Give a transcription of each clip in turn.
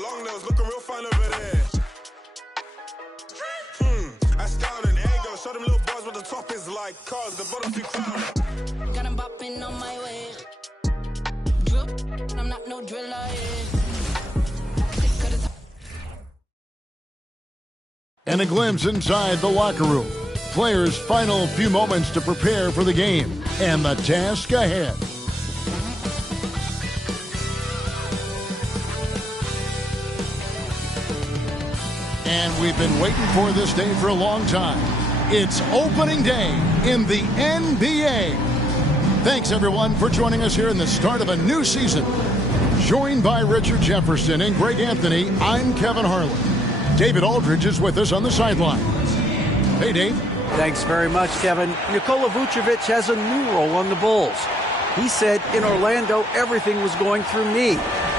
Long nose looking real fine over there. I style and ego. Show them little boys what the top is like. Cause the bottom too crowded. Got 'em bopping on my way. Drip, I'm not no driller, yeah. And a glimpse inside the locker room. Players' final few moments to prepare for the game and the task ahead. And we've been waiting for this day for a long time. It's opening day in the NBA. Thanks, everyone, for joining us here in the start of a new season. Joined by Richard Jefferson and Greg Anthony, I'm Kevin Harlan. David Aldridge is with us on the sidelines. Hey, Dave. Thanks very much, Kevin. Nikola Vucevic has a new role on the Bulls. He said, in Orlando, everything was going through me.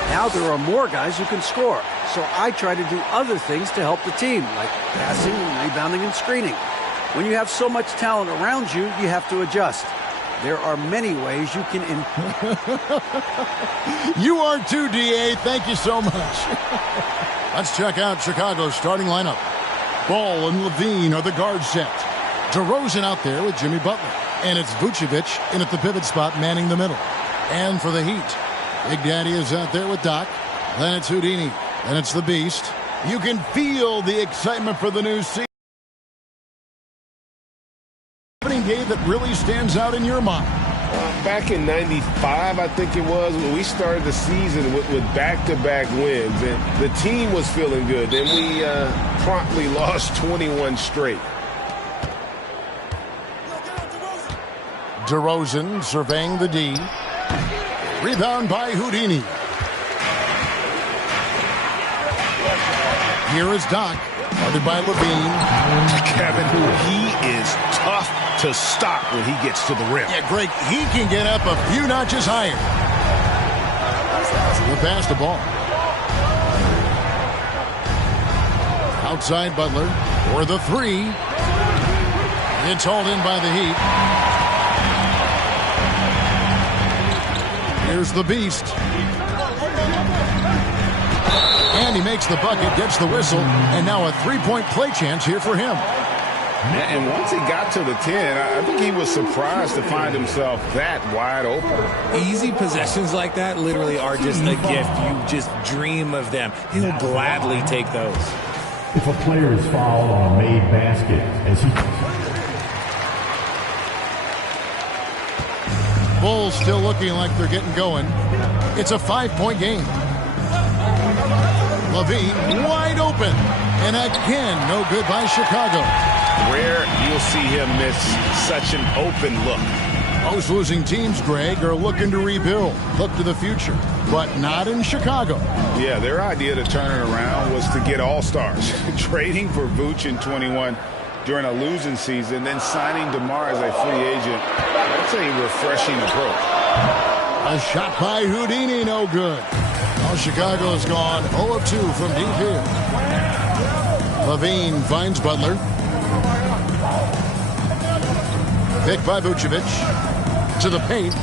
Now there are more guys who can score. So I try to do other things to help the team, like passing and rebounding and screening. When you have so much talent around you, you have to adjust. There are many ways you can... You are too, D.A. Thank you so much. Let's check out Chicago's starting lineup. Ball and Levine are the guard set. DeRozan out there with Jimmy Butler. And it's Vucevic in at the pivot spot manning the middle. And for the Heat, Big Daddy is out there with Doc. Then it's Houdini. And it's the Beast. You can feel the excitement for the new season. Opening day that really stands out in your mind. Back in '95, I think it was, when we started the season with back-to-back wins, and the team was feeling good. Then we promptly lost 21 straight. DeRozan surveying the D. Rebound by Houdini. Here is Doc, guarded by Levine. Kevin, he is tough to stop when he gets to the rim. Yeah, Greg, he can get up a few notches higher. We'll pass the ball. Outside Butler for the three. It's hauled in by the Heat. Here's the Beast. And he makes the bucket, gets the whistle, and now a three-point play chance here for him. And once he got to the 10, I think he was surprised to find himself that wide open. Easy possessions like that literally are just a gift. You just dream of them. He'll gladly take those. If a player is fouled on a made basket, as he... Bulls still looking like they're getting going. It's a 5-point game. Levine wide open. And again, no good by Chicago. Rare you'll see him miss such an open look. Most losing teams, Greg, are looking to rebuild, look to the future, but not in Chicago. Yeah, their idea to turn it around was to get all-stars. Trading for Vooch in 21 during a losing season, then signing DeMar as a free agent. That's a refreshing approach. A shot by Houdini, no good. Well, Chicago's gone 0 of 2 from deep here. Levine finds Butler. Picked by Vucevic. To the paint.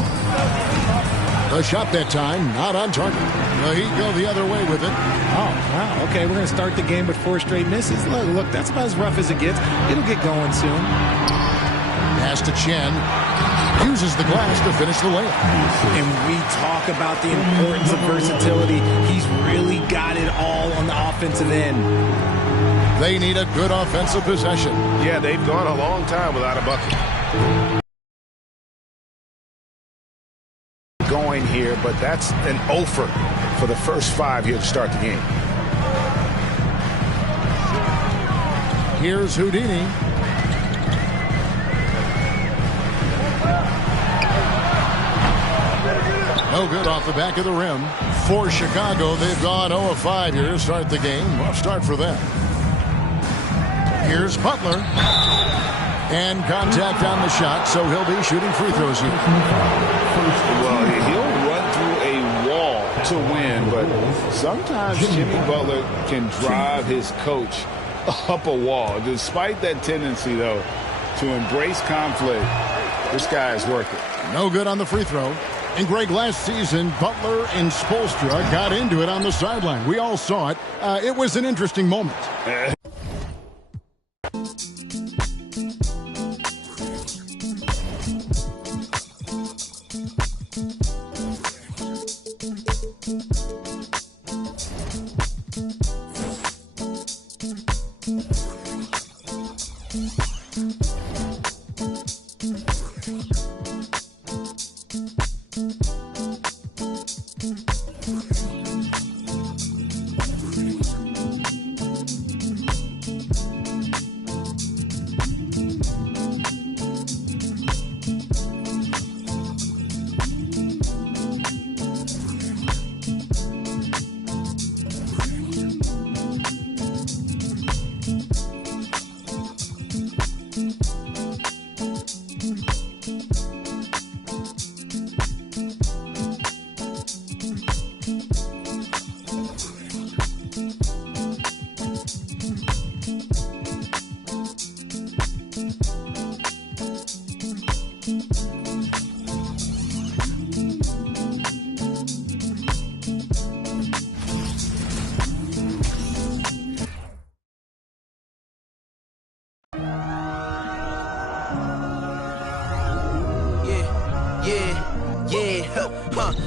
The shot that time, not on target. The Heat go the other way with it. Oh, wow. Okay, we're going to start the game with 4 straight misses. Look, that's about as rough as it gets. It'll get going soon. Pass to Chen. Uses the glass to finish the layup. And we talk about the importance of versatility. He's really got it all on the offensive end. They need a good offensive possession. Yeah, they've gone a long time without a bucket. Going here, but that's an offer for the first 5 here to start the game. Here's Houdini. No good off the back of the rim. For Chicago, they've gone 0 of 5 here to start the game. Rough start for them. Here's Butler. And contact on the shot, so he'll be shooting free throws here. Well, he'll run through a wall to win, but sometimes Jimmy Butler can drive his coach up a wall. Despite that tendency, though, to embrace conflict, this guy is worth it. No good on the free throw. And Greg, last season, Butler and Spoelstra got into it on the sideline. We all saw it. It was an interesting moment.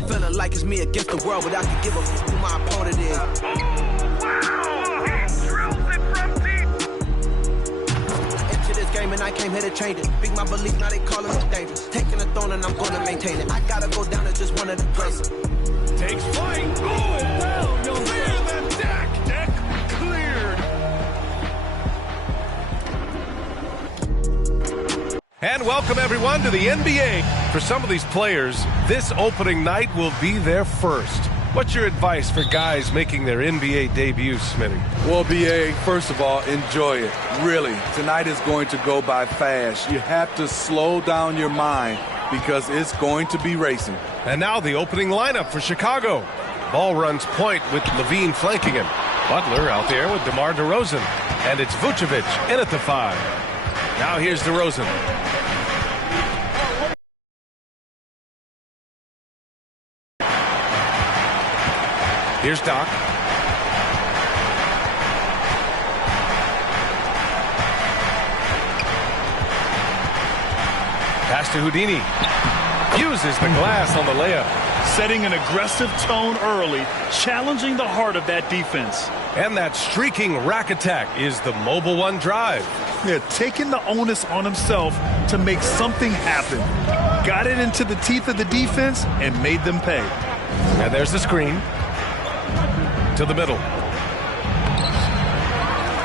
Feeling like it's me against the world, but I can give a fuck who my opponent is. Into this game and I came here to change it. Big my belief, now they calling me dangerous. Taking the throne and I'm gonna maintain it. I gotta go down to just one of the greats. Takes flight, going down, you'll clear the deck. Deck cleared. And welcome everyone to the NBA. For some of these players, this opening night will be their first. What's your advice for guys making their NBA debuts, Smitty? Well, BA, first of all, enjoy it. Really, tonight is going to go by fast. You have to slow down your mind because it's going to be racing. And now the opening lineup for Chicago. Ball runs point with Levine flanking him. Butler out there with DeMar DeRozan. And it's Vucevic in at the 5. Now here's DeRozan. Here's Doc. Pass to Houdini. Uses the glass on the layup. Setting an aggressive tone early, challenging the heart of that defense. And that streaking rack attack is the Mobile One drive. Yeah, taking the onus on himself to make something happen. Got it into the teeth of the defense and made them pay. And there's the screen. To the middle.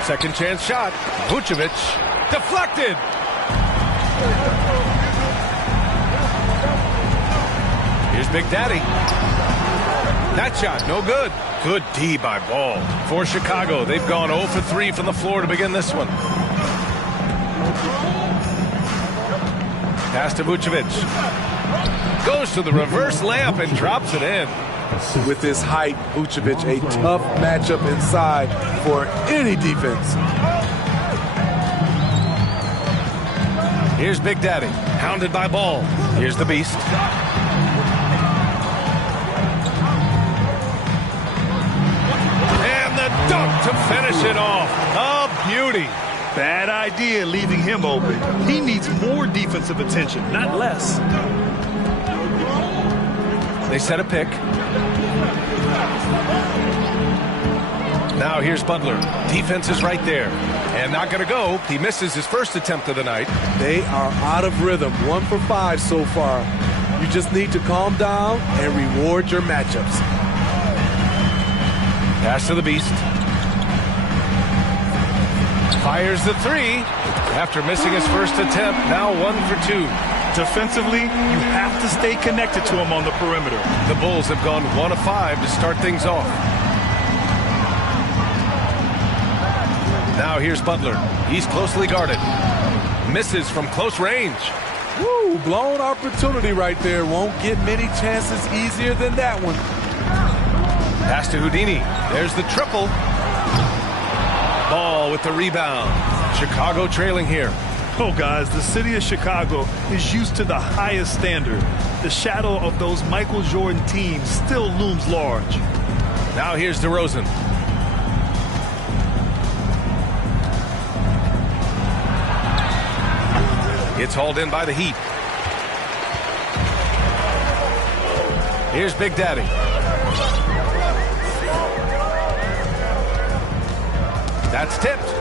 Second chance shot. Vucevic deflected. Here's Big Daddy. That shot, no good. Good D by Ball. For Chicago, they've gone 0 for 3 from the floor to begin this one. Pass to Vucevic. Goes to the reverse layup and drops it in. With his height, Vucevic, a tough matchup inside for any defense. Here's Big Daddy, hounded by Ball. Here's the Beast. And the dunk to finish it off. A beauty. Bad idea leaving him open. He needs more defensive attention, not less. They set a pick. Now here's Butler. Defense is right there. And not going to go. He misses his first attempt of the night. They are out of rhythm. 1 for 5 so far. You just need to calm down and reward your matchups. Pass to the Beast. Fires the three. After missing his first attempt, now 1 for 2. Defensively, you have to stay connected to him on the perimeter. The Bulls have gone 1 of 5 to start things off. Now here's Butler. He's closely guarded. Misses from close range. Woo, blown opportunity right there. Won't get many chances easier than that one. Pass to Houdini. There's the triple. Ball with the rebound. Chicago trailing here. Oh, guys, the city of Chicago is used to the highest standard. The shadow of those Michael Jordan teams still looms large. Now here's DeRozan. It's hauled in by the Heat. Here's Big Daddy. That's tipped.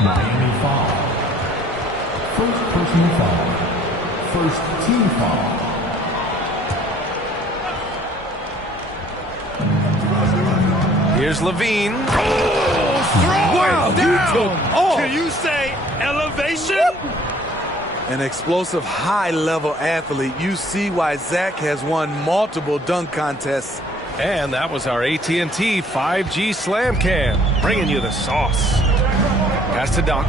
Miami foul. First personal foul. First team foul. Here's Levine. Wow, he took off. Can you say elevation? An explosive high-level athlete. You see why Zach has won multiple dunk contests. And that was our AT&T 5G Slam Cam, bringing you the sauce. Pass to Doc.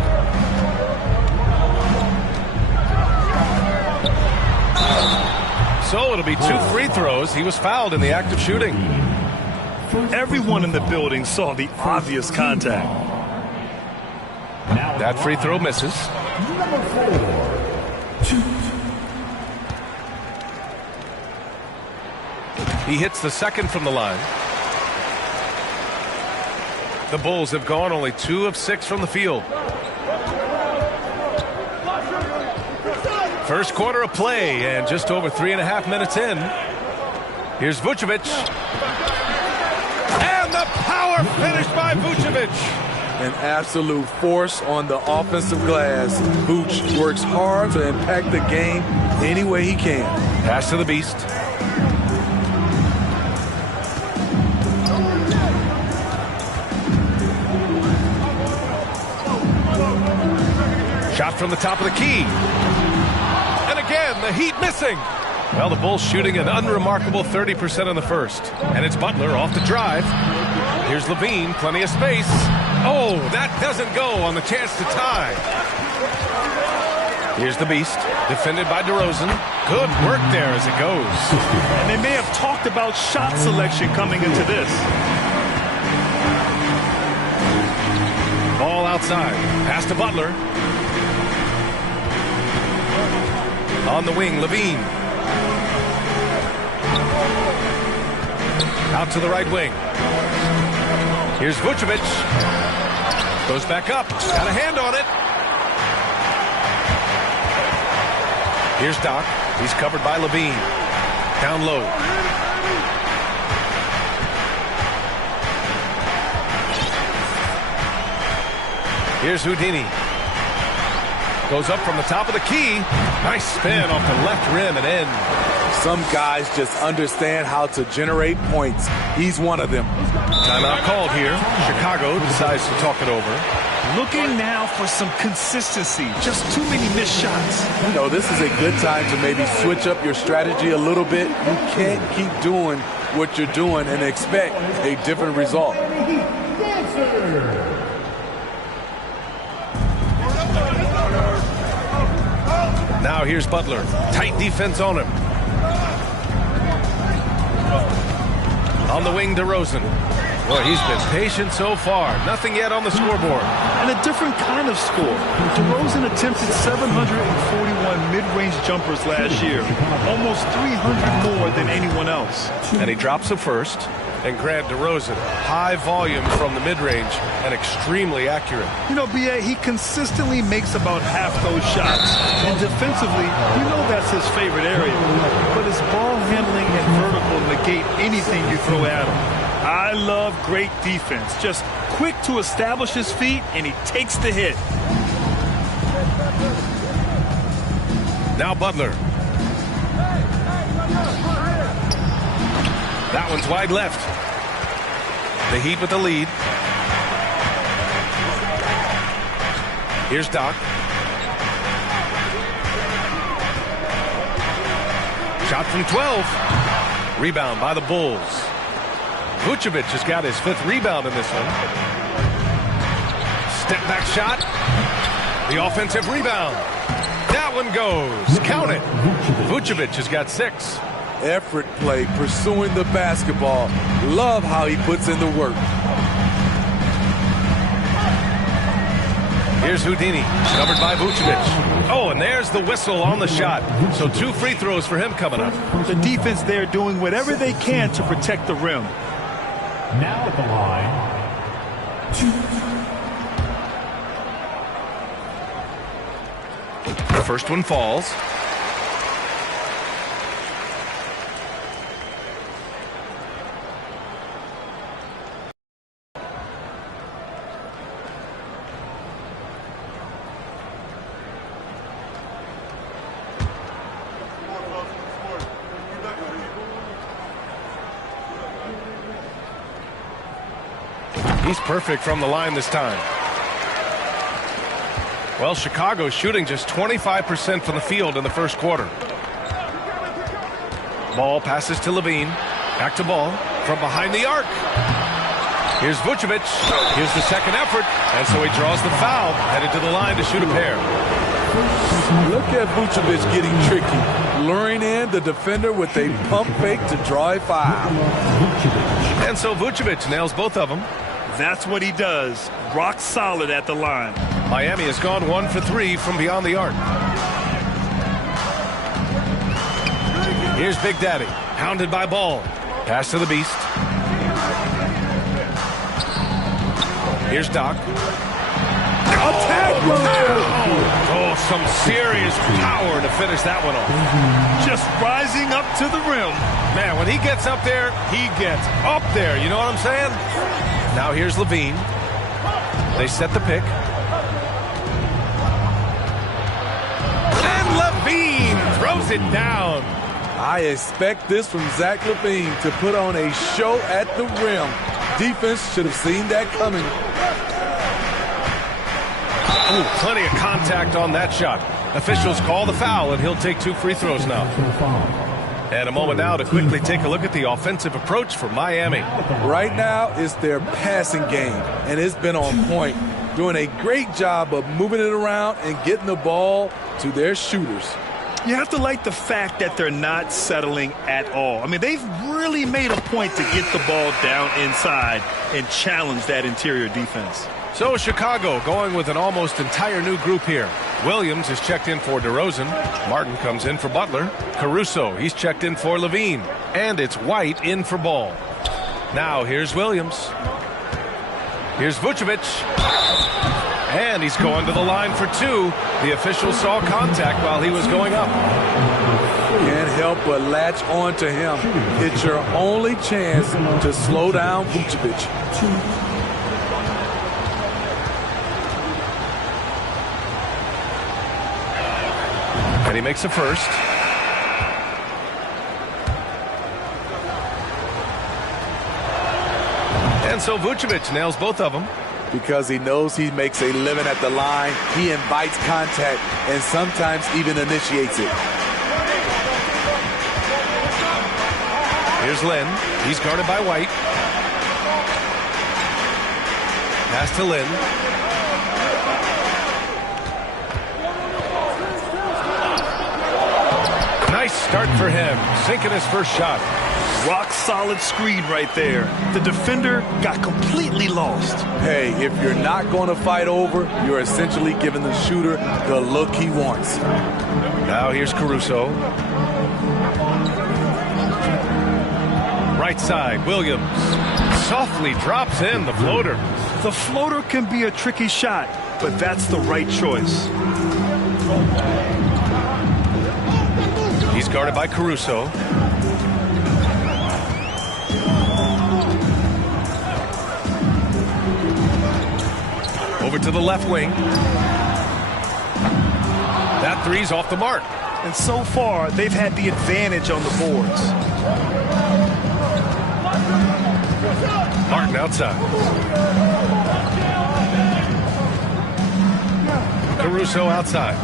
So it'll be 2 free throws. He was fouled in the act of shooting. Everyone in the building saw the obvious contact. That free throw misses. Number 4. He hits the second from the line. The Bulls have gone only 2 of 6 from the field. First quarter of play and just over 3.5 minutes in. Here's Vucevic. And the power finish by Vucevic. An absolute force on the offensive glass. Vooch works hard to impact the game any way he can. Pass to the Beast. Shot from the top of the key. And again, the Heat missing. Well, the Bulls shooting an unremarkable 30% in the first. And it's Butler off the drive. Here's Levine, plenty of space. Oh, that doesn't go on the chance to tie. Here's the Beast, defended by DeRozan. Good work there as it goes. And they may have talked about shot selection coming into this. Ball outside. Pass to Butler. On the wing, Levine. Out to the right wing. Here's Vucevic. Goes back up. Got a hand on it. Here's Doc. He's covered by Levine. Down low. Here's Houdini. Goes up from the top of the key. Nice spin off the left rim and in. Some guys just understand how to generate points. He's one of them. Timeout called here. Chicago decides to talk it over. Looking now for some consistency. Just too many missed shots. You know, this is a good time to maybe switch up your strategy a little bit. You can't keep doing what you're doing and expect a different result. Now here's Butler. Tight defense on him. On the wing, DeRozan. Well, he's been patient so far. Nothing yet on the scoreboard. And a different kind of score. DeRozan attempted 741 mid-range jumpers last year. Almost 300 more than anyone else. And he drops a first. And Grant DeRozan, high volume from the mid-range and extremely accurate. You know, B.A., he consistently makes about half those shots. And defensively, you know that's his favorite area. But his ball handling and vertical negate anything you throw at him. I love great defense. Just quick to establish his feet, and he takes the hit. Now Butler. That one's wide left. The Heat with the lead. Here's Doc. Shot from 12. Rebound by the Bulls. Vucevic has got his 5th rebound in this one. Step back shot. The offensive rebound. That one goes. Count it. Vucevic has got 6. Effort play, pursuing the basketball. Love how he puts in the work. Here's Houdini, covered by Vucevic. Oh, and there's the whistle on the shot. So 2 free throws for him coming up. The defense there doing whatever they can to protect the rim. Now at the line, 2. The first one falls. He's perfect from the line this time. Well, Chicago's shooting just 25% from the field in the first quarter. Ball passes to Levine. Back to Ball from behind the arc. Here's Vucevic. Here's the second effort. And so he draws the foul, headed to the line to shoot a pair. Look at Vucevic getting tricky, luring in the defender with a pump fake to draw a foul. And so Vucevic nails both of them. That's what he does. Rock solid at the line. Miami has gone 1 for 3 from beyond the arc. Here's Big Daddy, hounded by Ball. Pass to the Beast. Here's Doc. Attack! Oh, some serious power to finish that one off. Just rising up to the rim. Man, when he gets up there, he gets up there. You know what I'm saying? Now here's Levine. They set the pick. And Levine throws it down. I expect this from Zach LaVine to put on a show at the rim. Defense should have seen that coming. Ooh, plenty of contact on that shot. Officials call the foul, and he'll take 2 free throws now. And a moment now to quickly take a look at the offensive approach for Miami. Right now, it's their passing game, and it's been on point. Doing a great job of moving it around and getting the ball to their shooters. You have to like the fact that they're not settling at all. I mean, they've really made a point to get the ball down inside and challenge that interior defense. So Chicago going with an almost entire new group here. Williams is checked in for DeRozan. Martin comes in for Butler. Caruso, he's checked in for Levine. And it's White in for Ball. Now here's Williams. Here's Vucevic. And he's going to the line for 2. The official saw contact while he was going up. Can't help but latch on to him. It's your only chance to slow down Vucevic. And he makes a first. And so Vucevic nails both of them. Because he knows he makes a living at the line, he invites contact and sometimes even initiates it. Here's Lynn. He's guarded by White. Pass to Lynn. Nice start for him, sinking his first shot. Rock solid screen right there. The defender got completely lost. Hey, if you're not going to fight over, you're essentially giving the shooter the look he wants. Now here's Caruso. Right side, Williams. Softly drops in the floater. The floater can be a tricky shot, but that's the right choice. He's guarded by Caruso. Over to the left wing. That three's off the mark. And so far, they've had the advantage on the boards. Martin outside. Caruso outside.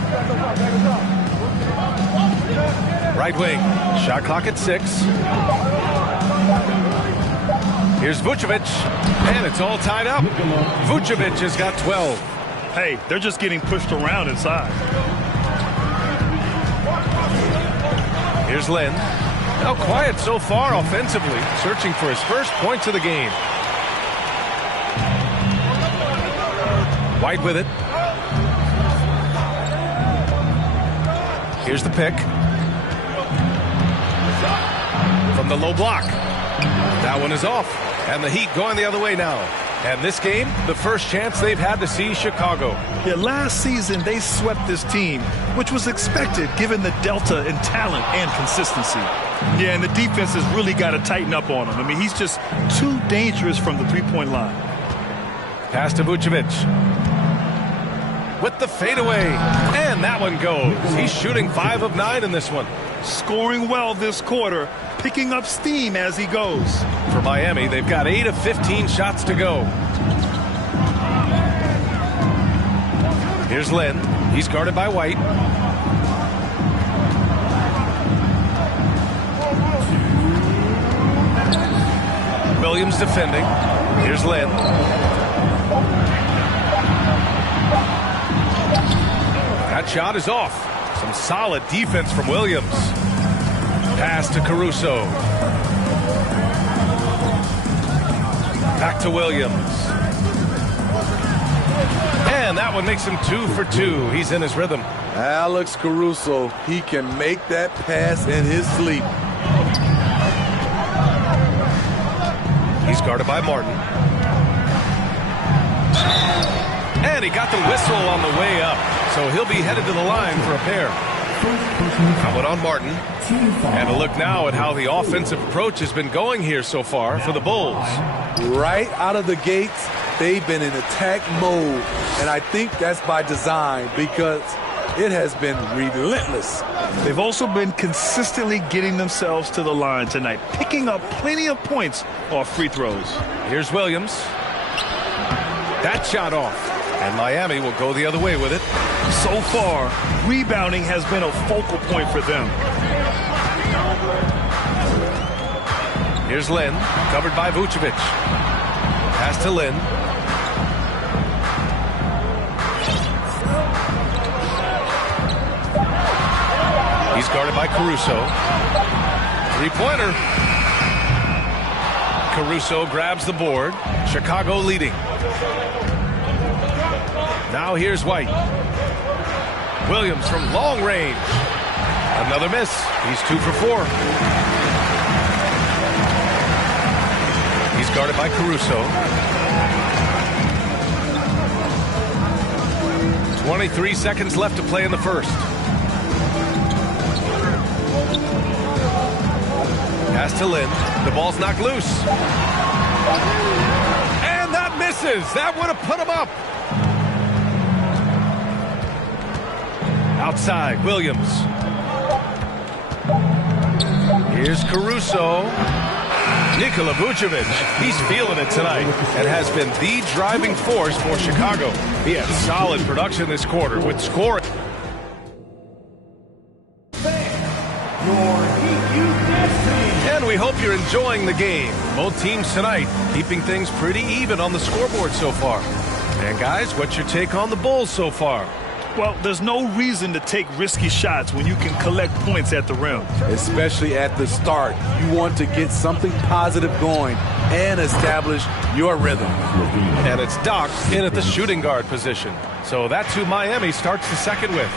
Right wing. Shot clock at 6. Here's Vucevic. And it's all tied up. Vucevic has got 12. Hey, they're just getting pushed around inside. Here's Lynn. Now quiet so far offensively, searching for his first points of the game. White with it. Here's the pick. From the low block. That one is off. And the Heat going the other way now. And this game, the first chance they've had to see Chicago. Yeah, last season they swept this team, which was expected given the delta in talent and consistency. Yeah, and the defense has really got to tighten up on him. I mean, he's just too dangerous from the three-point line. Pass to Vucevic. With the fadeaway. And that one goes. He's shooting 5 of 9 in this one. Scoring well this quarter, picking up steam as he goes. For Miami, they've got 8 of 15 shots to go. Here's Lynn. He's guarded by White. Williams defending. Here's Lynn. That shot is off. Some solid defense from Williams. Pass to Caruso. Back to Williams. And that one makes him 2 for 2. He's in his rhythm. Alex Caruso, he can make that pass in his sleep. He's guarded by Martin. And he got the whistle on the way up. So he'll be headed to the line for a pair. Coming on Martin. And a look now at how the offensive approach has been going here so far for the Bulls. Right out of the gates, they've been in attack mode. And I think that's by design because it has been relentless. They've also been consistently getting themselves to the line tonight, picking up plenty of points off free throws. Here's Williams. That shot off. And Miami will go the other way with it. So far, rebounding has been a focal point for them. Here's Lynn, covered by Vucevic. Pass to Lynn. He's guarded by Caruso. Three-pointer. Caruso grabs the board. Chicago leading. Now here's White. Williams from long range. Another miss. He's 2 for 4. He's guarded by Caruso. 23 seconds left to play in the first. Pass to Lynn. The ball's knocked loose. And that misses. That would have put him up. Outside, Williams. Here's Caruso. Nikola Vucevic, he's feeling it tonight and has been the driving force for Chicago. He had solid production this quarter with scoring. And we hope you're enjoying the game. Both teams tonight keeping things pretty even on the scoreboard so far. And guys, what's your take on the Bulls so far? Well, there's no reason to take risky shots when you can collect points at the rim. Especially at the start. You want to get something positive going and establish your rhythm. And it's Doc in at the shooting guard position. So that's who Miami starts the second with.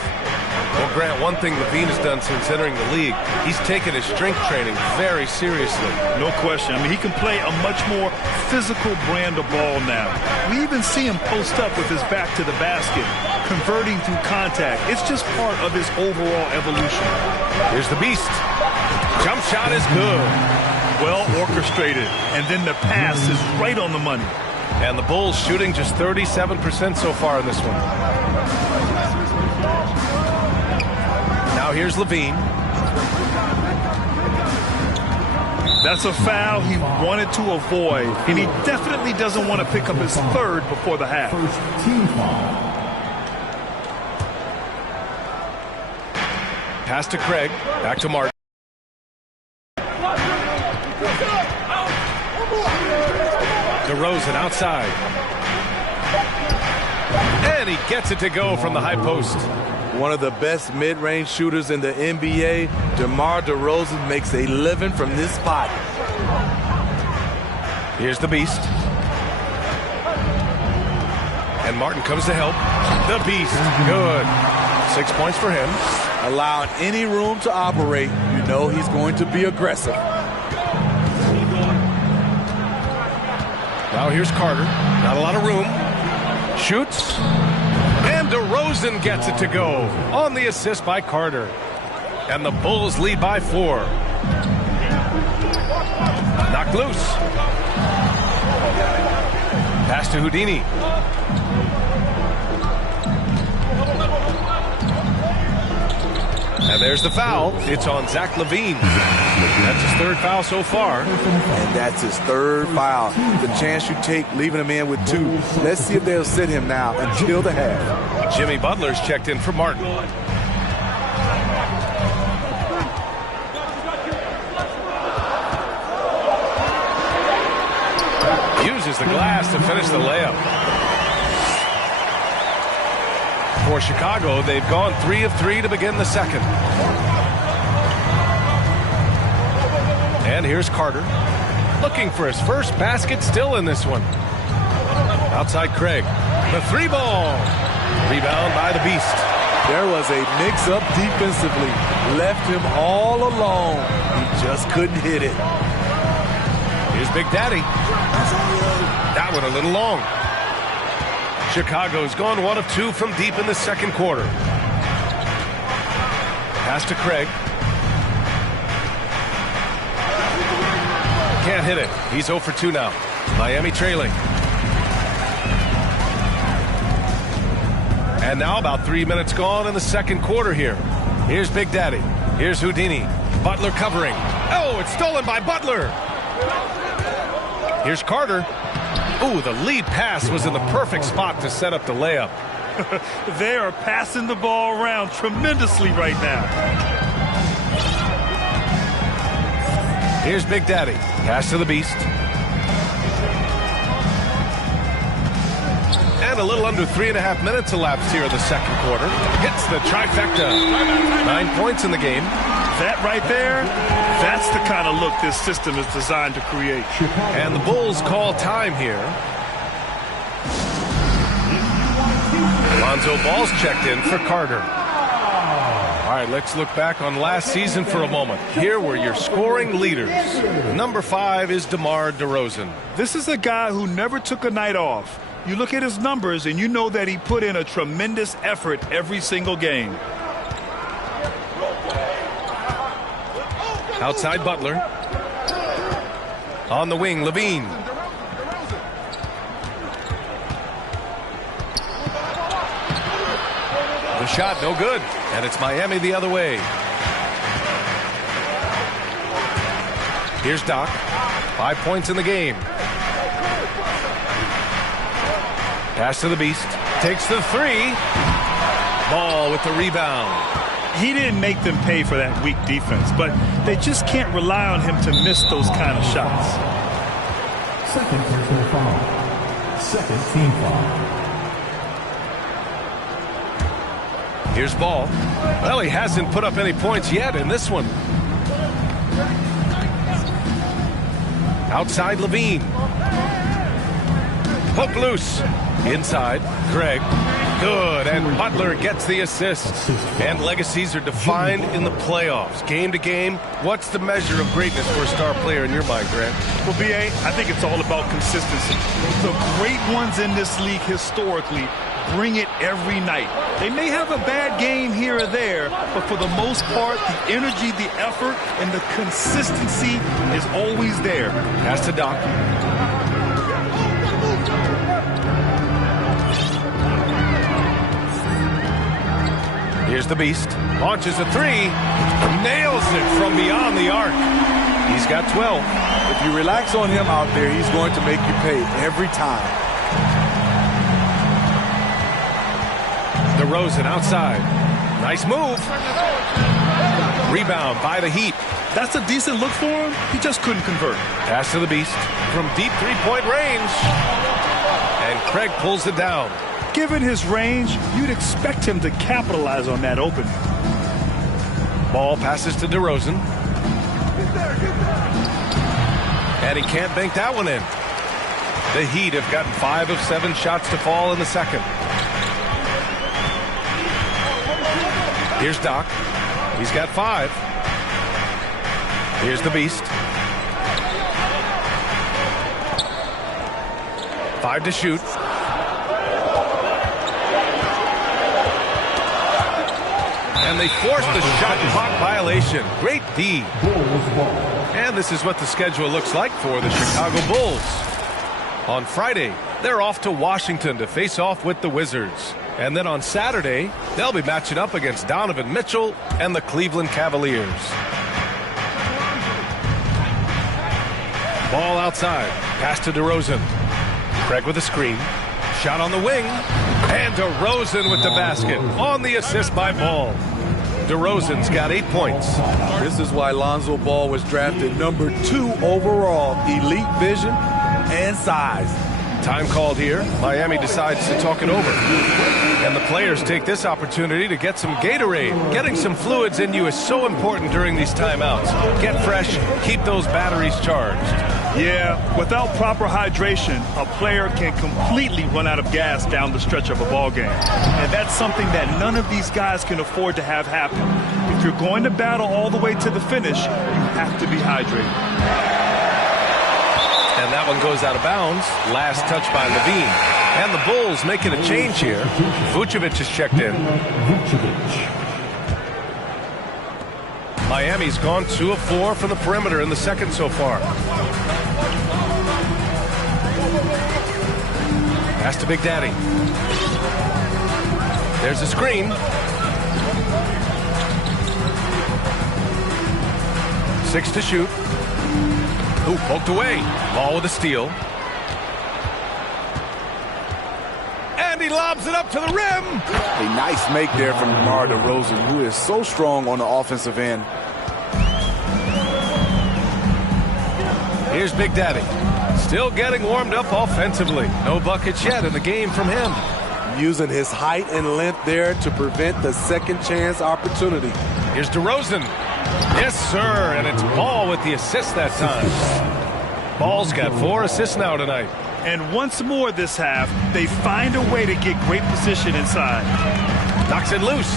Well, Grant, one thing LaVine has done since entering the league, he's taken his strength training very seriously. No question. I mean, he can play a much more physical brand of ball now. We even see him post up with his back to the basket, converting through contact. It's just part of his overall evolution. Here's the beast. Jump shot is good. Well orchestrated. And then the pass is right on the money. And the Bulls shooting just 37% so far in this one. Now here's LaVine. That's a foul he wanted to avoid, and he definitely doesn't want to pick up his third before the half. First team foul. Pass to Craig. Back to Martin. DeRozan outside. And he gets it to go from the high post. One of the best mid-range shooters in the NBA, DeMar DeRozan makes a living from this spot. Here's the beast. And Martin comes to help. The beast. Good. 6 points for him. Allowing any room to operate, you know he's going to be aggressive. Now here's Carter. Not a lot of room. Shoots. And DeRozan gets it to go on the assist by Carter. And the Bulls lead by 4. Knocked loose. Pass to Houdini. And there's the foul. It's on Zach LaVine. That's his third foul so far. And that's his third foul. The chance you take leaving him in with 2. Let's see if they'll sit him now until the half. Jimmy Butler's checked in for Martin. Uses the glass to finish the layup. For Chicago, they've gone 3 of 3 to begin the second. And here's Carter, looking for his first basket still in this one. Outside Craig, the 3-ball. Rebound by the beast. There was a mix-up defensively. Left him all alone. He just couldn't hit it. Here's Big Daddy. That one a little long. Chicago's gone 1 of 2 from deep in the second quarter. Pass to Craig. Can't hit it. He's 0 for 2 now. Miami trailing. And now about 3 minutes gone in the second quarter here. Here's Big Daddy. Here's Houdini. Butler covering. Oh, it's stolen by Butler. Here's Carter. Ooh, the lead pass was in the perfect spot to set up the layup. They are passing the ball around tremendously right now. Here's Big Daddy. Pass to the beast. And a little under 3.5 minutes elapsed here in the second quarter. Hits the trifecta. 9 points in the game. That right there, that's the kind of look this system is designed to create. And the Bulls call time here. Lonzo Ball's checked in for Carter. All right, let's look back on last season for a moment. Here were your scoring leaders. Number 5 is DeMar DeRozan. This is a guy who never took a night off. You look at his numbers and you know that he put in a tremendous effort every single game. Outside Butler. On the wing, LaVine. The shot, no good. And it's Miami the other way. Here's Doc. 5 points in the game. Pass to the beast. Takes the 3. Ball with the rebound. He didn't make them pay for that weak defense, but they just can't rely on him to miss those kind of shots. Second personal foul. Second team foul. Here's Ball. Well, he hasn't put up any points yet in this one. Outside Levine. Hook loose. Inside, Craig. Good, and Butler gets the assist. And legacies are defined in the playoffs. Game to game, what's the measure of greatness for a star player in your mind, Grant? Well, B.A., I think it's all about consistency. The great ones in this league historically bring it every night. They may have a bad game here or there, but for the most part, the energy, the effort, and the consistency is always there. Pass to Doc. Here's the Beast. Launches a three. Nails it from beyond the arc. He's got 12. If you relax on him out there, he's going to make you pay every time. DeRozan outside. Nice move. Rebound by the Heat. That's a decent look for him. He just couldn't convert. Pass to the Beast from deep three-point range. And Craig pulls it down. Given his range, you'd expect him to capitalize on that opening. Ball passes to DeRozan. And he can't bank that one in. The Heat have gotten 5 of 7 shots to fall in the second. Here's Doc. He's got 5. Here's the Beast. 5 to shoot. And they forced the shot clock violation. Great D. And this is what the schedule looks like for the Chicago Bulls. On Friday, they're off to Washington to face off with the Wizards. And then on Saturday, they'll be matching up against Donovan Mitchell and the Cleveland Cavaliers. Ball outside. Pass to DeRozan. Craig with a screen. Shot on the wing. And DeRozan with the basket. On the assist by Ball. DeRozan's got 8 points. This is why Lonzo Ball was drafted number 2 overall. Elite vision and size. Time called here. Miami decides to talk it over. And the players take this opportunity to get some Gatorade. Getting some fluids in you is so important during these timeouts. Get fresh, keep those batteries charged. Yeah, without proper hydration, a player can completely run out of gas down the stretch of a ball game. And that's something that none of these guys can afford to have happen. If you're going to battle all the way to the finish, you have to be hydrated. And that one goes out of bounds. Last touch by Levine. And the Bulls making a change here. Vucevic is checked in. Miami's gone 2 of 4 from the perimeter in the second so far. Pass to Big Daddy. There's a screen. 6 to shoot. Ooh, poked away. Ball with a steal. And he lobs it up to the rim. A nice make there from DeMar DeRozan, who is so strong on the offensive end. Here's Big Daddy. Still getting warmed up offensively. No buckets yet in the game from him. Using his height and length there to prevent the second chance opportunity. Here's DeRozan. Yes, sir, and it's Ball with the assist that time. Ball's got 4 assists now tonight. And once more this half, they find a way to get great position inside. Knocks it loose.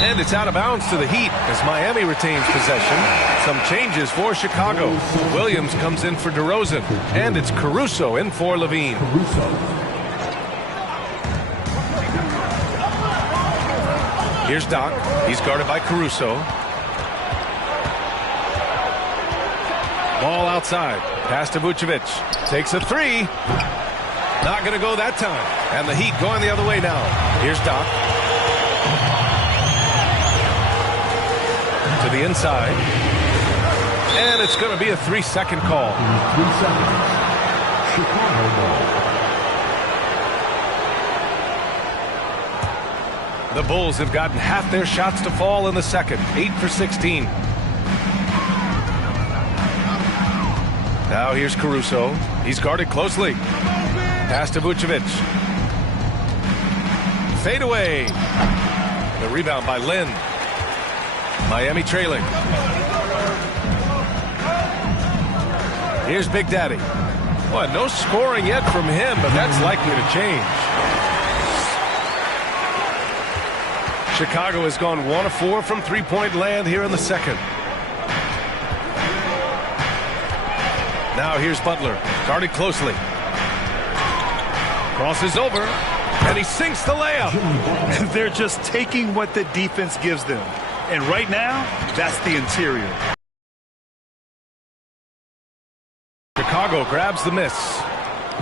And it's out of bounds to the Heat as Miami retains possession. Some changes for Chicago. Williams comes in for DeRozan. And it's Caruso in for Levine. Here's Doc. He's guarded by Caruso. Ball outside. Pass to Vucevic. Takes a 3. Not going to go that time. And the Heat going the other way now. Here's Doc. To the inside. And it's going to be a 3-second call. 3 seconds. Chicago ball. The Bulls have gotten half their shots to fall in the second. 8 for 16. Now here's Caruso. He's guarded closely. Pass to Vucevic. Fade away. The rebound by Lynn. Miami trailing. Here's Big Daddy. Boy, no scoring yet from him, but that's likely to change. Chicago has gone 1 of 4 from three-point land here in the second. Now here's Butler, guarded closely. Crosses over, and he sinks the layup. They're just taking what the defense gives them. And right now, that's the interior. Chicago grabs the miss.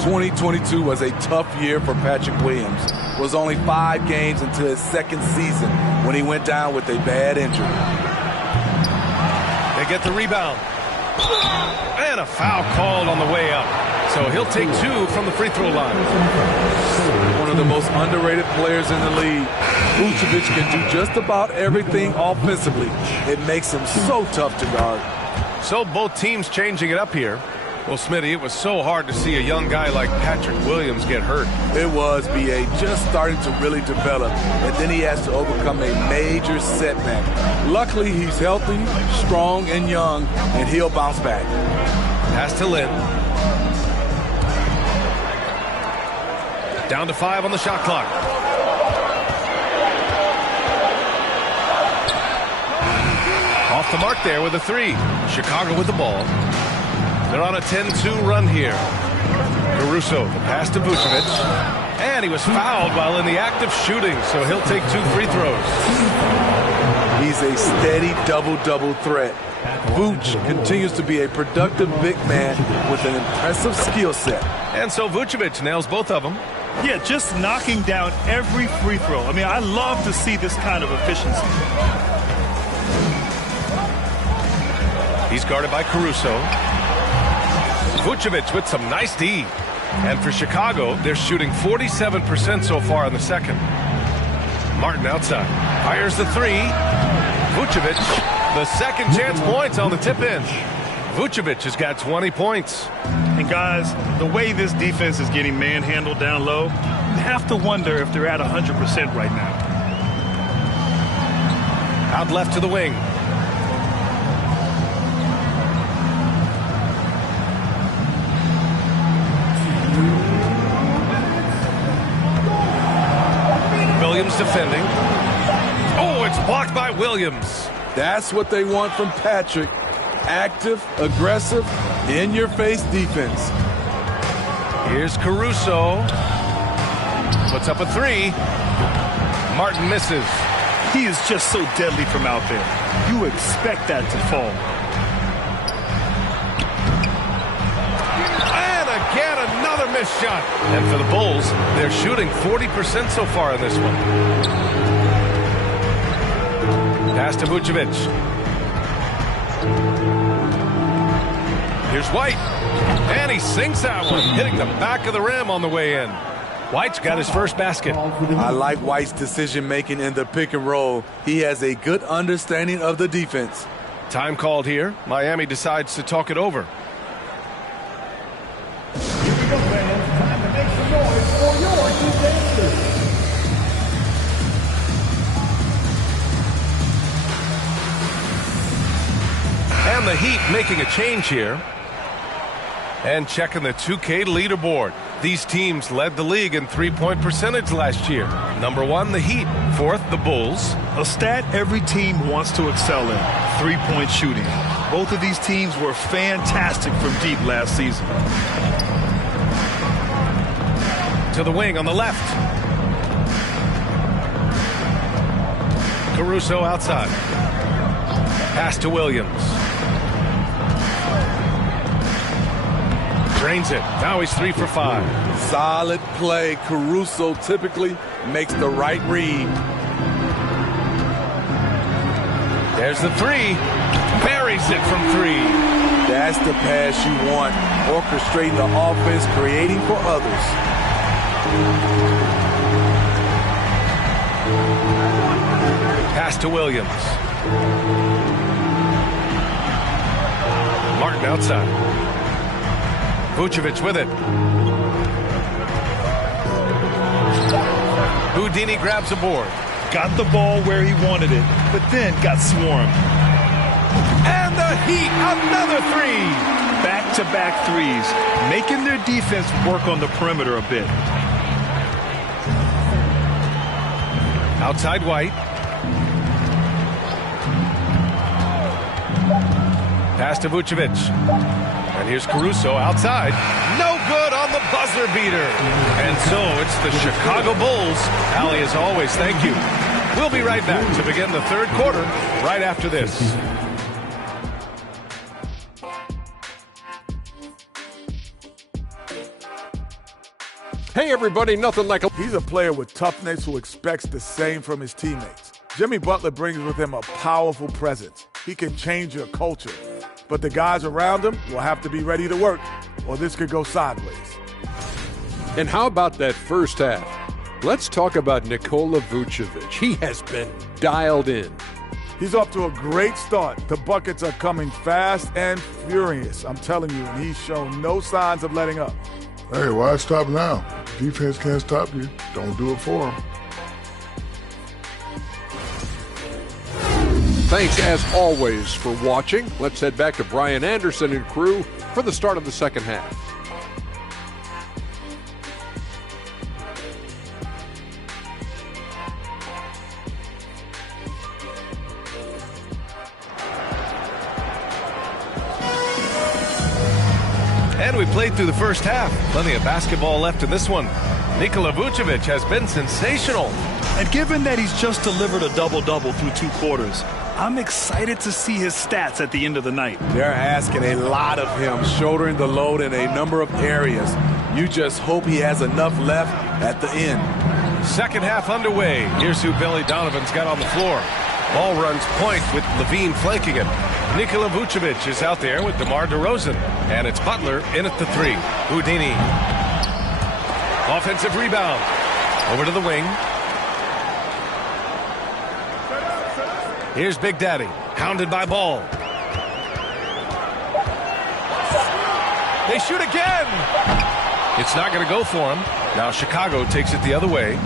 2022 was a tough year for Patrick Williams. It was only 5 games into his second season when he went down with a bad injury. They get the rebound. And a foul called on the way up. So he'll take 2 from the free throw line. One of the most underrated players in the league. Vucevic can do just about everything offensively. It makes him so tough to guard. So both teams changing it up here. Well, Smitty, it was so hard to see a young guy like Patrick Williams get hurt. It was, B.A., just starting to really develop, and then he has to overcome a major setback. Luckily, he's healthy, strong, and young, and he'll bounce back. Pass to Lynn. Down to 5 on the shot clock. Off the mark there with a 3. Chicago with the ball. They're on a 10-2 run here. Caruso, the pass to Vucevic. And he was fouled while in the act of shooting, so he'll take 2 free throws. He's a steady double-double threat. Vooch continues to be a productive big man with an impressive skill set. And so Vucevic nails both of them. Yeah, just knocking down every free throw. I mean, I love to see this kind of efficiency. He's guarded by Caruso. Vucevic with some nice D. And for Chicago, they're shooting 47% so far in the second. Martin outside. Fires the 3. Vucevic, the second chance points on the tip-in. Vucevic has got 20 points. And guys, the way this defense is getting manhandled down low, you have to wonder if they're at 100% right now. Out left to the wing. Williams defending. Oh, it's blocked by Williams. That's what they want from Patrick. Active, aggressive, in-your-face defense. Here's Caruso. Puts up a 3. Martin misses. He is just so deadly from out there. You expect that to fall. And again, another missed shot. And for the Bulls, they're shooting 40% so far in this one. Pass to Vucevic. Here's White. And he sinks that one, hitting the back of the rim on the way in. White's got his first basket. I like White's decision-making in the pick and roll. He has a good understanding of the defense. Time called here. Miami decides to talk it over. Here we go, fans. Time to make some noise for your defenders. And the Heat making a change here. And checking the 2K leaderboard. These teams led the league in three-point percentage last year. Number 1, the Heat. 4th, the Bulls. A stat every team wants to excel in, three-point shooting. Both of these teams were fantastic from deep last season. To the wing on the left. Caruso outside. Pass to Williams. Drains it. Now he's 3 for 5. Solid play. Caruso typically makes the right read. There's the 3. Buries it from 3. That's the pass you want. Orchestrating the offense, creating for others. Pass to Williams. Martin outside. Vucevic with it. Houdini grabs a board. got the ball where he wanted it, but then got swarmed. And the Heat, another three. Back-to-back threes, making their defense work on the perimeter a bit. Outside White. Pass to Vucevic. And here's Caruso outside. No good on the buzzer beater. And so it's the Chicago Bulls. Allie, as always, thank you. We'll be right back to begin the third quarter right after this. Hey, everybody, nothing like a... He's a player with toughness who expects the same from his teammates. Jimmy Butler brings with him a powerful presence. He can change your culture. But the guys around him will have to be ready to work, or this could go sideways. And how about that first half? Let's talk about Nikola Vucevic. He has been dialed in. He's off to a great start. The buckets are coming fast and furious, I'm telling you, and he's shown no signs of letting up. Hey, why stop now? Defense can't stop you. Don't do it for him. Thanks, as always, for watching. Let's head back to Brian Anderson and crew for the start of the second half. And we played through the first half. Plenty of basketball left in this one. Nikola Vucevic has been sensational. And given that he's just delivered a double-double through 2 quarters, I'm excited to see his stats at the end of the night. They're asking a lot of him, shouldering the load in a number of areas. You just hope he has enough left at the end. Second half underway. Here's who Billy Donovan's got on the floor. Ball runs point with Levine flanking him. Nikola Vucevic is out there with DeMar DeRozan. And it's Butler in at the 3. Houdini. Offensive rebound. Over to the wing. Here's Big Daddy. Hounded by Ball. They shoot again. It's not going to go for him. Now Chicago takes it the other way.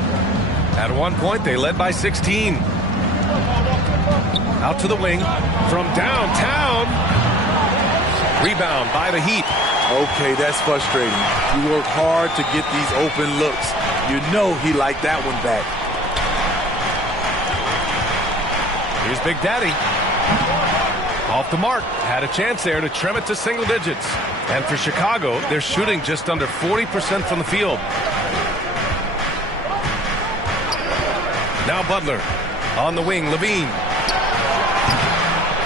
At one point, they led by 16. Out to the wing. From downtown. Rebound by the Heat. Okay, that's frustrating. You work hard to get these open looks. You know he liked that one back. Here's Big Daddy. Off the mark. Had a chance there to trim it to single digits. And for Chicago, they're shooting just under 40% from the field. Now Butler. On the wing, Levine.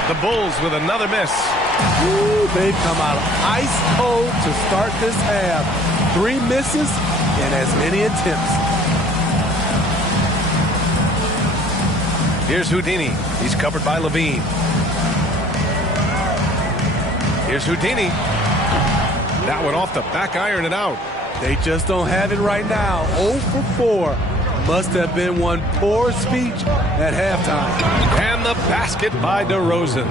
The Bulls with another miss. Ooh, they've come out ice cold to start this half. 3 misses and as many attempts. Here's Houdini. He's covered by Levine. Here's Houdini. That one off the back iron and out. They just don't have it right now. 0 for 4. Must have been one poor speech at halftime. And the basket by DeRozan.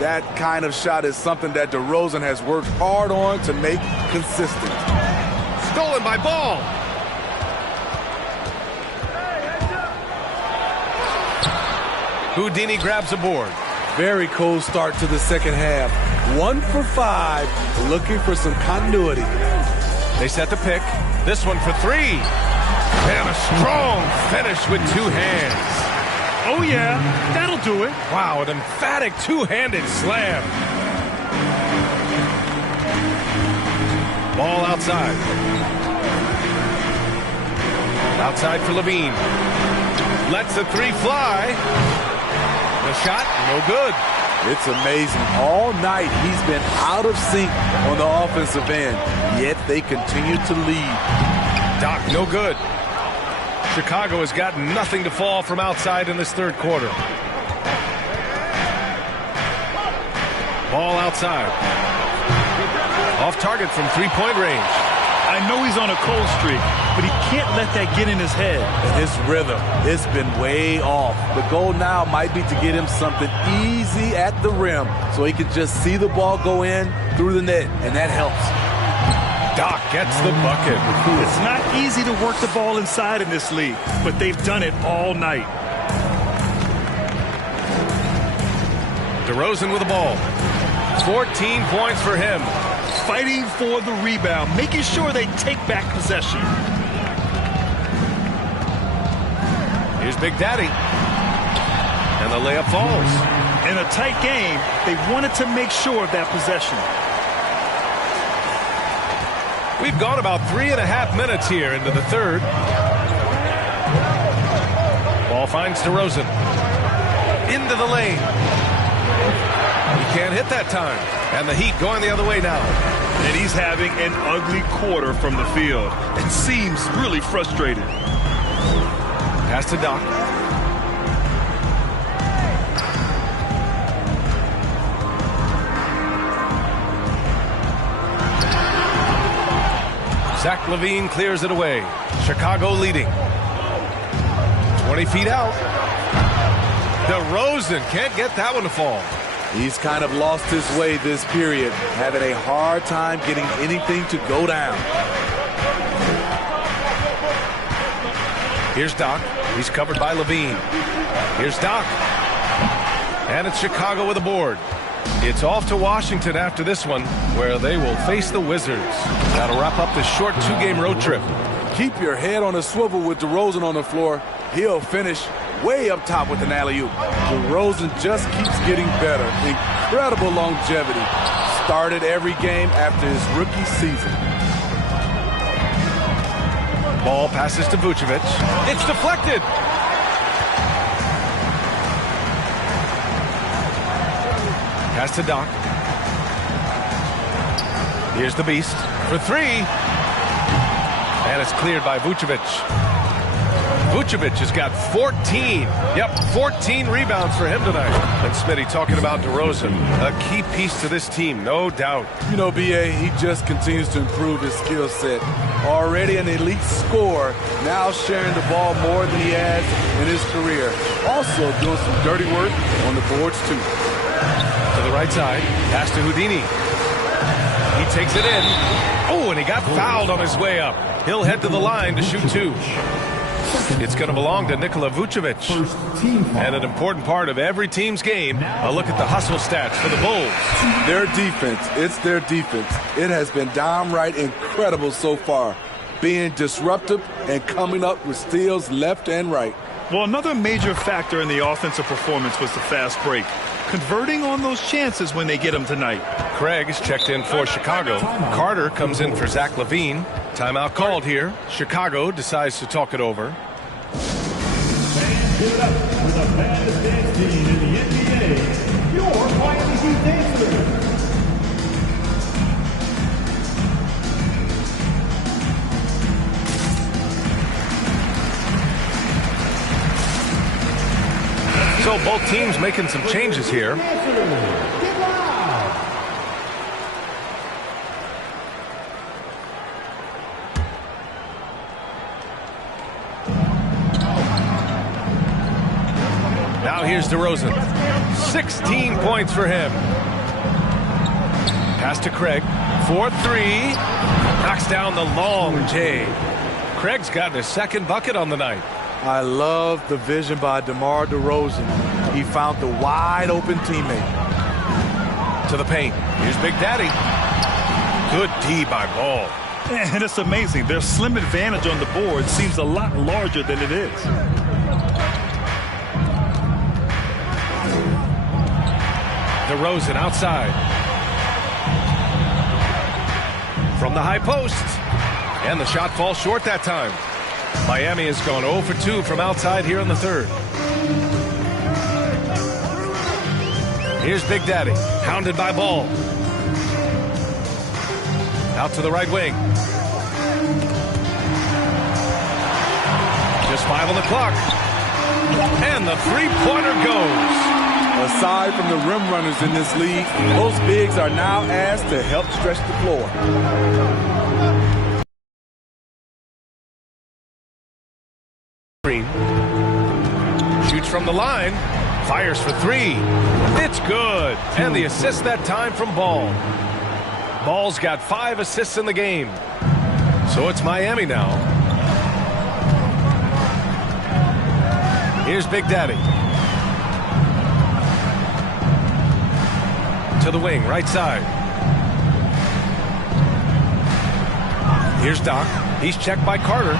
That kind of shot is something that DeRozan has worked hard on to make consistent. Stolen by Ball. Houdini grabs a board. Very cold start to the second half. 1 for 5, looking for some continuity. They set the pick. This one for 3. And a strong finish with 2 hands. Oh, yeah, that'll do it. Wow, an emphatic 2-handed slam. Ball outside. Outside for Levine. Lets the 3 fly. The shot, no good. It's amazing. All night he's been out of sync on the offensive end, yet they continue to lead. Doc, no good. Chicago has got nothing to fall from outside in this third quarter. Ball outside. Off target from 3-point range. I know he's on a cold streak, but he can't let that get in his head. And his rhythm, it's been way off. The goal now might be to get him something easy at the rim so he can just see the ball go in through the net, and that helps. Doc gets the bucket. It's not easy to work the ball inside in this league, but they've done it all night. DeRozan with the ball. 14 points for him. Fighting for the rebound, making sure they take back possession. Here's Big Daddy. And the layup falls. In a tight game, they wanted to make sure of that possession. We've gone about 3.5 minutes here into the third. Ball finds DeRozan. Into the lane. He can't hit that time. And the Heat going the other way now. And he's having an ugly quarter from the field. It seems really frustrated. Pass to Doc. Zach LaVine clears it away. Chicago leading. 20 feet out. DeRozan can't get that one to fall. He's kind of lost his way this period, having a hard time getting anything to go down. Here's Doc. He's covered by LaVine. Here's Doc. And it's Chicago with a board. It's off to Washington after this one, where they will face the Wizards. That'll wrap up this short 2-game road trip. Keep your head on a swivel with DeRozan on the floor. He'll finish way up top with an alley-oop. DeRozan just keeps getting better. Incredible longevity. Started every game after his rookie season. Ball passes to Vucevic. It's deflected. Pass to Doc. Here's the Beast for 3. And it's cleared by Vucevic. Vucevic has got 14. 14 rebounds for him tonight. And Smitty talking about DeRozan, a key piece to this team, no doubt. You know, B.A., he just continues to improve his skill set. Already an elite scorer, now sharing the ball more than he has in his career. Also doing some dirty work on the boards, too. To the right side, pass to Houdini. He takes it in. Oh, and he got fouled on his way up. He'll head to the line to shoot 2. It's going to belong to Nikola Vucevic. And an important part of every team's game, a look at the hustle stats for the Bulls. Their defense, it's their defense. It has been downright incredible so far, being disruptive and coming up with steals left and right. Well, another major factor in the offensive performance was the fast break. Converting on those chances when they get them tonight. Craig is checked in for Chicago. Carter comes in for Zach LaVine. Timeout called here. Chicago decides to talk it over. Fans, give it up for the baddest dance team in the NBA, your Miami Heat Dancers. So both teams making some changes here. Now here's DeRozan. 16 points for him. Pass to Craig. 4-3. Knocks down the long J. Craig's gotten his second bucket on the night. I love the vision by DeMar DeRozan. He found the wide open teammate. To the paint. Here's Big Daddy. Good D by Ball. And it's amazing. Their slim advantage on the board seems a lot larger than it is. DeRozan outside. From the high post. And the shot falls short that time. Miami has gone 0 for 2 from outside here in the third. Here's Big Daddy, hounded by Ball. Out to the right wing. Just 5 on the clock. And the three-pointer goes. Aside from the rim runners in this league, those bigs are now asked to help stretch the floor. Shoots from the line, fires for 3. It's good. And the assist that time from Ball. Ball's got 5 assists in the game. So it's Miami now. Here's Big Daddy. to the wing, right side. Here's Doc. He's checked by Carter.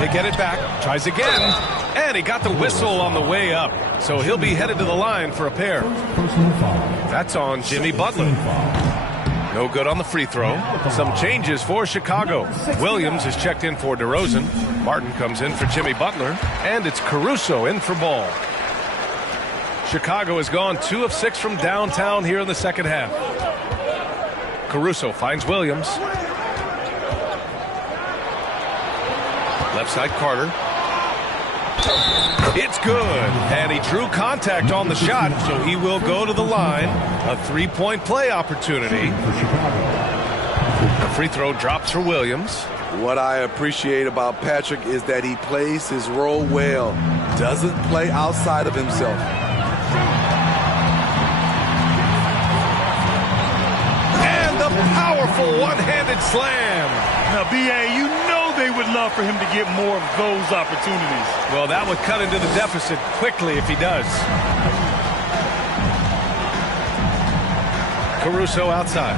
They get it back. Tries again. And he got the whistle on the way up. So he'll be headed to the line for a pair. That's on Jimmy Butler. No good on the free throw. Some changes for Chicago. Williams is checked in for DeRozan. Martin comes in for Jimmy Butler. And it's Caruso in for Ball. Chicago has gone 2 of 6 from downtown here in the second half. Caruso finds Williams. Left side, Carter. It's good. And he drew contact on the shot, so he will go to the line. A 3-point play opportunity. The free throw drops for Williams. What I appreciate about Patrick is that he plays his role well. Doesn't play outside of himself. And the powerful one-handed slam. Now, B.A., you know they would love for him to get more of those opportunities. Well, that would cut into the deficit quickly if he does. Caruso outside.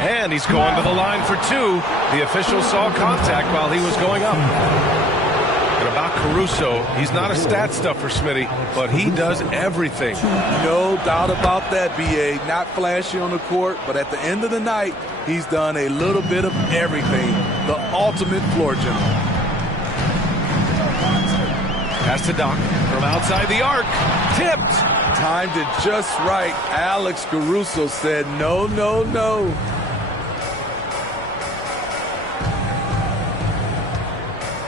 And he's going to the line for 2. The official saw contact while he was going up. And about Caruso, he's not a stat stuffer, Smitty, but he does everything. No doubt about that, B.A. Not flashy on the court, but at the end of the night, he's done a little bit of everything. The ultimate floor general. Pass to Doc from outside the arc. Tipped. Timed it just right. Alex Caruso said no, no, no.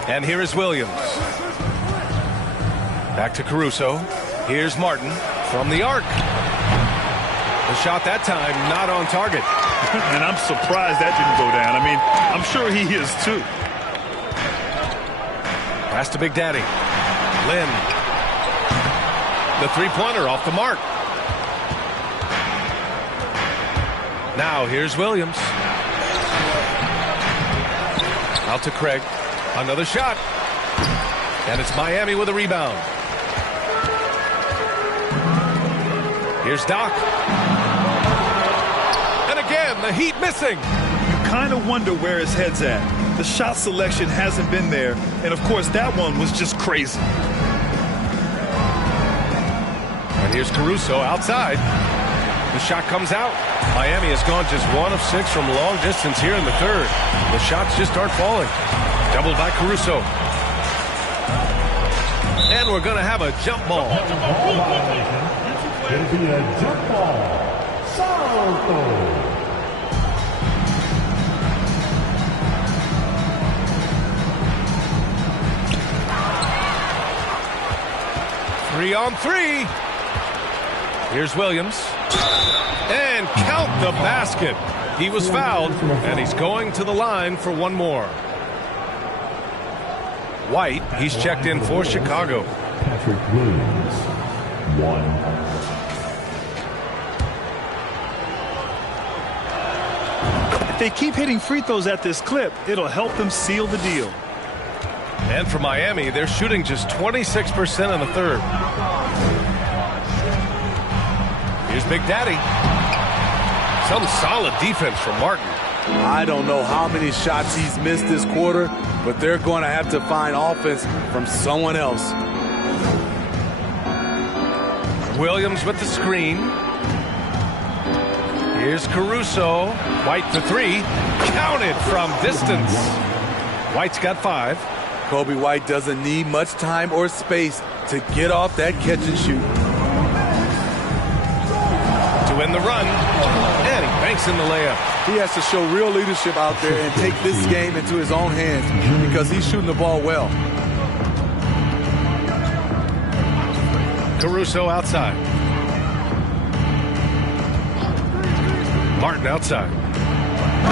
And here is Williams. Back to Caruso. Here's Martin from the arc. The shot that time not on target. And I'm surprised that didn't go down. I mean, I'm sure he is too. Pass to Big Daddy. Lynn. The three-pointer off the mark. Now here's Williams. Out to Craig. Another shot. And it's Miami with a rebound. Here's Doc. And again, the Heat missing. You kind of wonder where his head's at. The shot selection hasn't been there. And, of course, that one was just crazy. And here's Caruso outside. The shot comes out. Miami has gone just 1 of 6 from long distance here in the third. The shots just aren't falling. Doubled by Caruso. And we're going to have a jump ball. It'll be a jump ball. Salto. 3-on-3. Here's Williams. And count the basket. He was fouled, and he's going to the line for one more. White, he's checked in for Chicago. Patrick Williams, 1. If they keep hitting free throws at this clip, it'll help them seal the deal. And for Miami, they're shooting just 26% in the third. Here's Big Daddy. Some solid defense from Martin. I don't know how many shots he's missed this quarter, but they're going to have to find offense from someone else. Williams with the screen. Here's Caruso. White for 3. Counted from distance. White's got 5. Kobe White doesn't need much time or space to get off that catch and shoot. To win the run. And he banks in the layup. He has to show real leadership out there and take this game into his own hands because he's shooting the ball well. Caruso outside. Martin outside.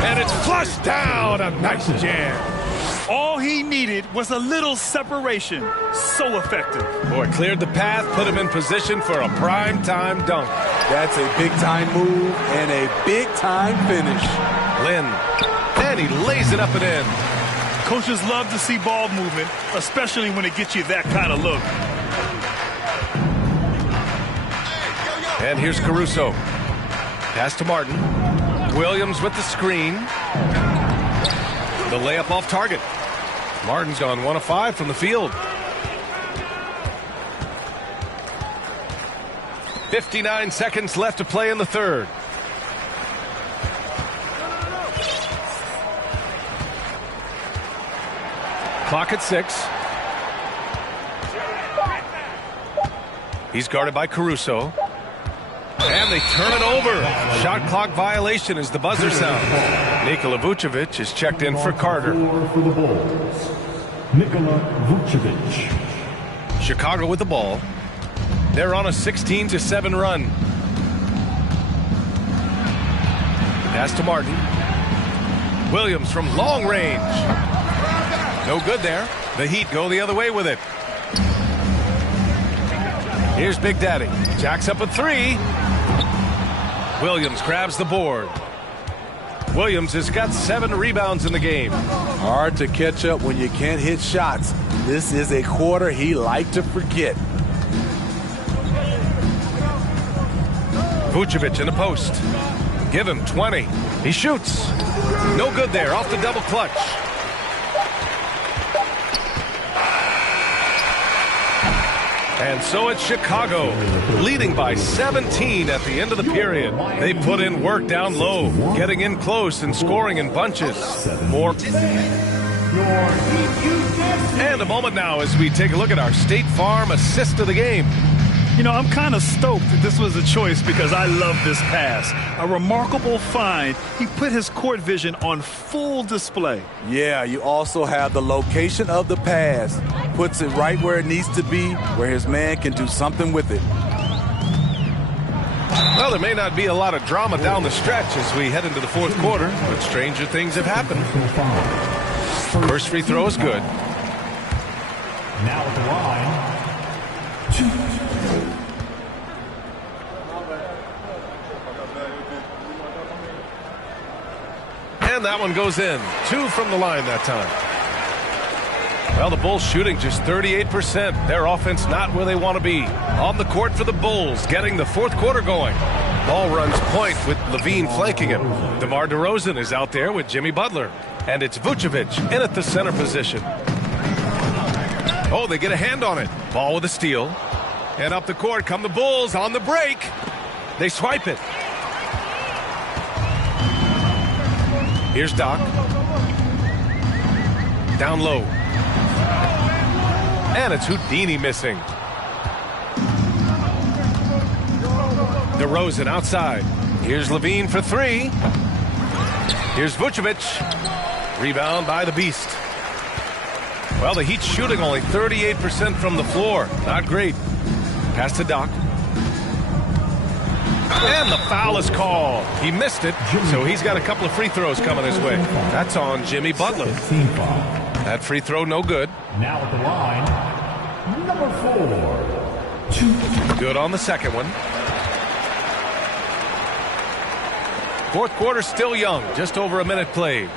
And it's flushed down. A nice jam. All he needed was a little separation. So effective. Boy, cleared the path, put him in position for a prime-time dunk. That's a big-time move and a big-time finish. Lynn. And he lays it up and in. Coaches love to see ball movement, especially when it gets you that kind of look. And here's Caruso. Pass to Martin. Williams with the screen. The layup off target. Martin's gone 1 of 5 from the field. 59 seconds left to play in the third. Clock at 6. He's guarded by Caruso. And they turn it over. Shot clock violation as the buzzer sounds. Nikola Vucevic is checked in for Carter. For the Bulls, Nikola Vucevic. Chicago with the ball. They're on a 16-7 run. Pass to Martin. Williams from long range. No good there. The Heat go the other way with it. Here's Big Daddy. Jacks up a 3. Williams grabs the board. Williams has got 7 rebounds in the game. Hard to catch up when you can't hit shots. This is a quarter he liked to forget. Vucevic in the post. Give him 20. He shoots. No good there. Off the double clutch. And so it's Chicago, leading by 17 at the end of the period. They put in work down low, getting in close and scoring in bunches. More. And a moment now as we take a look at our State Farm assist of the game. You know, I'm kind of stoked that this was a choice because I love this pass. A remarkable find. He put his court vision on full display. Yeah, you also have the location of the pass. Puts it right where it needs to be, where his man can do something with it. Well, there may not be a lot of drama down the stretch as we head into the fourth quarter, but stranger things have happened. First free throw is good. Now at the line, 2. And that one goes in. 2 from the line that time. Well, the Bulls shooting just 38%. Their offense not where they want to be. On the court for the Bulls, getting the fourth quarter going. Ball runs point with Levine flanking him. DeMar DeRozan is out there with Jimmy Butler. And it's Vucevic in at the center position. Oh, they get a hand on it. Ball with a steal. And up the court come the Bulls on the break. They swipe it. Here's Doc. Down low. And it's Houdini missing. DeRozan outside. Here's Levine for 3. Here's Vucevic. Rebound by the Beast. Well, the Heat shooting only 38% from the floor. Not great. Pass to Doc. And the foul is called. He missed it, so he's got a couple of free throws coming his way. That's on Jimmy Butler. That free throw no good. Now at the line, number 4. 2. Good on the second one. Fourth quarter still young. Just over a minute played.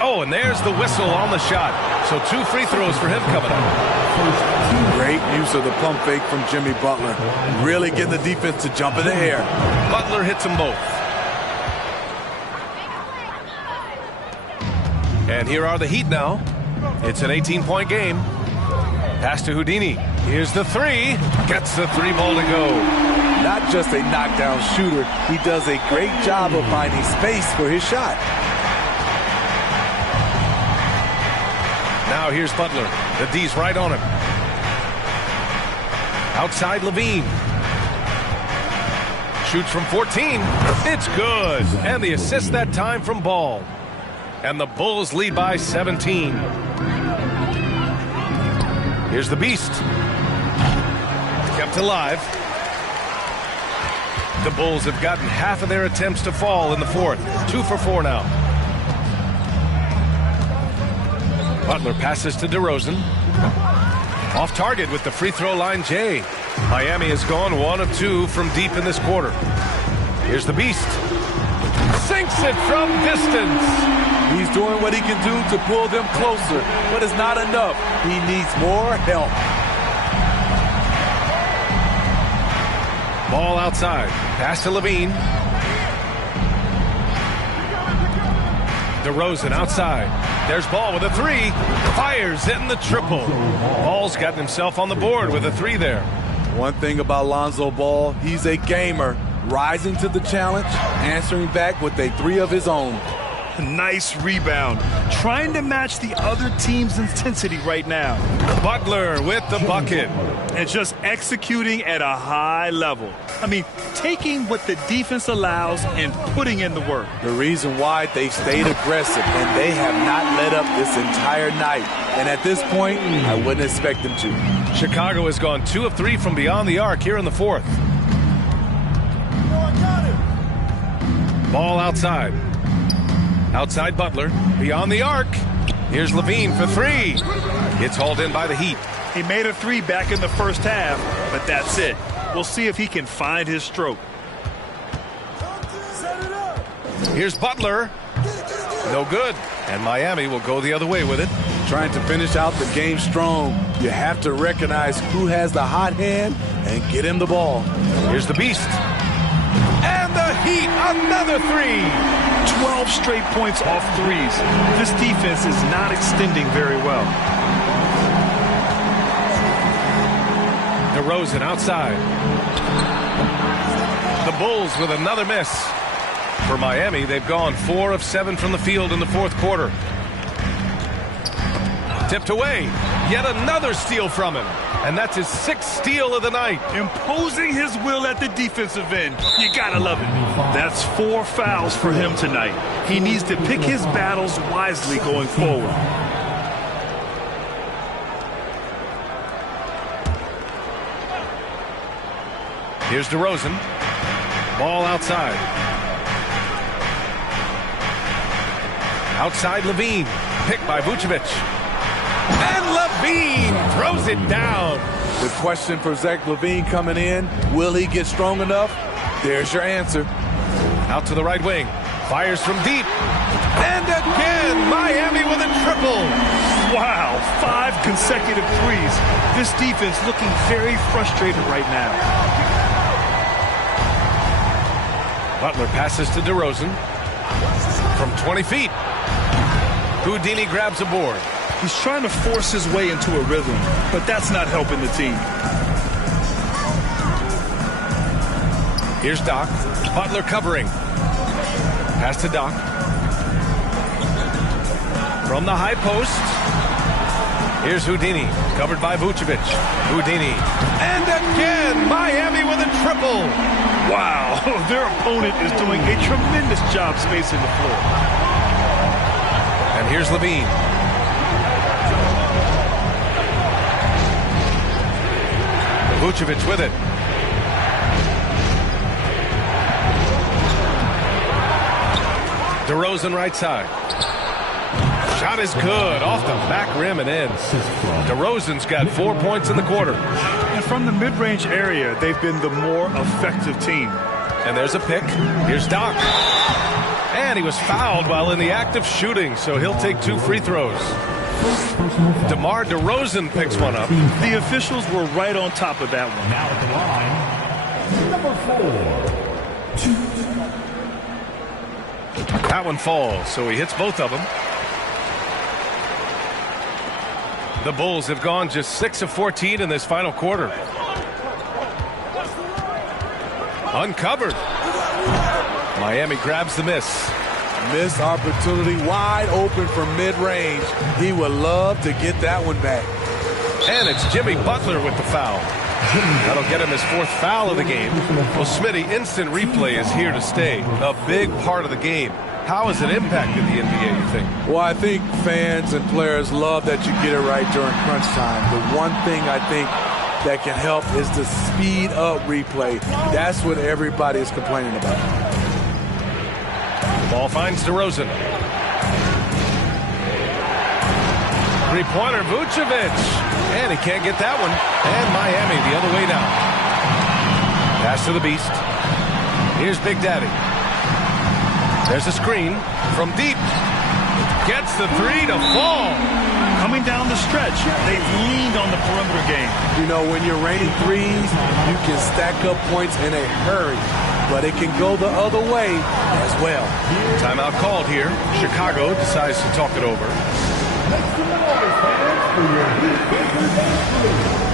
Oh, and there's the whistle on the shot. So 2 free throws for him coming up. Great use of the pump fake from Jimmy Butler. Really getting the defense to jump in the air. Butler hits them both. And here are the Heat now. It's an 18-point game. Pass to Houdini. Here's the 3. Gets the 3-ball to go. Not just a knockdown shooter, he does a great job of finding space for his shot. Now here's Butler. The D's right on him. Outside Levine. Shoots from 14. It's good. And the assist that time from Ball. And the Bulls lead by 17. Here's the Beast. Kept alive. The Bulls have gotten half of their attempts to fall in the fourth. 2 for 4 now. Butler passes to DeRozan. Off target with the free throw line, Jay. Miami has gone 1 of 2 from deep in this quarter. Here's the Beast. Sinks it from distance. He's doing what he can do to pull them closer, but it's not enough. He needs more help. Ball outside. Pass to Levine. DeRozan outside. There's Ball with a 3. Fires in the triple. Ball's gotten himself on the board with a 3 there. One thing about Lonzo Ball, he's a gamer. Rising to the challenge, answering back with a 3 of his own. Nice rebound. Trying to match the other team's intensity right now. Butler with the bucket. And just executing at a high level. I mean, taking what the defense allows and putting in the work. The reason why they stayed aggressive, and they have not let up this entire night. And at this point, I wouldn't expect them to. Chicago has gone 2 of 3 from beyond the arc here in the 4th. Ball outside. Outside Butler. Beyond the arc. Here's Levine for 3. Gets hauled in by the Heat. He made a 3 back in the first half, but that's it. We'll see if he can find his stroke. Here's Butler. No good. And Miami will go the other way with it. Trying to finish out the game strong. You have to recognize who has the hot hand and get him the ball. Here's the Beast. And the Heat, another 3. 12 straight points off threes. This defense is not extending very well. DeRozan outside. The Bulls with another miss. For Miami, they've gone 4 of 7 from the field in the 4th quarter. Tipped away. Yet another steal from him. And that's his 6th steal of the night. Imposing his will at the defensive end. You gotta love it. That's 4 fouls for him tonight. He needs to pick his battles wisely going forward. Here's DeRozan. Ball outside. Outside Levine. Picked by Vucevic. And Levine throws it down. The question for Zach Levine coming in, will he get strong enough? There's your answer. Out to the right wing. Fires from deep. And again, Miami with a triple. Wow, 5 consecutive threes. This defense looking very frustrated right now. Butler passes to DeRozan. From 20 feet. Houdini grabs a board. He's trying to force his way into a rhythm, but that's not helping the team. Here's Doc. Butler covering. Pass to Doc. From the high post. Here's Houdini. Covered by Vucevic. Houdini. And again, Miami with a triple. Wow, their opponent is doing a tremendous job spacing the floor. And here's Levine. Vucevic with it. DeRozan right side. Shot is good. Off the back rim and in. DeRozan's got 4 points in the quarter. And from the mid-range area, they've been the more effective team. And there's a pick. Here's Doc. And he was fouled while in the act of shooting, so he'll take 2 free throws. DeMar DeRozan picks one up. The officials were right on top of that one. Now at the line, number 4. That one falls, so he hits both of them. The Bulls have gone just 6 of 14 in this final quarter. Uncovered. Miami grabs the miss. Missed opportunity, wide open from mid-range. He would love to get that one back. And it's Jimmy Butler with the foul. That'll get him his 4th foul of the game. Well, Smitty, instant replay is here to stay. A big part of the game. How has it impacted the NBA, you think? Well, I think fans and players love that you get it right during crunch time. The one thing I think that can help is the speed up replay. That's what everybody is complaining about. Ball finds DeRozan. Three-pointer, Vucevic. And he can't get that one. And Miami the other way now. Pass to the Beast. Here's Big Daddy. There's a screen from deep. Gets the three to fall. Coming down the stretch, they've leaned on the perimeter game. You know, when you're raining threes, you can stack up points in a hurry. But it can go the other way as well. Timeout called here. Chicago decides to talk it over. Make some noise, fans, for your Heat Pacers.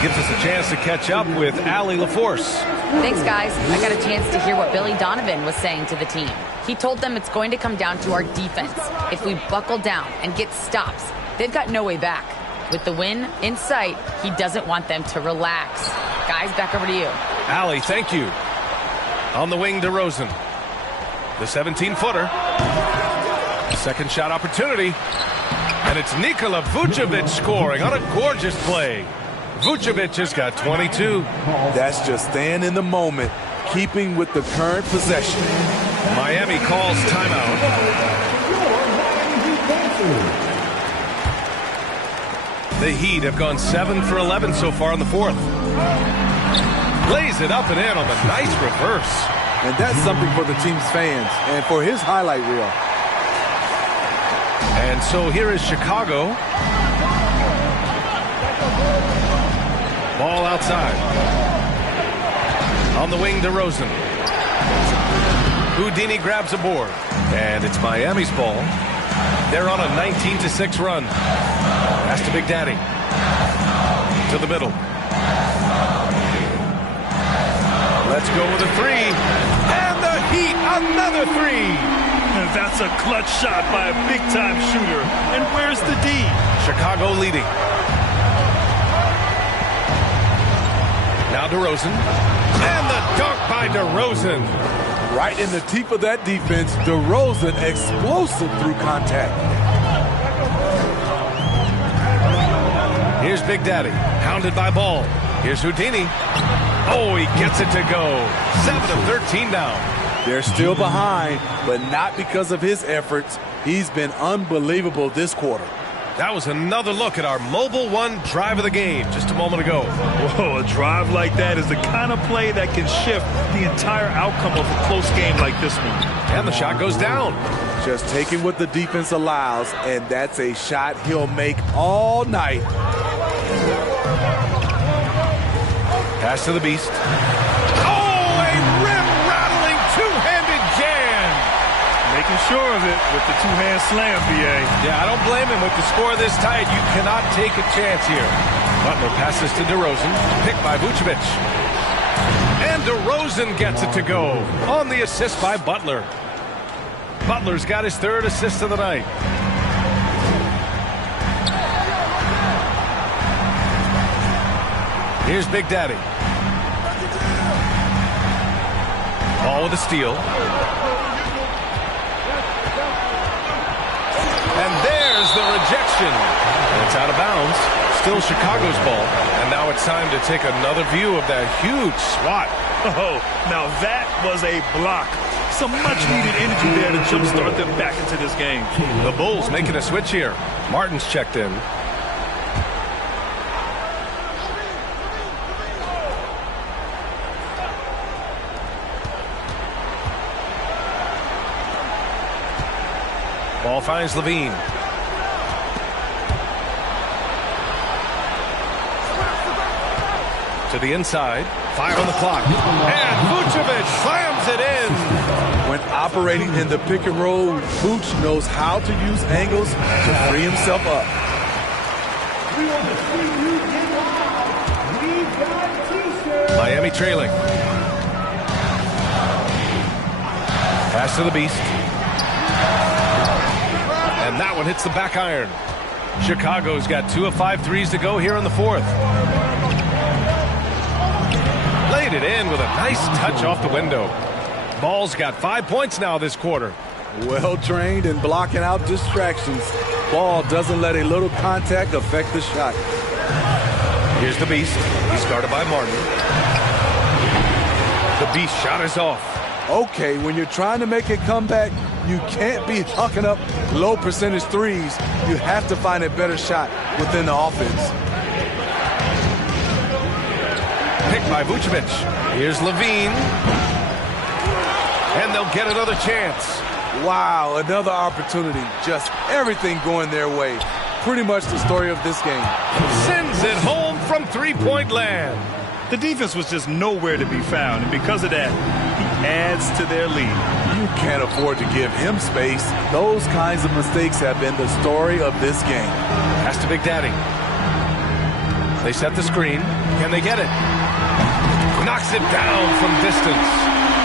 Gives us a chance to catch up with Allie LaForce. Thanks, guys. I got a chance to hear what Billy Donovan was saying to the team. He told them it's going to come down to our defense. If we buckle down and get stops, they've got no way back. With the win in sight, he doesn't want them to relax. Guys, back over to you. Allie, thank you. On the wing, DeRozan. The 17-footer. Second shot opportunity. And it's Nikola Vucevic scoring on a gorgeous play. Vucevic has got 22. That's just staying in the moment, keeping with the current possession. Miami calls timeout. The Heat have gone 7 for 11 so far in the fourth. Lays it up and in on the nice reverse. And that's something for the team's fans and for his highlight reel. And so here is Chicago. Ball outside. On the wing, DeRozan. Houdini grabs a board. And it's Miami's ball. They're on a 19-6 run. Pass to Big Daddy. To the middle. Let's go with a three. And the Heat, another three. And that's a clutch shot by a big-time shooter. And where's the D? Chicago leading. Now DeRozan. And the dunk by DeRozan. Right in the teeth of that defense, DeRozan explosive through contact. Here's Big Daddy, hounded by Ball. Here's Houdini. Oh, he gets it to go. 7 of 13 down. They're still behind, but not because of his efforts. He's been unbelievable this quarter. That was another look at our Mobile One drive of the game just a moment ago. Whoa, a drive like that is the kind of play that can shift the entire outcome of a close game like this one. And the shot goes down. Just taking what the defense allows, and that's a shot he'll make all night. Pass to the Beast. Oh, a rim-rattling two-handed jam. Making sure of it with the two-hand slam, B.A. Yeah, I don't blame him. With the score this tight, you cannot take a chance here. Butler passes to DeRozan, picked by Vucevic. And DeRozan gets it to go on the assist by Butler. Butler's got his third assist of the night. Here's Big Daddy. Ball with a steal. And there's the rejection. It's out of bounds. Still Chicago's ball. And now it's time to take another view of that huge swat. Oh, now that was a block. Some much-needed energy there to jumpstart them back into this game. The Bulls making a switch here. Martin's checked in. Ball finds Levine. To the inside. 5 on the clock. And Vucevic slams it in. When operating in the pick and roll, Vooch knows how to use angles to free himself up. Miami trailing. Pass to the Beast. And that one hits the back iron. Chicago's got 2 of 5 threes to go here in the fourth. Laid it in with a nice touch off the window. Ball's got 5 points now this quarter. Well trained in blocking out distractions. Ball doesn't let a little contact affect the shot. Here's the Beast. He's guarded by Martin. The Beast shot is off. Okay, when you're trying to make a comeback, you can't be hucking up low percentage threes. You have to find a better shot within the offense. Picked by Vucevic. Here's Levine. And they'll get another chance. Wow, another opportunity. Just everything going their way. Pretty much the story of this game. Sends it home from three-point land. The defense was just nowhere to be found, and because of that, he adds to their lead. You can't afford to give him space. Those kinds of mistakes have been the story of this game. Pass to Big Daddy. They set the screen. Can they get it? Knocks it down from distance.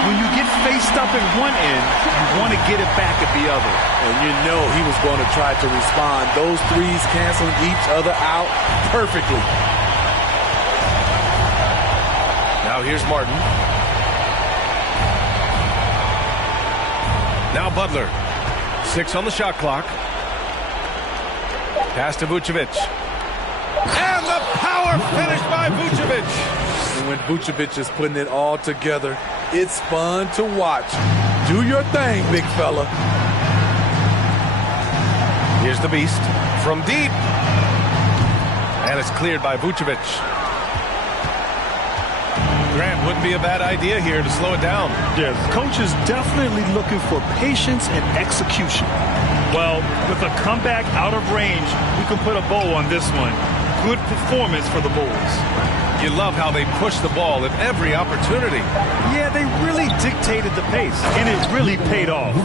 When you get faced up at one end, you want to get it back at the other. And you know he was going to try to respond. Those threes canceling each other out perfectly. Now here's Martin. Now Butler. 6 on the shot clock. Pass to Vucevic. And the power finish by Vucevic. And when Vucevic is putting it all together, it's fun to watch. Do your thing, big fella. Here's the Beast from deep. And it's cleared by Vucevic. Grant, wouldn't be a bad idea here to slow it down. Yes, coach is definitely looking for patience and execution. Well, with a comeback out of range, we can put a bow on this one. Good performance for the Bulls. You love how they push the ball at every opportunity. Yeah, they really dictated the pace, and it really paid off.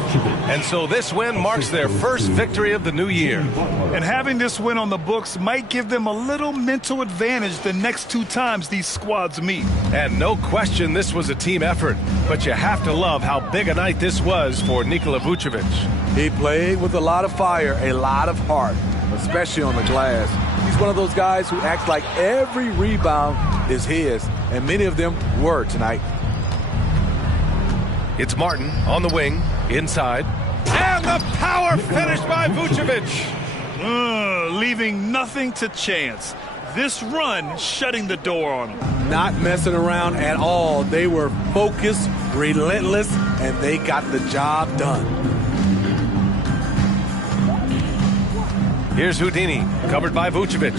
And so this win marks their first victory of the new year. And having this win on the books might give them a little mental advantage the next 2 times these squads meet. And no question this was a team effort, but you have to love how big a night this was for Nikola Vucevic. He played with a lot of fire, a lot of heart, especially on the glass. He's one of those guys who acts like every rebound is his, and many of them were tonight. It's Martin on the wing, inside. And the power finish by Vucevic. Leaving nothing to chance. This run shutting the door on them. Not messing around at all. They were focused, relentless, and they got the job done. Here's Houdini, covered by Vucevic.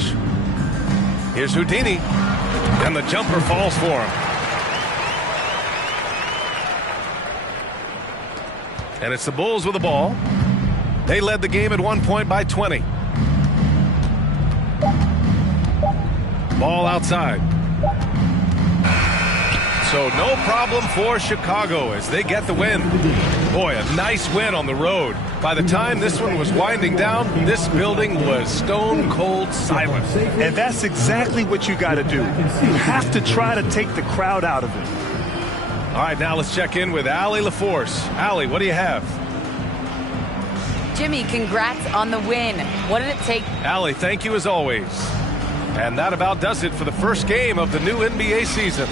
Here's Houdini, and the jumper falls for him. And it's the Bulls with the ball. They led the game at 1 point by 20. Ball outside. So no problem for Chicago as they get the win. Boy, a nice win on the road. By the time this one was winding down, this building was stone cold silent. And that's exactly what you got to do. You have to try to take the crowd out of it. All right, now let's check in with Allie LaForce. Allie, what do you have? Jimmy, congrats on the win. What did it take? Allie, thank you as always. And that about does it for the first game of the new NBA season.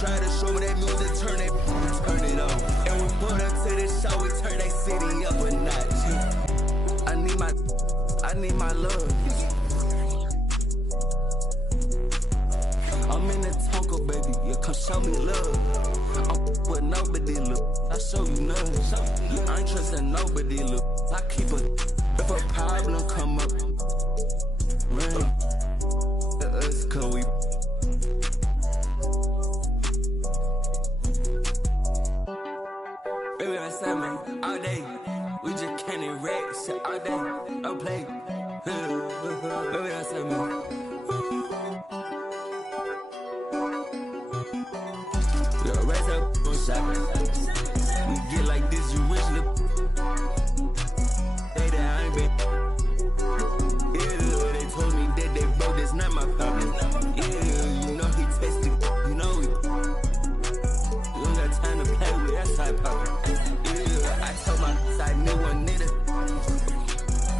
try to show me that music, turn it up. And we put up to this show, we turn that city up a notch. I need my love. I'm in the Tonka, baby, yeah, come show me love. I'm with nobody, look, I show you none. I ain't trusting nobody, look, I keep a, if a problem come up, run, us, cause we. Baby, I said, man, all day, we just can't erect shit all day, I play. Baby, I said, man. We get like this, you wish the day that I ain't been. Yeah, they told me that they broke, that's not my problem. Yeah, you know he tasted, you know he. You don't got time to play with that side poppin'. Yeah, I told my side new one nigga.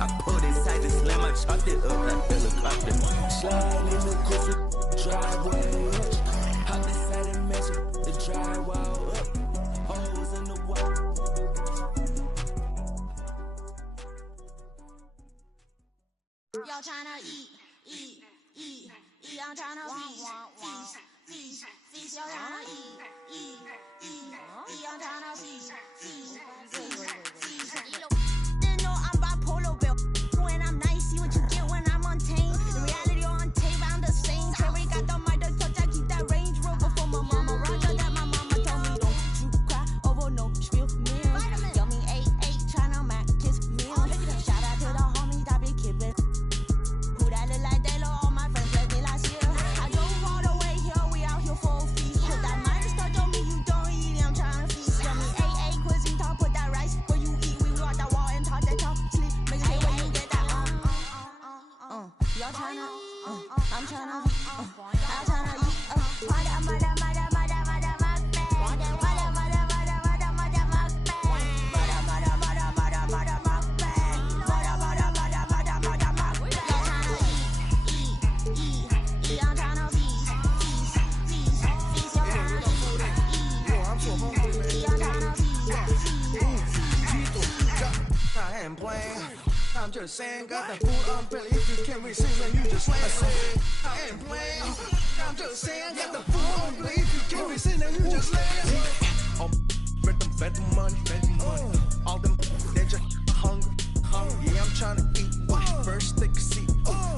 I pulled inside the slam, I chopped it up like helicopter. Slide in the coast driveway. Hop inside and measure the drywall. Y'all tryna eat. I'm tryna feast. Y'all tryna eat. I'm tryna feast. They know I'm bipolar, Bill. When I'm nice, see what you get when I'm untamed. The reality on tape, I'm the same. Cherry got the mic, the touch, I keep that Range Rover for my mama. Roger that my mama told me. Don't you cry over no spill meal. Yummy 8-8, tryna mac kiss meal. Shout out to the homies that be keeping. Like they love all my friends left me last year. I drove all the way here, we out here for a feast. Put that minus touch on me, you don't eat it, I'm trying to feast. Yummy 8-8 cuisine talk, put that rice where you eat. We walk that wall and talk that talk, sleep. Make it where you get that y'all tryna, I'm tryna, I'm tryna eat. I'm just saying, got the food on belly. If you can't receive, then you just land. I ain't playing. I'm just saying, got the food on belly. If you can't receive, then you just land. Bet the money. All them, they just hungry. Yeah, I'm trying to eat. First take a seat.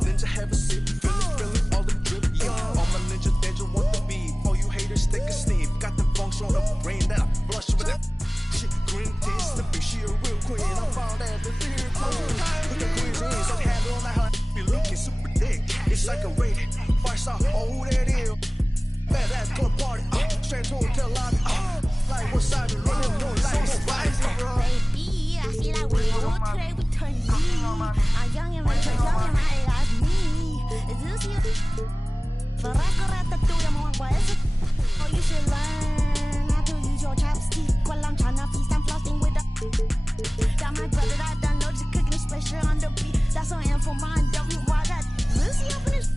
Then just have a sip. Feeling all the drip. Yeah, all my ninjas, they just want the beat. All you haters, take a sniff. Got them funks on the brain that I flush with that. She green taste the fish, she a real queen. I found that the beer queen. With the cuisine, so handle on that hunt. Be looking super thick. It's like a rated. Fight out, oh, who that is? Bad ass club party. Straight to hotel lobby. Like what side you running? No light, no spicy, bro. Baby, I feel like we all today with Tony. I'm young and rich, young and high like me. Is this you? Oh, you should learn how to use your chopstick while I'm trying to feast. I'm flossing with the. Got my brother that downloads the cooking special on the beat. That's on info mine. W. Why that? Lucy up in his.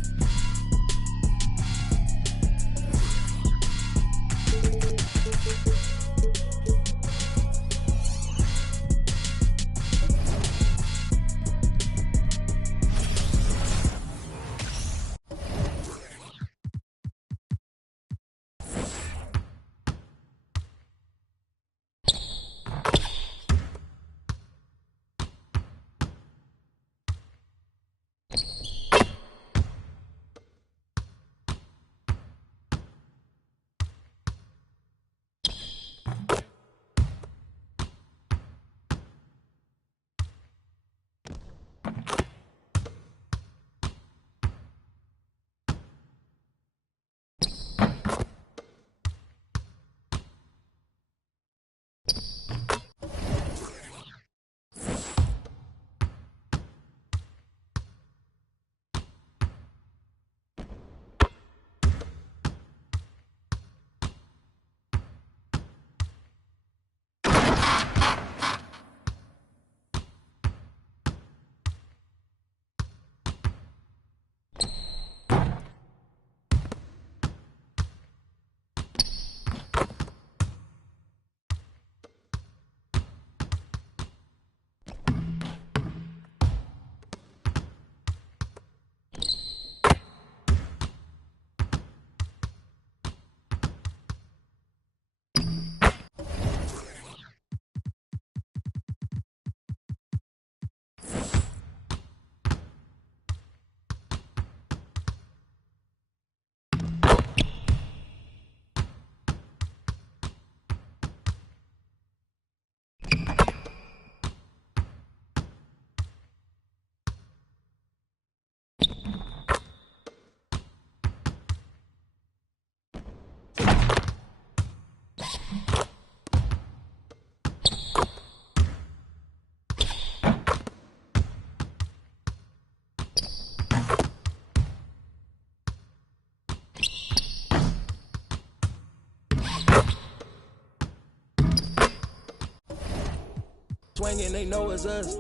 banging, they know it's us.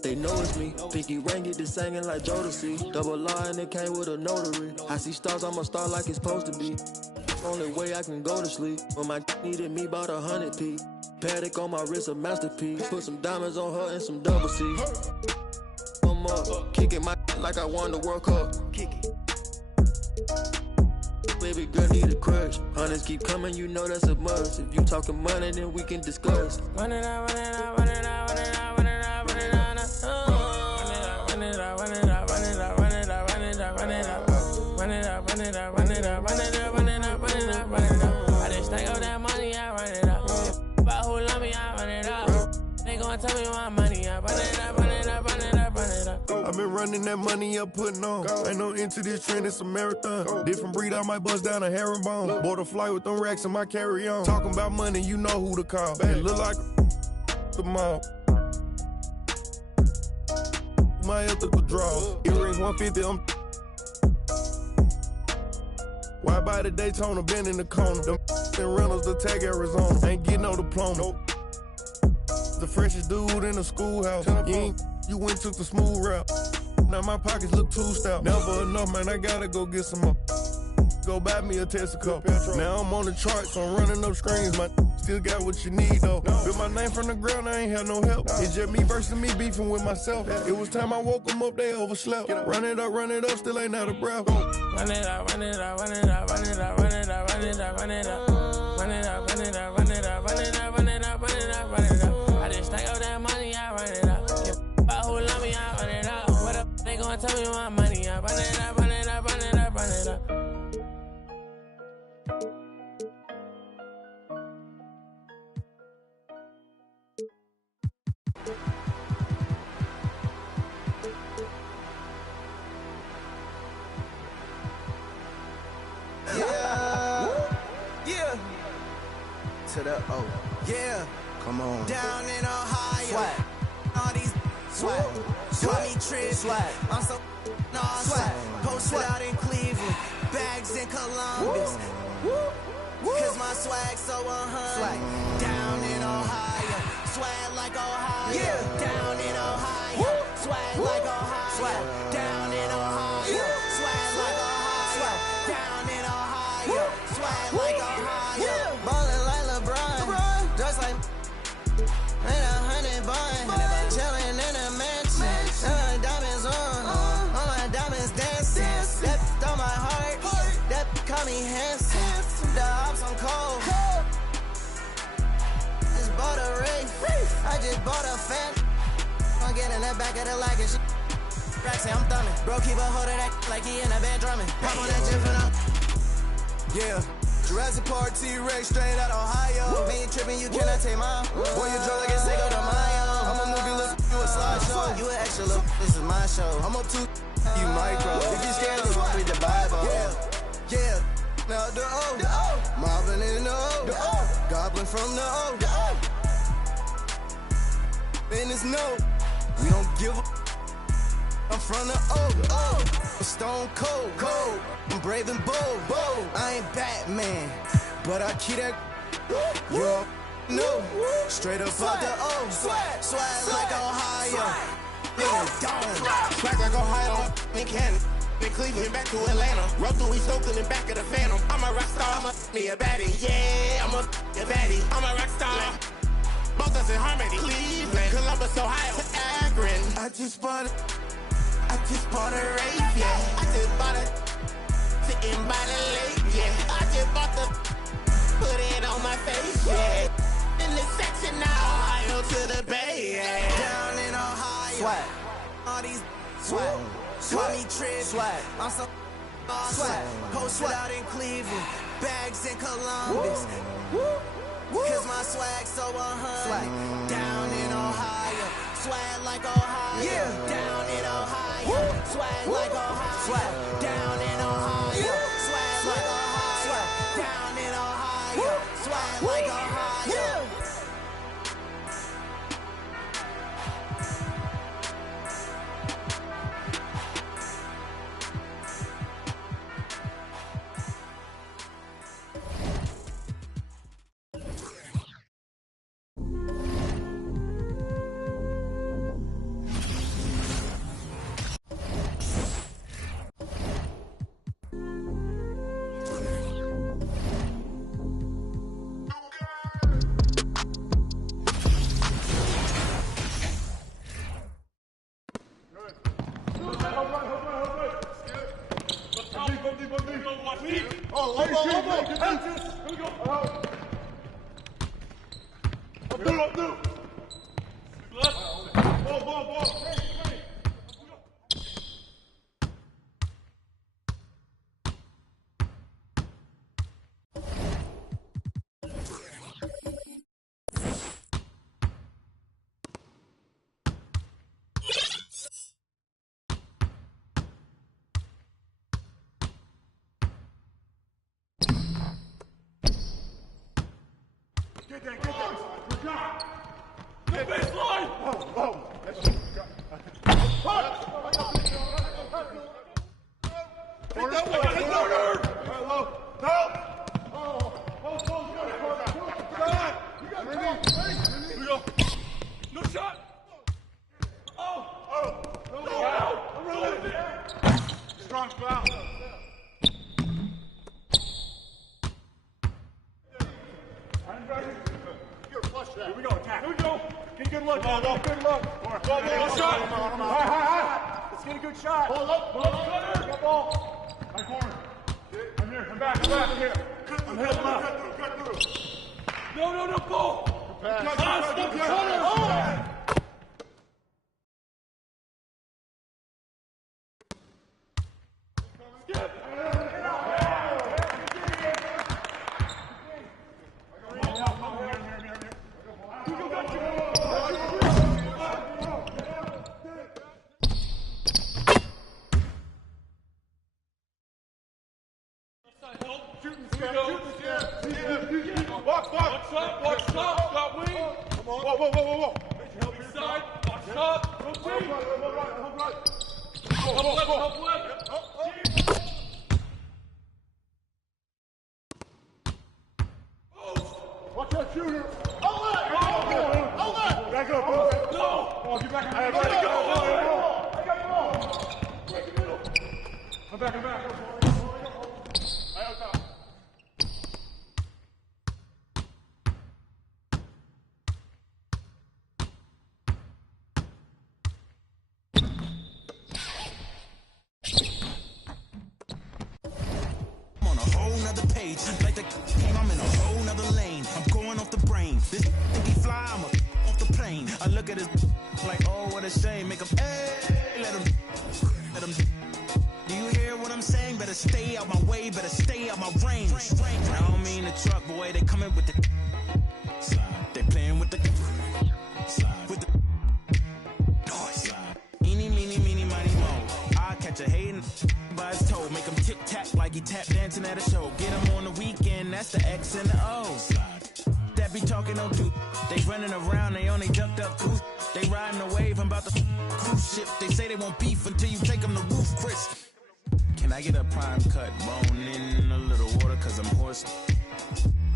They know it's me. Pinky ring get to singing like Jodeci. Double line, it came with a notary. I see stars, I'm a star like it's supposed to be. Only way I can go to sleep. When my needed me, bought 100 P. Paddock on my wrist, a masterpiece. Put some diamonds on her and some double C. I'm up, kicking my like I won the World Cup. Kick it. Baby girl need a crush. Hunters keep coming, you know that's a must. If you talking money, then we can discuss. Run it out, run it out, run it out, run it out, run it out, run it out. Run it out, run it out, run it out, run it out, run it out, run it out, run it out, run it out, run it out, run it out, run it out, run it out, run it out. I just stack up that money, I run it out. About who love me, I run it out. They gon' tell me my money, I run it out, run it out, run it out, run it out. I've been running that money up, putting on. Ain't no into this trend, it's a marathon. Different breed, I might bust down a herringbone. Bought a flight with them racks in my carry-on. Talking about money, you know who to call. It look like the mall. My ethical draw. Earrings 150, I'm. Why buy the Daytona, been in the corner? Them rentals, the tag Arizona. Ain't getting no diploma. The freshest dude in the schoolhouse. You went took the smooth route. Now my pockets look too stout. Never enough, man, I gotta go get some more. Go buy me a Texaco. Now I'm on the charts, I'm running up screens. My still got what you need though. Built my name from the ground, I ain't had no help. It's just me versus me beefing with myself. It was time I woke them up, they overslept. Run it up, still ain't out of breath. Run it out, run it out, run it out, run it out, run it out, run it out, run it out. Run it out, run it out, run it out, run it out, run it out, run it out, run it out. I just stack up that money, I run it out. About who love me, I run it out. What up, they gon' tell me my money, I run it out, run it out, run it out, run it out. To the O. Yeah. Come on. Down in Ohio. Swag. All these swag. Swag. Me trip. Swag. I'm so swag. Posted out in Cleveland. Bags in Columbus. Cause my swag so 100. Swag. Down in Ohio. Swag like Ohio. Yeah. Down in Ohio. Swag like Ohio. Swag. Down in Ohio. Swag like Ohio. Swag. Down in Ohio. Swag like Ohio. Ballin' like LeBron. Just like ain't 100 bun. Chillin' in a mansion. Diamonds on. All my diamonds dancing. That on my heart. That call me handsome. The ops on cold. Just bought a race. I just bought a fan. I'm getting the back of the lag and shit. Raxy, I'm thumbing. Bro, keep a hold of that like he in a bed drumming. Pop on that gym for now. Yeah. Jurassic Park T-Rex straight out Ohio. Me ain't tripping, you cannot take mine. Boy, you drunk like a Seiko de Mayo. I'm a movie, look, you a slideshow. You an extra look, this is my show. I'm up to you micro. If you scared, look, read the Bible. Yeah. Now the O. Marvin in the O. Goblin from the O. And it's no. We don't give a. I'm from the O. I'm stone cold. I'm brave and bold. I ain't Batman, but I keep that. You know, straight up out the O. Swag like Ohio. Swag like Ohio. In Canada. In Cleveland, back to Atlanta. Rub through East Oakland and back of the Phantom. I'm a rock star. I'm me a baddie. Yeah, I'm a baddie. I'm a rock star. Both us in harmony. Cleveland, Columbus, Ohio, Akron. I just bought a race, yeah. I just bought a sitting by the lake, yeah. I just bought the put it on my face, yeah. In the section now, Ohio to the Bay, yeah. Down in Ohio. Swag. All these swag. Swag me trip. Swag. I'm so swag. Posted out in Cleveland. Bags in Columbus. Cause my swag so 100. Swag. Down in Ohio. Swag like Ohio. Yeah. Down in Ohio. Swag like Ohio. Swag. Down in Ohio. Swag like Ohio. Swag. Down in Ohio. Swag like Ohio. Get that. Good job. Good baseline. Oh. That's good. No shot. Strong foul. Here we go, attack. Here we go. Get a good look. Good look. Good shot. High. Let's get a good shot. Hold up. Get ball. My corner. I'm here. I'm back. I'm here. I'm heading up. Cut through. No, ball. Pass. Skip. Watch top, got wing. Come on. Whoa. Inside, watch top. Go team. Help left. Watch that shooter. Outlet. Back up. No. Get back. I got the ball. I'm back. Right on top. Like the I'm in a whole nother lane. I'm going off the brain. This think he fly, I'm off the plane. I look at his like, oh, what a shame. Make him, hey, let him. Do you hear what I'm saying? Better stay out my way, better stay out my range. I don't mean the truck, boy. They coming with the they playing with the noise. Eeny, meeny, miny, mo. I catch a hatin' by his toe. Make him tic-tac like he tap dancing at a show. Get him on the weekend, that's the X and the O. That be talking no do. They running around, they only ducked up goose. They riding the wave, I'm about to cruise ship. They say they won't beef until you take them to roof, Chris. Can I get a prime cut, bone in a little water, cause I'm hoarse.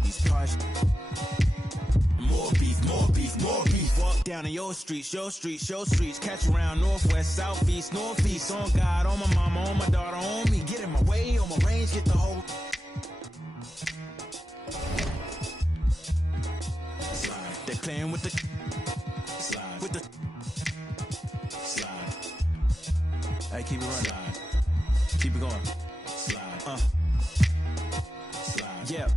He's parched. More beef. Walk down in your streets. Catch around northwest, southeast, northeast. On God, on my mama, on my daughter, on me. Get in my way, on my range, get the whole. They playing with the. Hey, keep it running. Keep it going. Yeah.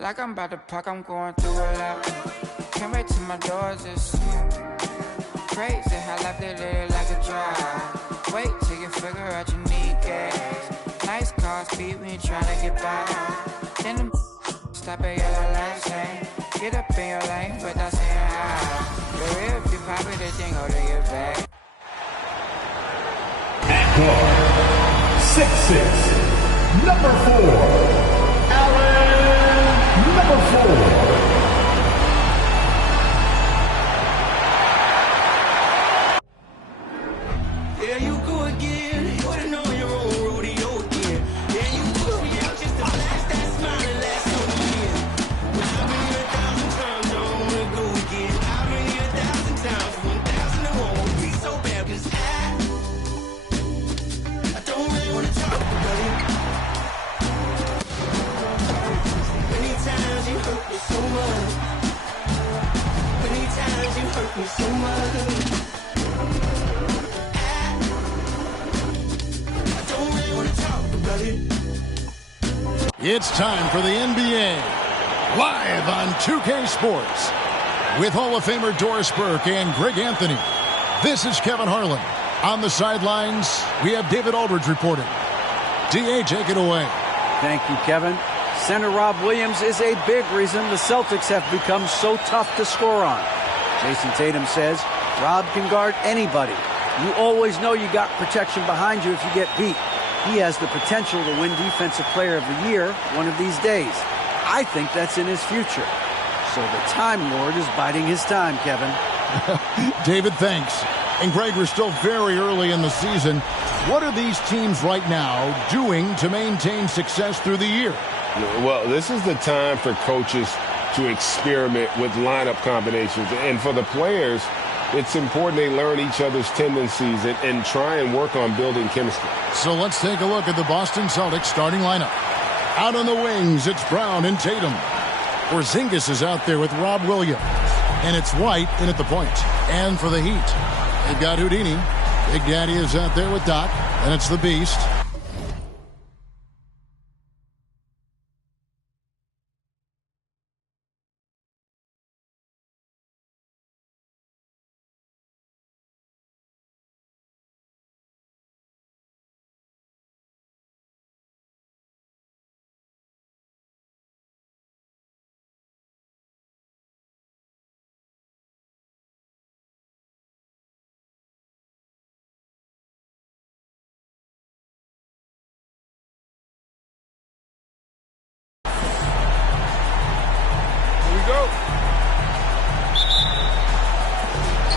Like I'm about to pack, I'm going through a lot. Came right to my doors, it's crazy how life they live like a drive. Wait till you figure out you need gas. Nice car, speed when you tryna get by. Then them stop at yellow light saying, get up in your lane, but not saying hi. Baby, if you pop it, the thing hold your back. At guard, 6'6", number 4, Allen, number 4. There you go again. You would've known your own rodeo again. Yeah, you put me out just to blast that smile and last on the end. But I've been here 1,000 times, I don't wanna go again. I've been here 1,000 times, 1,000 it won't be so bad, 'cause I don't really wanna talk about it. Many times you hurt me so much. Many times you hurt me so much. It's time for the NBA, live on 2K Sports. With Hall of Famer Doris Burke and Greg Anthony, this is Kevin Harlan. On the sidelines, we have David Aldridge reporting. D.A., take it away. Thank you, Kevin. Center Rob Williams is a big reason the Celtics have become so tough to score on. Jason Tatum says, Rob can guard anybody. You always know you got protection behind you if you get beat. He has the potential to win Defensive Player of the Year one of these days. I think that's in his future. So the Time Lord is biding his time, Kevin. David, thanks. And Greg, we're still very early in the season. What are these teams right now doing to maintain success through the year? Well, this is the time for coaches to experiment with lineup combinations. And for the players, it's important they learn each other's tendencies and try and work on building chemistry. So let's take a look at the Boston Celtics starting lineup. Out on the wings, it's Brown and Tatum. Porzingis is out there with Rob Williams. And it's White in at the point. And for the Heat, they've got Houdini. Big Daddy is out there with Doc. And it's the Beast.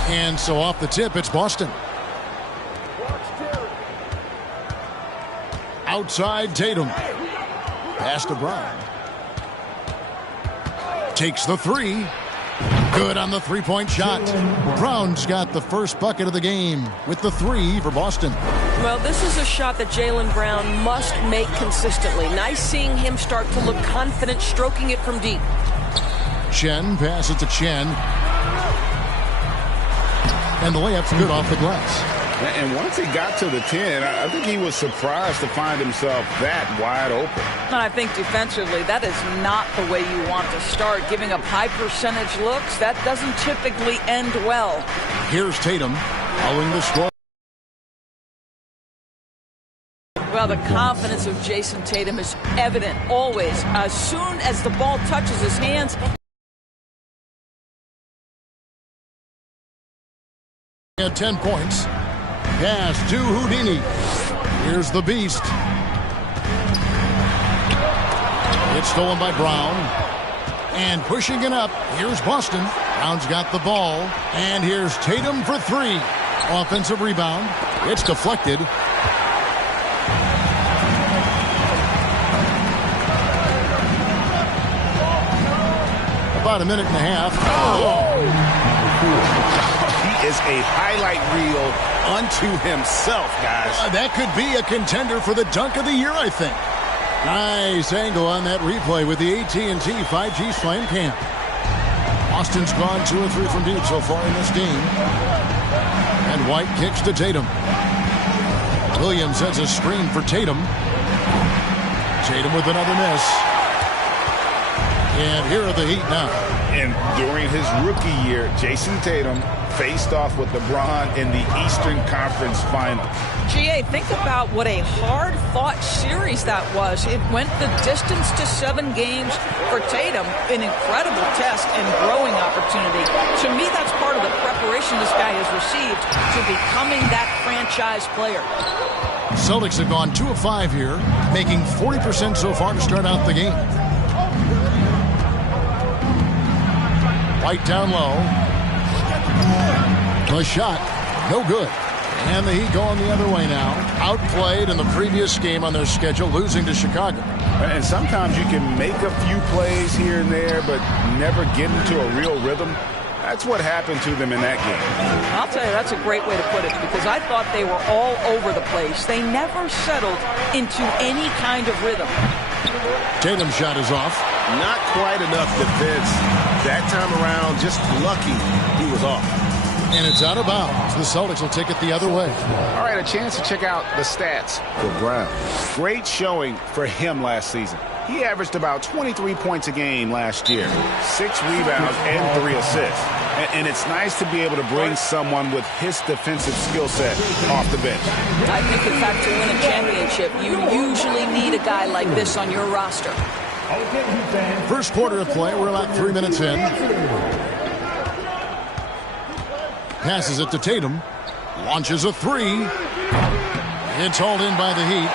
And so off the tip, it's Boston. Outside Tatum. Pass to Brown. Takes the three. Good on the three-point shot. Brown's got the first bucket of the game with the three for Boston. Well, this is a shot that Jaylen Brown must make consistently. Nice seeing him start to look confident, stroking it from deep. Chen passes to Chen. And the layup's good off the glass. And once he got to the 10, I think he was surprised to find himself that wide open. And I think defensively, that is not the way you want to start. Giving up high percentage looks, that doesn't typically end well. Here's Tatum following the score. Well, the confidence of Jason Tatum is evident always. As soon as the ball touches his hands, at 10 points. Pass to Houdini. Here's the Beast. It's stolen by Brown. And pushing it up, here's Boston. Brown's got the ball. And here's Tatum for three. Offensive rebound. It's deflected. About a minute and a half. He is a highlight reel unto himself, guys. That could be a contender for the dunk of the year, I think. Nice angle on that replay with the AT&T 5G Slam Cam. Boston's gone 2 or 3 from deep so far in this game. And White kicks to Tatum. Williams has a screen for Tatum. Tatum with another miss. And here are the Heat now. And during his rookie year, Jason Tatum faced off with LeBron in the Eastern Conference Finals. GA, think about what a hard-fought series that was. It went the distance to 7 games for Tatum, an incredible test and growing opportunity. To me, that's part of the preparation this guy has received to becoming that franchise player. Celtics have gone 2 of 5 here, making 40% so far to start out the game. White down low. The shot, no good. And the Heat going the other way now. Outplayed in the previous game on their schedule, losing to Chicago. And sometimes you can make a few plays here and there, but never get into a real rhythm. That's what happened to them in that game. I'll tell you, that's a great way to put it, because I thought they were all over the place. They never settled into any kind of rhythm. Tatum's shot is off. Not quite enough defense. That time around, just lucky he was off. And it's out of bounds. The Celtics will take it the other way. All right, a chance to check out the stats for Brown. Great showing for him last season. He averaged about 23 points a game last year, 6 rebounds and 3 assists. And it's nice to be able to bring someone with his defensive skill set off the bench. I think, in fact, to win a championship, you usually need a guy like this on your roster. First quarter of play, we're about 3 minutes in. Passes it to Tatum. Launches a 3. It's hauled in by the Heat.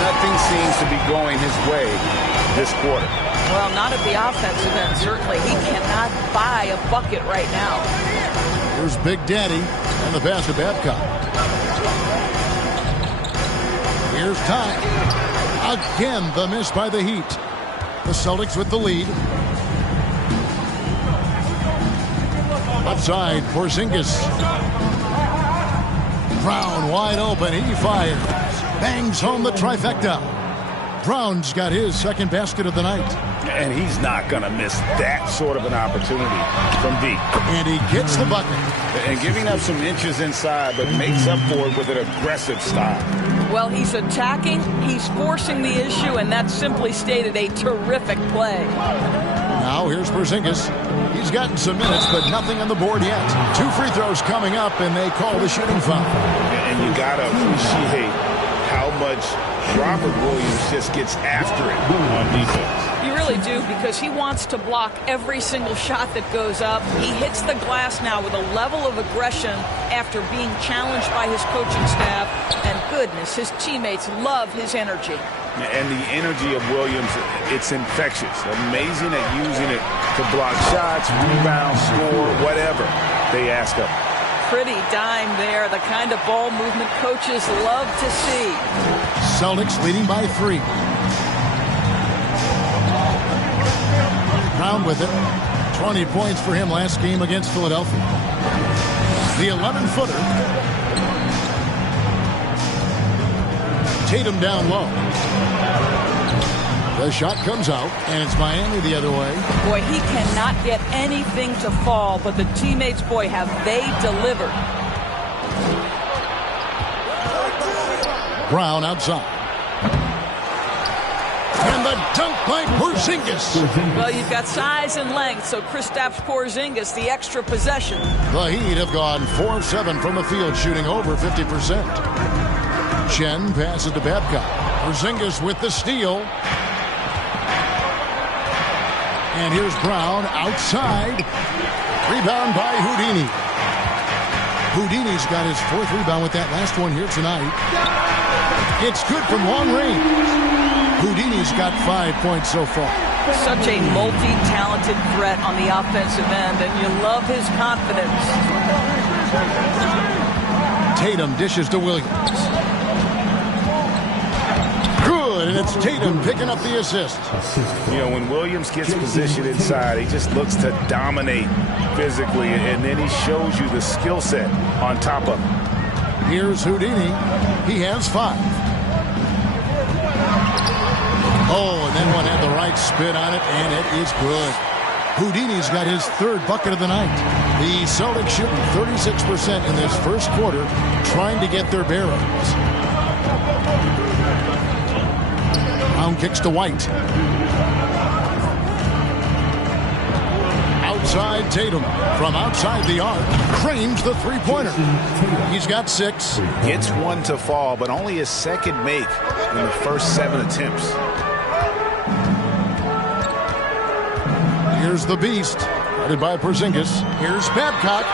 Nothing seems to be going his way this quarter. Well, not at the offensive end, certainly. He cannot buy a bucket right now. Here's Big Daddy and the pass to Babcock. Here's Ty. Again, the miss by the Heat. The Celtics with the lead. Outside, Porzingis. Brown wide open. He fires. Bangs home the trifecta. Brown's got his second basket of the night. And he's not going to miss that sort of an opportunity from deep. And he gets the bucket. And giving up some inches inside, but makes up for it with an aggressive style. Well, he's attacking, he's forcing the issue, and that's simply stated a terrific play. Now here's Porzingis. He's gotten some minutes, but nothing on the board yet. 2 free throws coming up, and they call the shooting foul. And you got to appreciate how much Robert Williams just gets after it on defense. You really do, because he wants to block every single shot that goes up. He hits the glass now with a level of aggression after being challenged by his coaching staff. And goodness, his teammates love his energy. And the energy of Williams, it's infectious. Amazing at using it to block shots, rebound, score, whatever they ask of him. Pretty dime there, the kind of ball movement coaches love to see. Celtics leading by 3. Brown with it. 20 points for him last game against Philadelphia. The 11-footer. Tatum down low. The shot comes out, and it's Miami the other way. Boy, he cannot get anything to fall, but the teammates, boy, have they delivered. Brown outside. And the dunk by Porzingis. Well, you've got size and length, so Kristaps Porzingis, the extra possession. The Heat have gone 4 of 7 from the field, shooting over 50%. Chen passes to Babcock. Porzingis with the steal. And here's Brown outside. Rebound by Houdini. Houdini's got his 4th rebound with that last one here tonight. It's good from long range. Houdini's got 5 points so far. Such a multi-talented threat on the offensive end, and you love his confidence. Tatum dishes to Williams. Good, and it's Tatum picking up the assist. You know, when Williams gets positioned inside, he just looks to dominate physically, and then he shows you the skill set on top of him. Here's Houdini. He has 5. Oh, and then one had the right spin on it, and it is good. Houdini's got his 3rd bucket of the night. The Celtics shooting 36% in this first quarter, trying to get their bearings. Brown kicks to White. Inside Tatum from outside the arc. Cranes the three-pointer. He's got 6. Gets one to fall, but only his second make in the first 7 attempts. Here's the Beast, guarded by Porzingis. Here's Babcock.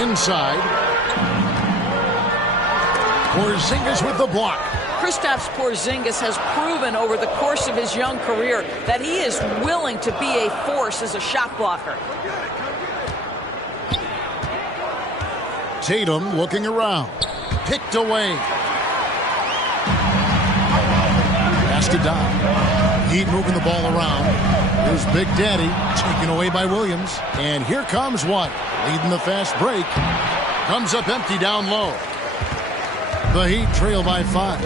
Inside. Porzingis with the block. Kristaps Porzingis has proven over the course of his young career that he is willing to be a force as a shot blocker. Tatum looking around. Picked away. Pass to Doc. Heat moving the ball around. Here's Big Daddy, taken away by Williams. And here comes White, leading the fast break. Comes up empty down low. The Heat trail by 5.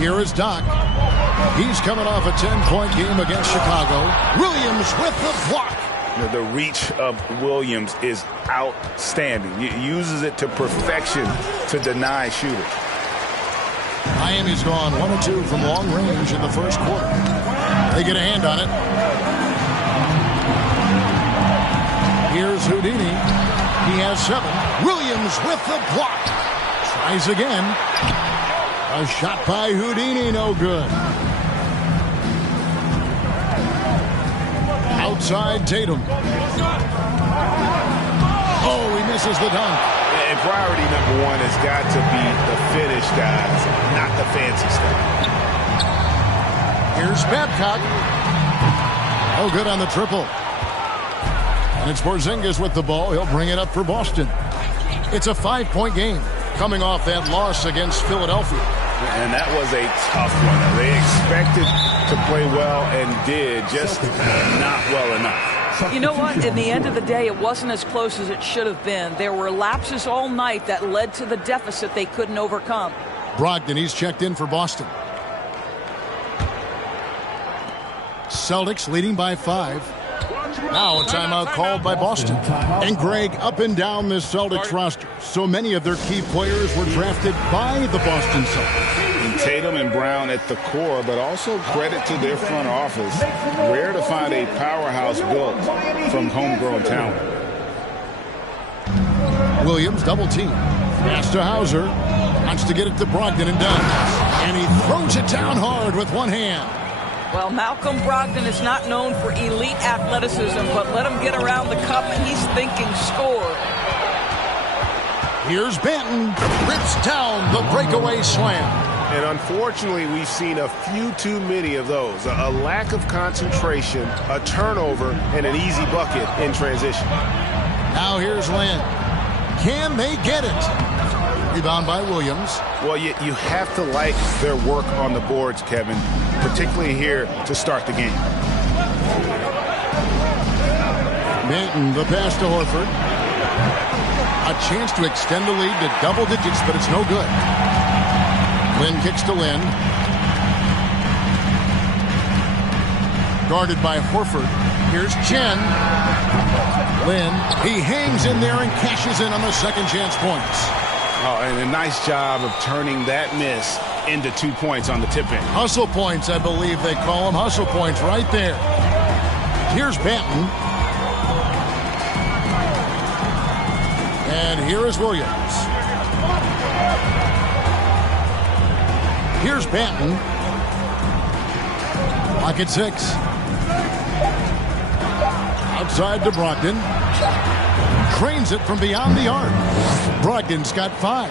Here is Doc. He's coming off a 10-point game against Chicago. Williams with the block. The reach of Williams is outstanding. He uses it to perfection to deny shooters. Miami's gone 1 of 2 from long range in the first quarter. They get a hand on it. Here's Houdini. He has 7. Williams with the block. Tries again. A shot by Houdini, no good. Outside Tatum. Oh, he misses the dunk. And priority number 1 has got to be the finish, guys, not the fancy stuff. Here's Babcock. Oh, good on the triple. And it's Porzingis with the ball. He'll bring it up for Boston. It's a 5-point game coming off that loss against Philadelphia. And that was a tough one. They expected to play well and did, just not well enough. You know what? In the end of the day, it wasn't as close as it should have been. There were lapses all night that led to the deficit they couldn't overcome. Brogdon, he's checked in for Boston. Celtics leading by 5. Now a timeout called by Boston. And Greg, up and down this Celtics roster, so many of their key players were drafted by the Boston Celtics. And Tatum and Brown at the core, but also credit to their front office. Rare to find a powerhouse built from homegrown talent. Williams double team. Pass to Hauser. Wants to get it to Brogdon and does. And he throws it down hard with one hand. Well, Malcolm Brogdon is not known for elite athleticism, but let him get around the cup and he's thinking score. Here's Banton. Rips down the breakaway slam. And unfortunately, we've seen a few too many of those. A lack of concentration, a turnover, and an easy bucket in transition. Now here's Lynn. Can they get it? Rebound by Williams. Well, you have to like their work on the boards, Kevin, particularly here to start the game. Banton, the pass to Horford. A chance to extend the lead to double digits, but it's no good. Lynn kicks to Lynn. Guarded by Horford. Here's Chen. Lynn, he hangs in there and cashes in on the second chance points. Oh, and a nice job of turning that miss into 2 points on the tip-in. Hustle points, I believe they call them. Hustle points right there. Here's Banton. And here is Williams. Here's Banton. Lock at 6. Outside to Brogdon. Cranes it from beyond the arc. Brogdon's got 5.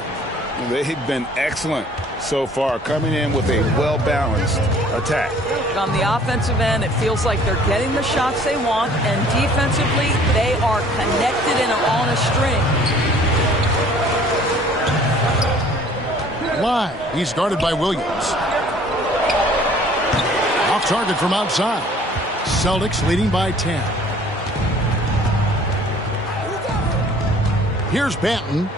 They've been excellent so far, coming in with a well-balanced attack. On the offensive end, it feels like they're getting the shots they want, and defensively, they are connected and on a string. Line. He's guarded by Williams. Off target from outside. Celtics leading by 10. Here's Banton.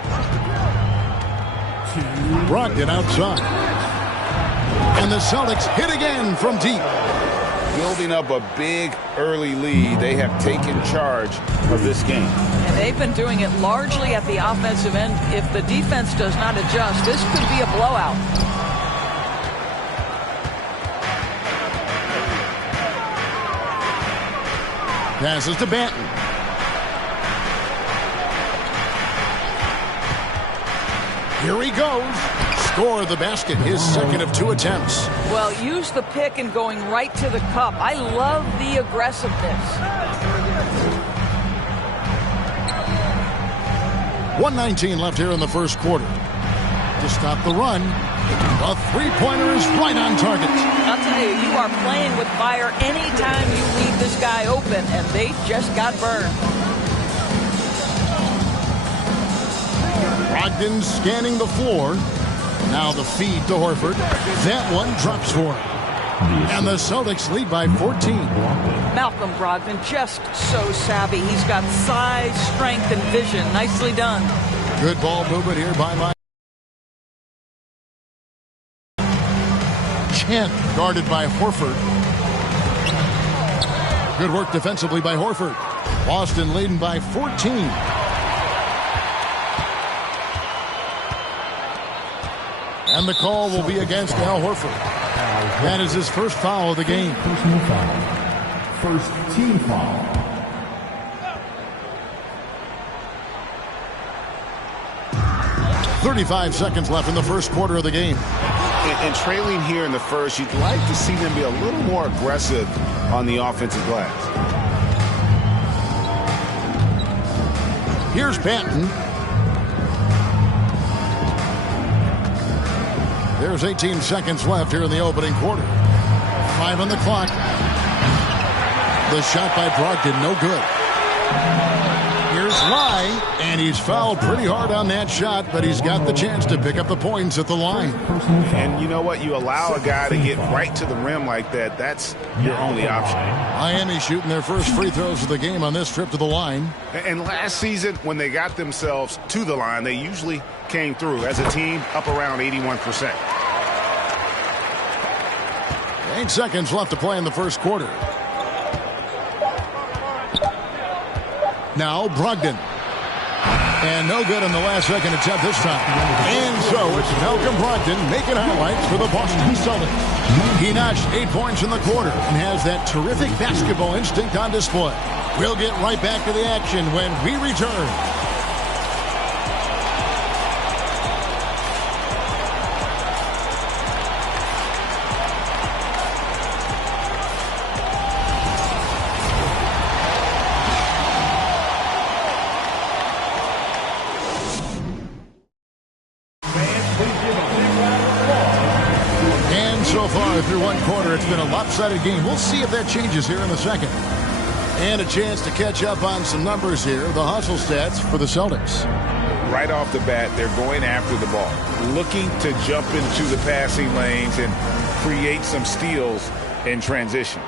Brogdon outside. And the Celtics hit again from deep. Building up a big early lead, they have taken charge of this game. And they've been doing it largely at the offensive end. If the defense does not adjust, this could be a blowout. Passes to Banton. Here he goes. Score the basket, his second of 2 attempts. Well, use the pick and going right to the cup. I love the aggressiveness. 1:19 left here in the first quarter. To stop the run, a three-pointer is right on target. I'll tell you, you are playing with fire anytime you leave this guy open, and they just got burned. Brogdon scanning the floor. Now the feed to Horford. That one drops for him. And the Celtics lead by 14. Malcolm Brogdon just so savvy. He's got size, strength, and vision. Nicely done. Good ball movement here by Mike. Chen guarded by Horford. Good work defensively by Horford. Boston leading by 14. And the call will be against Al Horford. That is his first foul of the game. Personal foul. First team foul. .35 seconds left in the first quarter of the game. And trailing here in the first, you'd like to see them be a little more aggressive on the offensive glass. Here's Banton. There's 18 seconds left here in the opening quarter. 5 on the clock. The shot by Brogdon, no good. Here's Lai, and he's fouled pretty hard on that shot, but he's got the chance to pick up the points at the line. And you know what? You allow a guy to get right to the rim like that, that's your only option. Miami shooting their first free throws of the game on this trip to the line. And last season, when they got themselves to the line, they usually came through as a team up around 81%. 8 seconds left to play in the first quarter. Now Brogdon. And no good on the last second attempt this time. And so it's Malcolm Brogdon making highlights for the Boston Celtics. He notched 8 points in the quarter and has that terrific basketball instinct on display. We'll get right back to the action when we return. Through one quarter, it's been a lopsided game. We'll see if that changes here in the second. And a chance to catch up on some numbers here. The hustle stats for the Celtics. Right off the bat, they're going after the ball, looking to jump into the passing lanes and create some steals in transition.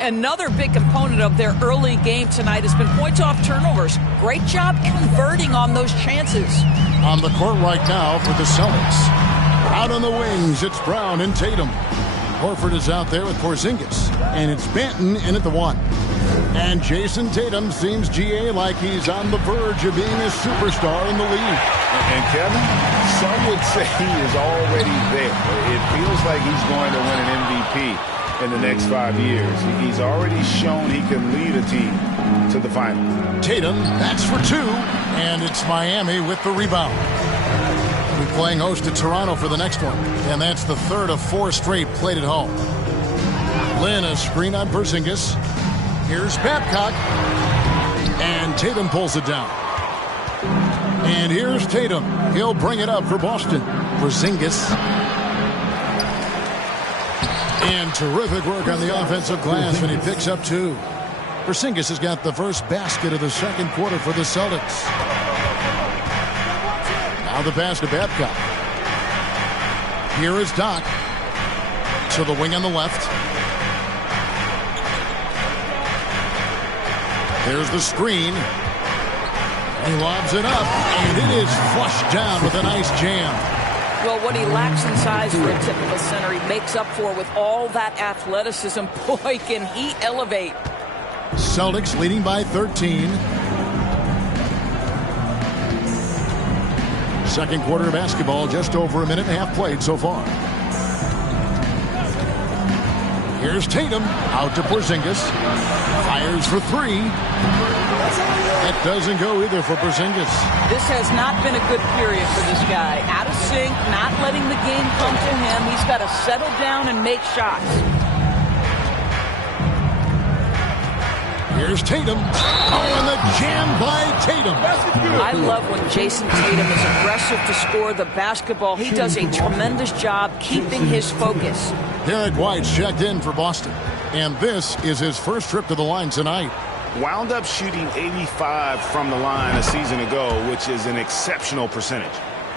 Another big component of their early game tonight has been points off turnovers. Great job converting on those chances. On the court right now for the Celtics. Out on the wings, it's Brown and Tatum. Horford is out there with Porzingis, and it's Banton in at the 1. And Jason Tatum seems, GA, like he's on the verge of being a superstar in the league. And Kevin, some would say he is already there. It feels like he's going to win an MVP in the next 5 years. He's already shown he can lead a team to the final. Tatum, that's for 2, and it's Miami with the rebound. We're playing host to Toronto for the next one, and that's the third of 4 straight played at home. Lynn, a screen on Porzingis. Here's Babcock, and Tatum pulls it down. And here's Tatum. He'll bring it up for Boston. Porzingis. And terrific work on the offensive glass, and he picks up 2. Porzingis has got the first basket of the second quarter for the Celtics. Now the pass to Babcock. Here is Doc. To the wing on the left. There's the screen. He lobs it up, and it is flushed down with a nice jam. Well, what he lacks in size for a typical center, he makes up for with all that athleticism. Boy, can he elevate. Celtics leading by 13. Second quarter of basketball, just over a minute and a half played so far. Here's Tatum, out to Porzingis. Fires for three. That doesn't go either for Porzingis. This has not been a good period for this guy. Out of sync, not letting the game come to him. He's got to settle down and make shots. Here's Tatum. Oh, and the jam by Tatum. I love when Jason Tatum is aggressive to score the basketball. He does a tremendous job keeping his focus. Derek White's checked in for Boston. And this is his first trip to the line tonight. Wound up shooting 85 from the line a season ago, which is an exceptional percentage.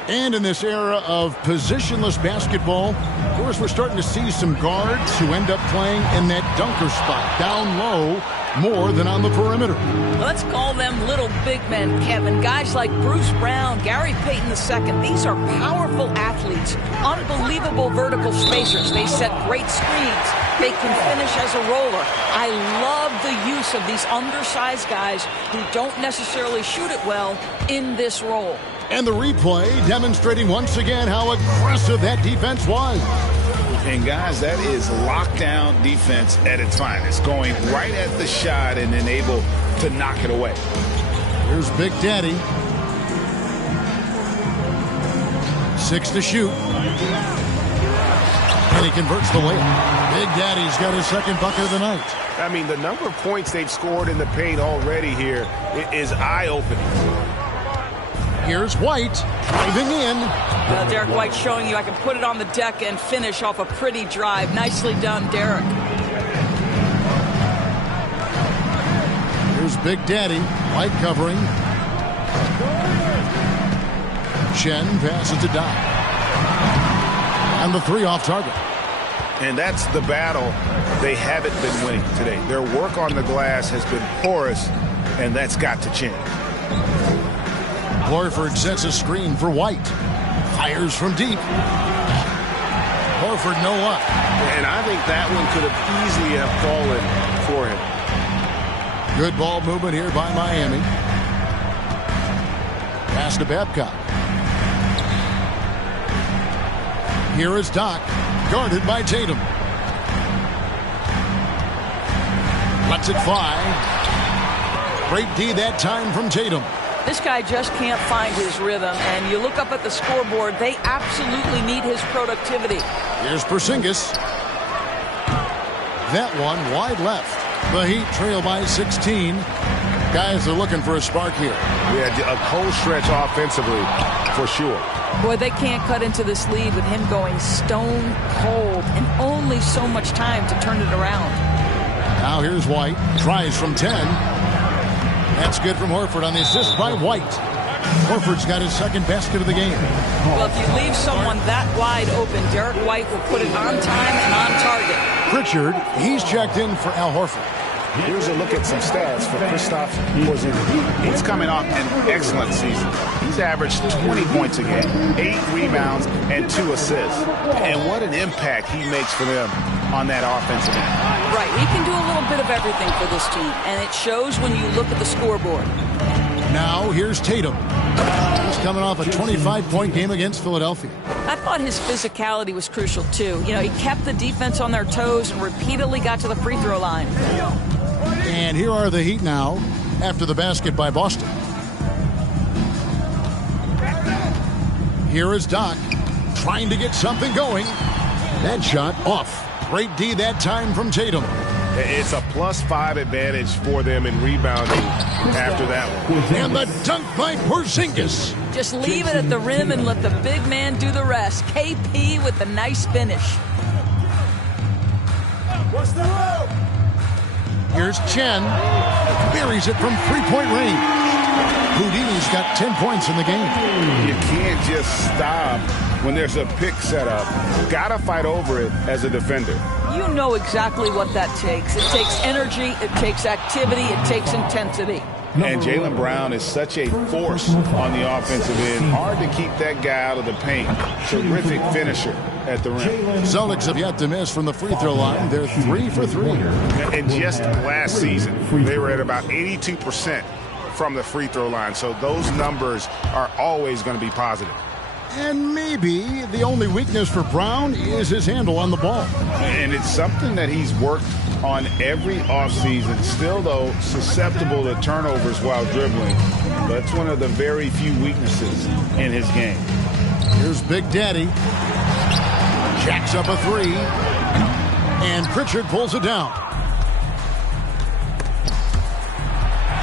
And in this era of positionless basketball, of course, we're starting to see some guards who end up playing in that dunker spot down low more than on the perimeter. Let's call them little big men, Kevin. Guys like Bruce Brown, Gary Payton II. These are powerful athletes, unbelievable vertical spacers. They set great screens. They can finish as a roller. I love the use of these undersized guys who don't necessarily shoot it well in this role. And the replay demonstrating once again how aggressive that defense was. And guys, that is lockdown defense at its finest, going right at the shot and then able to knock it away. Here's Big Daddy. 6 to shoot. And he converts the layup. Big Daddy's got his second bucket of the night. I mean, the number of points they've scored in the paint already here is eye-opening. Here's White driving in. Derek White showing you I can put it on the deck and finish off a pretty drive. Nicely done, Derek. Here's Big Daddy. White covering. Chen passes to Doc. And the three off target. And that's the battle they haven't been winning today. Their work on the glass has been porous, and that's got to change. Horford sets a screen for White. Fires from deep. Horford no luck. And I think that one could have easily have fallen for him. Good ball movement here by Miami. Pass to Babcock. Here is Doc, guarded by Tatum. Lets it fly. Great D that time from Tatum. This guy just can't find his rhythm, and you look up at the scoreboard, they absolutely need his productivity. Here's Porzingis. That one wide left. The Heat trail by 16. Guys are looking for a spark here. Yeah, a cold stretch offensively, for sure. Boy, they can't cut into this lead with him going stone cold and only so much time to turn it around. Now here's White. Tries from 10. That's good from Horford on the assist by White. Horford's got his second basket of the game. Well, if you leave someone that wide open, Derek White will put it on time and on target. Pritchard, he's checked in for Al Horford. Here's a look at some stats for Kristaps Porzingis. He's coming off an excellent season. He's averaged 20 points a game, 8 rebounds, and 2 assists. And what an impact he makes for them on that offensive end. Right, he can do a little bit of everything for this team, and it shows when you look at the scoreboard. Now here's Tatum. He's coming off a 25-point game against Philadelphia. I thought his physicality was crucial, too. You know, he kept the defense on their toes and repeatedly got to the free throw line. And here are the Heat now after the basket by Boston. Here is Doc trying to get something going. That shot off. Great D that time from Tatum. It's a +5 advantage for them in rebounding after that one. And the dunk by Porzingis. Just leave it at the rim and let the big man do the rest. KP with a nice finish. What's the rope? Here's Chen. Buries it from three-point range. Houdini's got 10 points in the game. You can't just stop when there's a pick set up. Gotta fight over it as a defender. You know exactly what that takes. It takes energy, it takes activity, it takes intensity. And Jaylen Brown is such a force on the offensive end. Hard to keep that guy out of the paint. Terrific finisher at the rim. Celtics have yet to miss from the free throw line. They're 3 for 3. And just last season, they were at about 82% from the free throw line. So those numbers are always going to be positive. And maybe the only weakness for Brown is his handle on the ball. And it's something that he's worked on every offseason. Still, though, susceptible to turnovers while dribbling. That's one of the very few weaknesses in his game. Here's Big Daddy. Jacks up a three. And Pritchard pulls it down.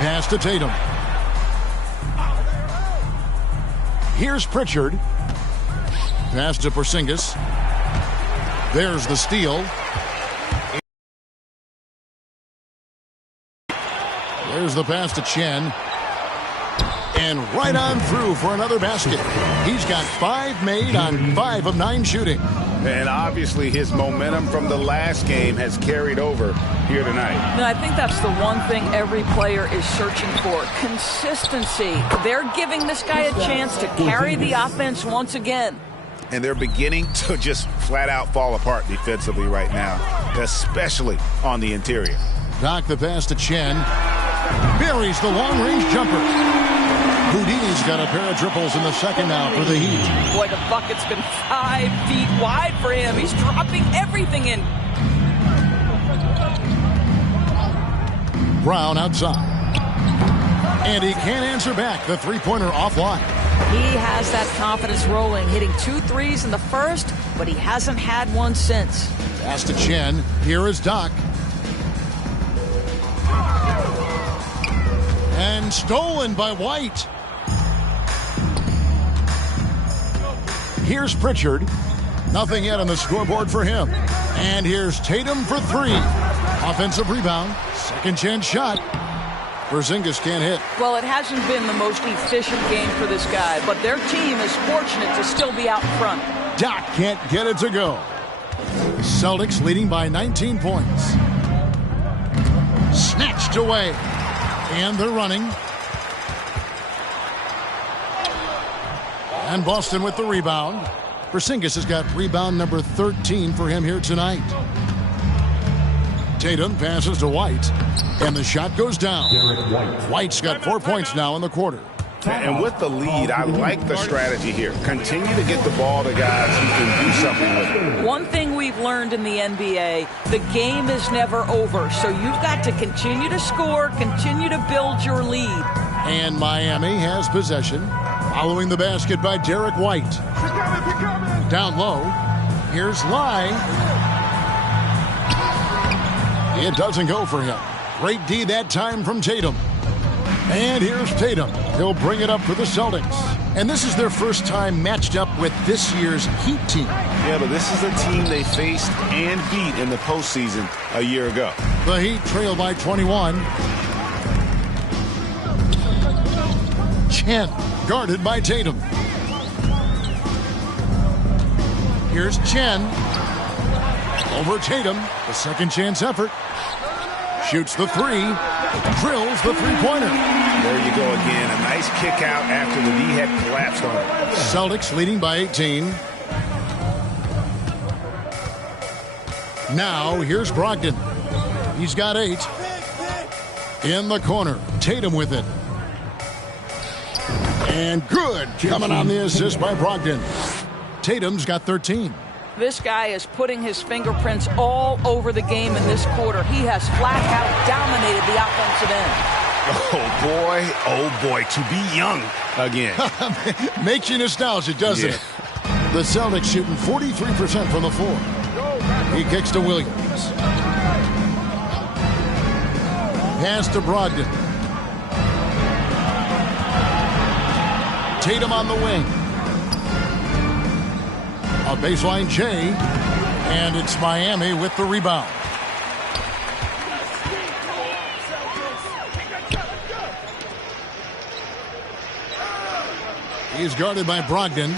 Pass to Tatum. Here's Pritchard. Pass to Porzingis. There's the steal. There's the pass to Chen. And right on through for another basket. He's got 5 made on 5 of 9 shooting. And obviously his momentum from the last game has carried over here tonight. And I think that's the one thing every player is searching for. Consistency. They're giving this guy a chance to carry the offense once again. And they're beginning to just flat out fall apart defensively right now, especially on the interior. Doc the pass to Chen. Buries the long-range jumper. Houdini's got a pair of triples in the second now for the Heat. Boy, the bucket's been 5 feet wide for him. He's dropping everything in. Brown outside. And he can't answer back. The three-pointer offline. He has that confidence rolling, hitting 2 threes in the first, but he hasn't had one since. Pass to Chen. Here is Doc. And stolen by White. Here's Pritchard. Nothing yet on the scoreboard for him. And here's Tatum for 3. Offensive rebound. Second chance shot. Porzingis can't hit. Well, it hasn't been the most efficient game for this guy, but their team is fortunate to still be out front. Doc can't get it to go. Celtics leading by 19 points. Snatched away. And they're running. And Boston with the rebound. Porzingis has got rebound number 13 for him here tonight. Tatum passes to White. And the shot goes down. White's got 4 points now in the quarter. And with the lead, I like the strategy here. Continue to get the ball to guys who can do something with it. One thing we've learned in the NBA, the game is never over. So you've got to continue to score, continue to build your lead. And Miami has possession. Following the basket by Derek White. Down low. Here's Lai. It doesn't go for him. Great D that time from Tatum. And here's Tatum. He'll bring it up for the Celtics. And this is their first time matched up with this year's Heat team. Yeah, but this is a team they faced and beat in the postseason a year ago. The Heat trail by 21. Chen guarded by Tatum. Here's Chen. Over Tatum. The second chance effort. Shoots the 3. Drills the three-pointer. There you go again. A nice kick out after the D had collapsed on it. Celtics leading by 18. Now here's Brogdon. He's got 8. In the corner. Tatum with it. And good. Coming on the assist by Brogdon. Tatum's got 13. This guy is putting his fingerprints all over the game in this quarter. He has flat out dominated the offensive end. Oh boy, to be young again. Makes you nostalgic, doesn't it? The Celtics shooting 43% from the floor. He kicks to Williams. Pass to Brogdon. Tatum on the wing. A baseline J, and it's Miami with the rebound. He's guarded by Brogdon.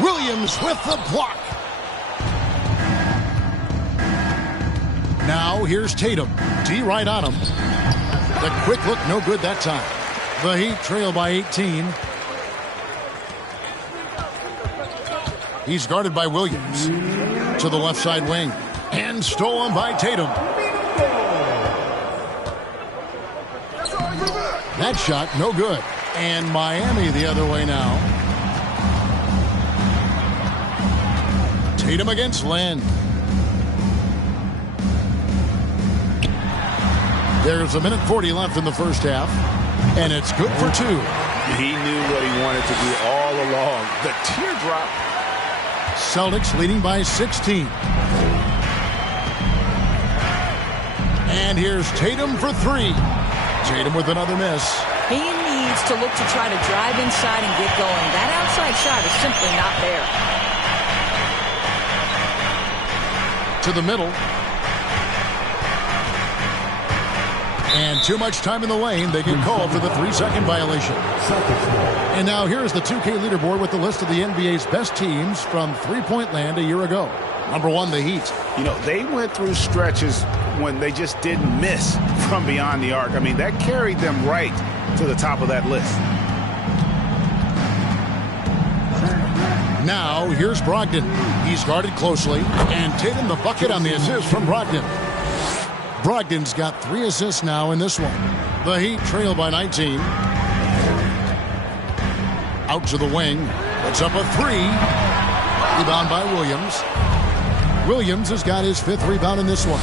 Williams with the block. Now here's Tatum. D right on him. The quick look, no good that time. The Heat trail by 18. He's guarded by Williams. To the left side wing. And stolen by Tatum. That shot, no good. And Miami the other way now. Tatum against Len. There's 1:40 left in the first half, and it's good for 2. He knew what he wanted to do all along. The teardrop. Celtics leading by 16. And here's Tatum for 3. Tatum with another miss. He needs to look to try to drive inside and get going. That outside shot is simply not there. To the middle. And too much time in the lane. They get called for the 3-second violation. And now here's the 2K leaderboard with the list of the NBA's best teams from three-point land a year ago. Number 1, the Heat. You know, they went through stretches when they just didn't miss from beyond the arc. I mean, that carried them right to the top of that list. Now, here's Brogdon. He's guarded closely, and Tatum the bucket on the assist from Brogdon. Brogdon's got 3 assists now in this one. The Heat trail by 19. Out to the wing. Puts up a 3. Rebound by Williams. Williams has got his 5th rebound in this one.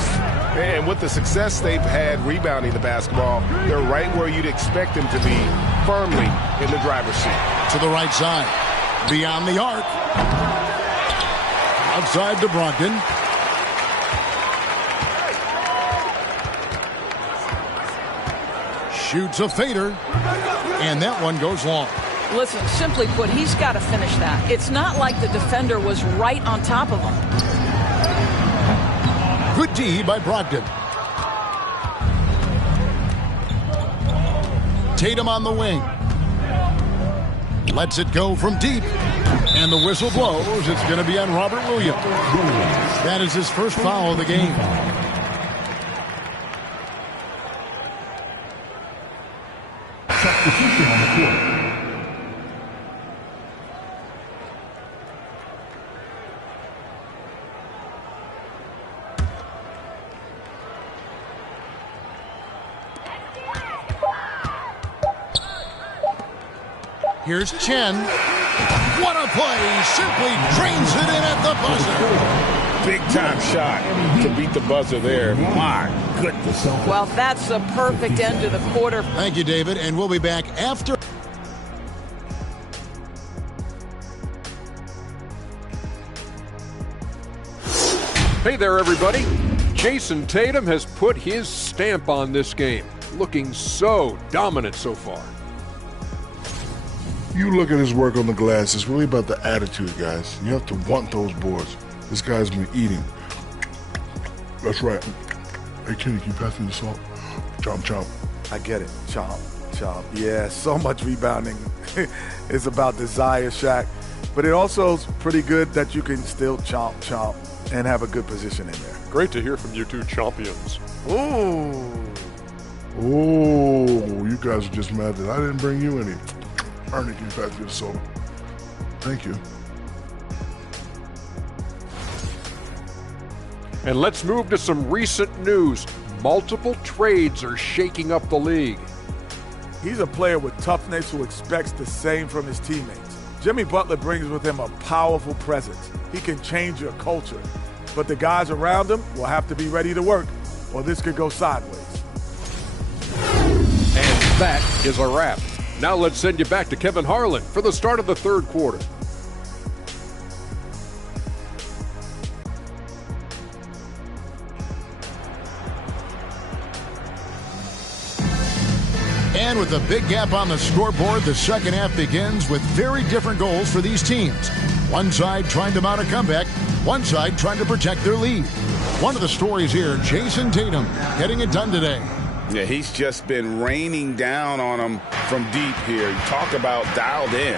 And with the success they've had rebounding the basketball, they're right where you'd expect them to be, firmly in the driver's seat. To the right side. Beyond the arc. Outside to Brogdon. Shoots a fader. And that one goes long. Listen, simply put, he's got to finish that. It's not like the defender was right on top of him. Good D by Brogdon. Tatum on the wing. Lets it go from deep. And the whistle blows. It's going to be on Robert Williams. That is his first foul of the game. Substitution on the court. Here's Chen. What a play. Simply drains it in at the buzzer. Big time shot to beat the buzzer there. My goodness. Well, that's a perfect end to the quarter. Thank you, David. And we'll be back after. Hey there, everybody. Jason Tatum has put his stamp on this game. Looking so dominant so far. You look at his work on the glass, it's really about the attitude, guys. You have to want those boards. This guy's been eating. That's right. Hey, Kenny, can you pass me the salt? Chomp, chomp. I get it. Chomp, chomp. Yeah, so much rebounding. It's about desire, Shaq. But it also is pretty good that you can still chomp, chomp, and have a good position in there. Great to hear from you two champions. Ooh. Oh, you guys are just mad that I didn't bring you any. Ernie, can you pass me the soda? Thank you. And let's move to some recent news. Multiple trades are shaking up the league. He's a player with toughness who expects the same from his teammates. Jimmy Butler brings with him a powerful presence. He can change your culture. But the guys around him will have to be ready to work, or this could go sideways. And that is a wrap. Now let's send you back to Kevin Harlan for the start of the third quarter. And with a big gap on the scoreboard, the second half begins with very different goals for these teams. One side trying to mount a comeback, one side trying to protect their lead. One of the stories here, Jason Tatum getting it done today. Yeah, he's just been raining down on them from deep here. Talk about dialed in.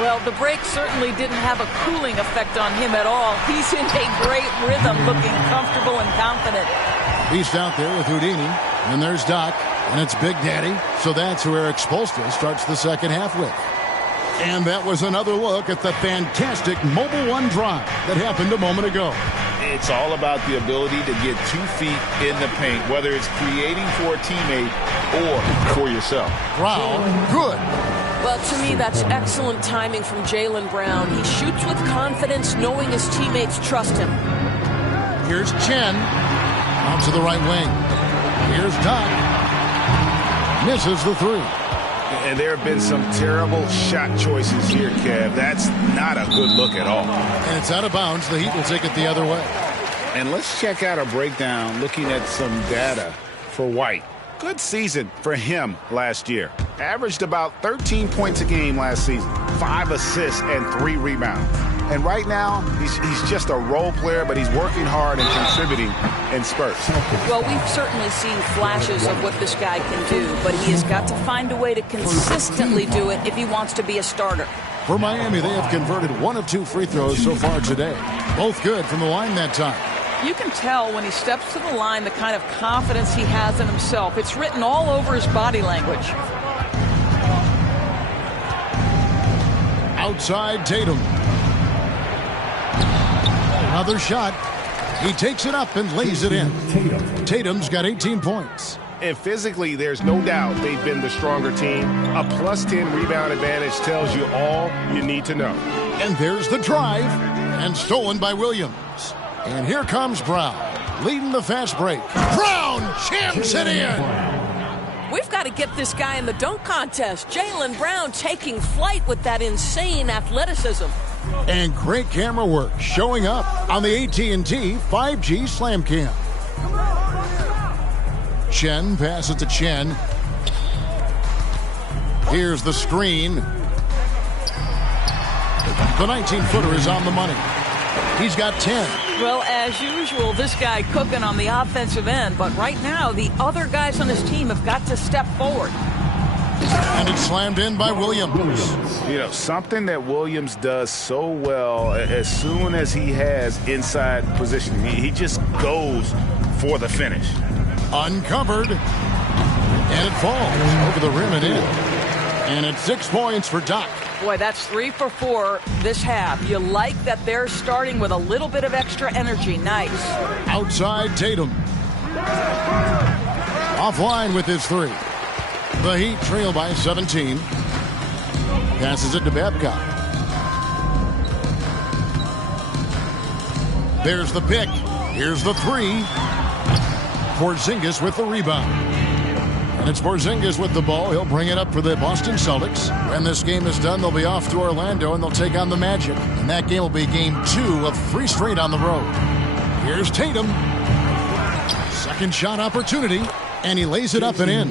Well, the break certainly didn't have a cooling effect on him at all. He's in a great rhythm, looking comfortable and confident. Beast out there with Houdini, and there's Doc, and it's Big Daddy. So that's who Eric Spoelstra starts the second half with. And that was another look at the fantastic Mobile One drive that happened a moment ago. It's all about the ability to get 2 feet in the paint, whether it's creating for a teammate or for yourself. Brown, good. Well, to me, that's excellent timing from Jaylen Brown. He shoots with confidence, knowing his teammates trust him. Here's Chen. Out to the right wing. Here's Doc. Misses the three. And there have been some terrible shot choices here, Kev. That's not a good look at all. And it's out of bounds. The Heat will take it the other way. And let's check out a breakdown looking at some data for White. Good season for him last year. Averaged about 13 points a game last season, 5 assists and 3 rebounds. And right now, he's just a role player, but he's working hard and contributing in spurts. Well, we've certainly seen flashes of what this guy can do, but he has got to find a way to consistently do it if he wants to be a starter. For Miami, they have converted 1 of 2 free throws so far today. Both good from the line that time. You can tell when he steps to the line the kind of confidence he has in himself. It's written all over his body language. Outside Tatum. Another shot. He takes it up and lays it in. Tatum's got 18 points. And physically, there's no doubt they've been the stronger team. A +10 rebound advantage tells you all you need to know. And there's the drive. And stolen by Williams. And here comes Brown, leading the fast break. Brown jams it in. We've got to get this guy in the dunk contest. Jaylen Brown taking flight with that insane athleticism. And great camera work showing up on the AT&T 5G Slam Cam. Chen passes to Chen. Here's the screen. The 19-footer is on the money. He's got 10. Well, as usual, this guy cooking on the offensive end. But right now, the other guys on his team have got to step forward. And it's slammed in by Williams. You know, something that Williams does so well, as soon as he has inside positioning, he just goes for the finish. Uncovered. And it falls over the rim and in. And it's 6 points for Doc. Boy, that's 3 for 4 this half. You like that they're starting with a little bit of extra energy. Nice. Outside Tatum. Offline with his 3. The Heat trail by 17. Passes it to Babcock. There's the pick. Here's the 3. Porzingis with the rebound. And it's Porzingis with the ball. He'll bring it up for the Boston Celtics. When this game is done, they'll be off to Orlando, and they'll take on the Magic. And that game will be game 2 of 3 straight on the road. Here's Tatum. Second shot opportunity, and he lays it up and in.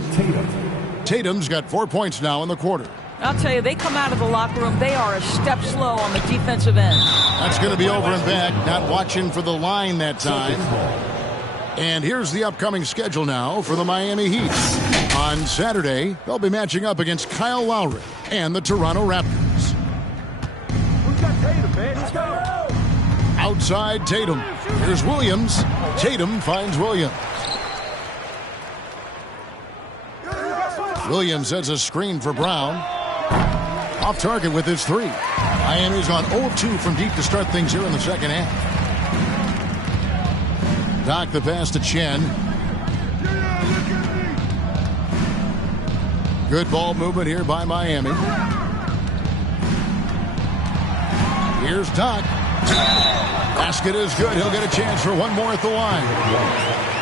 Tatum's got 4 points now in the quarter. I'll tell you, they come out of the locker room, they are a step slow on the defensive end. That's going to be over and back, not watching for the line that time. And here's the upcoming schedule now for the Miami Heat. On Saturday, they'll be matching up against Kyle Lowry and the Toronto Raptors. Outside Tatum. Here's Williams. Tatum finds Williams. Williams sets a screen for Brown. Off target with his 3. Miami's gone 0 of 2 from deep to start things here in the second half. Doc the pass to Chen. Good ball movement here by Miami. Here's Doc. Basket is good. He'll get a chance for one more at the line.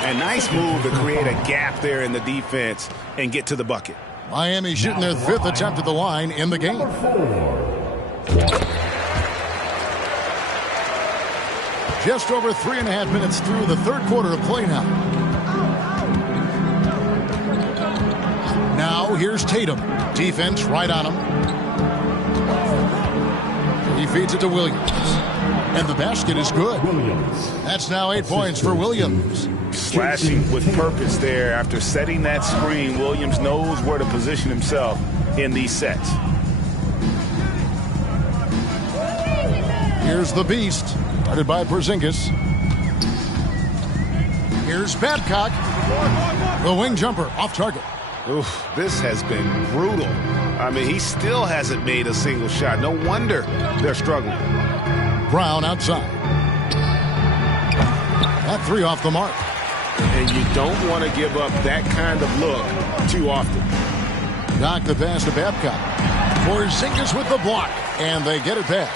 A nice move to create a gap there in the defense and get to the bucket. Miami shooting their 5th attempt at the line in the game. Just over 3.5 minutes through the third quarter of play now. Now here's Tatum. Defense right on him. He feeds it to Williams. And the basket is good. That's now 8 points for Williams. Slashing with purpose there. After setting that screen, Williams knows where to position himself in these sets. Here's the beast. Guarded by Porzingis. Here's Babcock. The wing jumper off target. Oof, this has been brutal. I mean, he still hasn't made a single shot. No wonder they're struggling. Brown outside. That 3 off the mark. And you don't want to give up that kind of look too often. Doc the pass to Babcock. Porzingis with the block, and they get it back.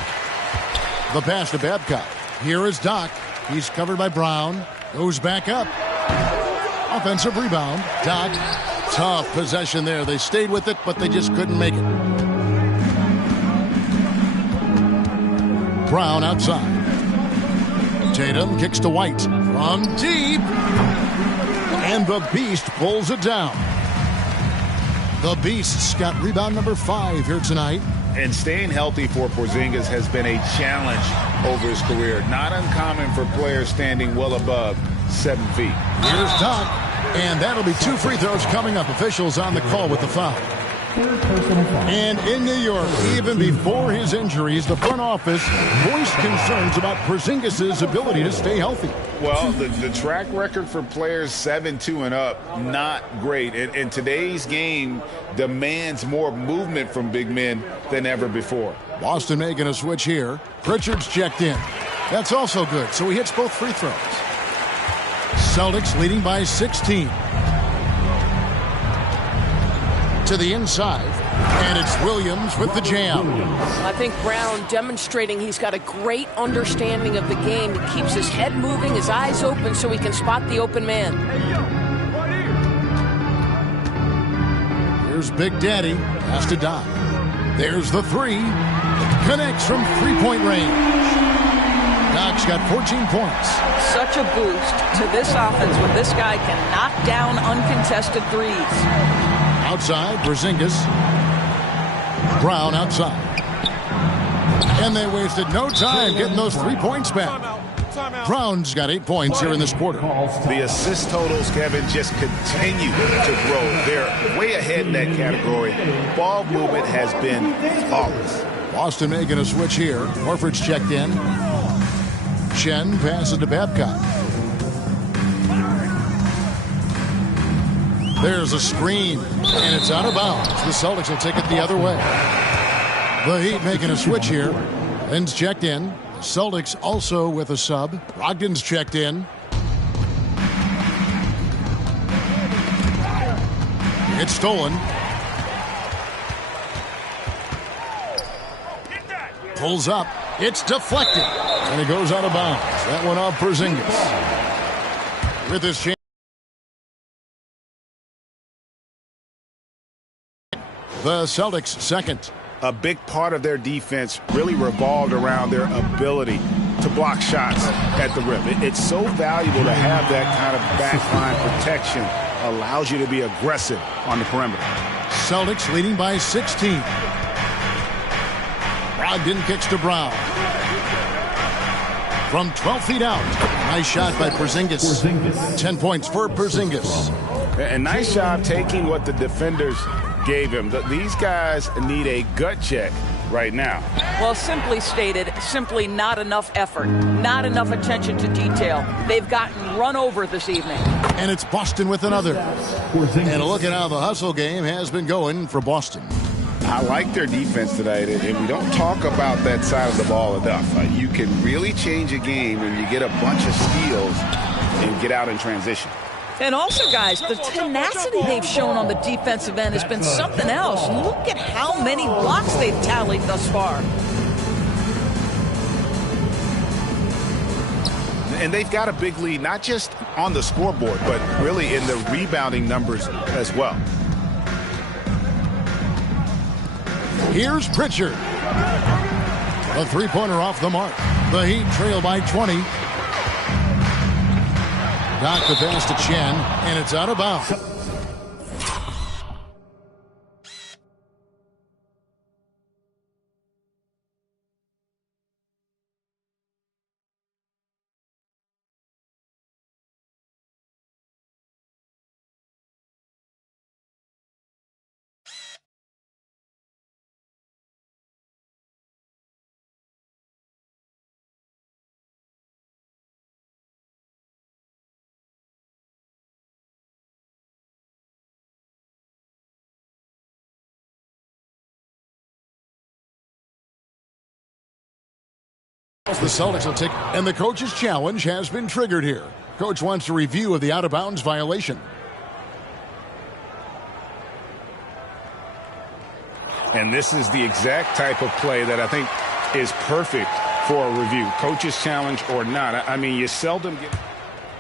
The pass to Babcock. Here is Doc. He's covered by Brown. Goes back up. Offensive rebound. Doc. Tough possession there. They stayed with it, but they just couldn't make it. Brown outside. Tatum kicks to White from deep. And the Beast pulls it down. The Beast's got rebound number 5 here tonight. And staying healthy for Porzingis has been a challenge over his career. Not uncommon for players standing well above 7 feet. Here's Doc, and that'll be 2 free throws coming up. Officials on the call with the foul. And in New York, even before his injuries, the front office voiced concerns about Porzingis' ability to stay healthy. Well, the track record for players 7-2 and up, not great. And today's game demands more movement from big men than ever before. Boston making a switch here. Pritchard's checked in. That's also good, so he hits both free throws. Celtics leading by 16. To the inside, and it's Williams with the jam. I think Brown demonstrating he's got a great understanding of the game. He keeps his head moving, his eyes open so he can spot the open man. Here's Big Daddy, has to Doc. There's the 3. Connects from 3-point range. Doc's got 14 points. Such a boost to this offense when this guy can knock down uncontested threes. Outside, Porzingis. Brown outside. And they wasted no time getting those 3 points back. Brown's got 8 points here in this quarter. The assist totals, Kevin, just continue to grow. They're way ahead in that category. Ball movement has been flawless. Boston making a switch here. Horford's checked in. Chen passes to Babcock. There's a screen, and it's out of bounds. The Celtics will take it the other way. The Heat making a switch here. Lynn's checked in. The Celtics also with a sub. Brogdon's checked in. It's stolen. Pulls up. It's deflected. And it goes out of bounds. That one off Porzingis. With his chance. The Celtics second. A big part of their defense really revolved around their ability to block shots at the rim. It's so valuable to have that kind of backline protection. Allows you to be aggressive on the perimeter. Celtics leading by 16. Brogdon kicks to Brown. From 12 feet out. Nice shot by Porzingis. 10 points for Porzingis. A nice job taking what the defenders gave him. These guys need a gut check right now. Well, simply stated, simply not enough effort, not enough attention to detail. They've gotten run over this evening. And it's Boston with another. And look at how the hustle game has been going for Boston. I like their defense tonight, and we don't talk about that side of the ball enough. You can really change a game when you get a bunch of steals and get out in transition. And also, guys, the tenacity they've shown on the defensive end has been something else. Look at how many blocks they've tallied thus far. And they've got a big lead, not just on the scoreboard, but really in the rebounding numbers as well. Here's Pritchard. A three-pointer off the mark. The Heat trail by 20. Got the pass to Chen, and it's out of bounds. The Celtics will take, and the coach's challenge has been triggered here. Coach wants a review of the out-of-bounds violation. And this is the exact type of play that I think is perfect for a review. Coach's challenge or not. I mean, you seldom get...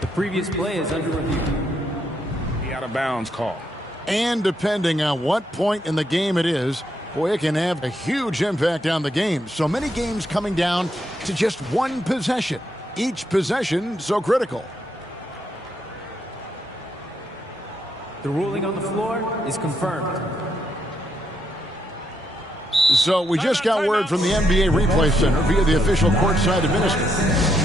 The previous play is under review. The out-of-bounds call. And depending on what point in the game it is, boy, it can have a huge impact on the game. So many games coming down to just one possession. Each possession so critical. The ruling on the floor is confirmed. So we just got word from the NBA Replay Center via the official courtside administrator.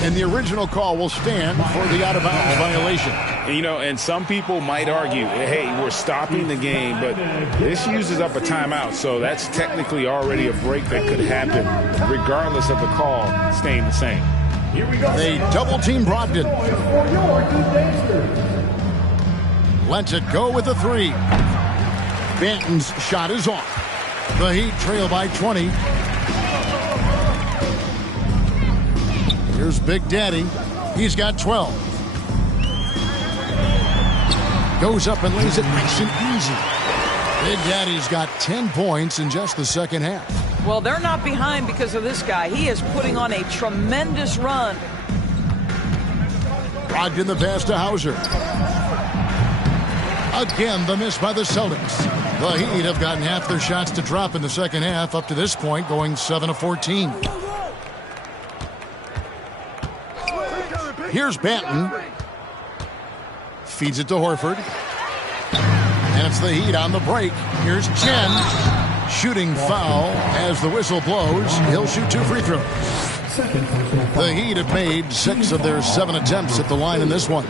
And the original call will stand for the out-of-bounds violation. You know, and some people might argue, hey, we're stopping the game, but this uses up a timeout, so that's technically already a break that could happen, regardless of the call staying the same. Here we go. They double-team Brogdon. Lets it go with a three. Banton's shot is off. The Heat trail by 20. Here's Big Daddy. He's got 12. Goes up and lays it nice and easy. Big Daddy's got 10 points in just the second half. Well, they're not behind because of this guy. He is putting on a tremendous run. Brogdon the pass to Hauser. Again, the miss by the Celtics. The Heat have gotten half their shots to drop in the second half up to this point, going 7 of 14. Here's Banton. Feeds it to Horford. And it's the Heat on the break. Here's Chen. Shooting foul as the whistle blows. He'll shoot 2 free throws. The Heat have made 6 of their 7 attempts at the line in this one.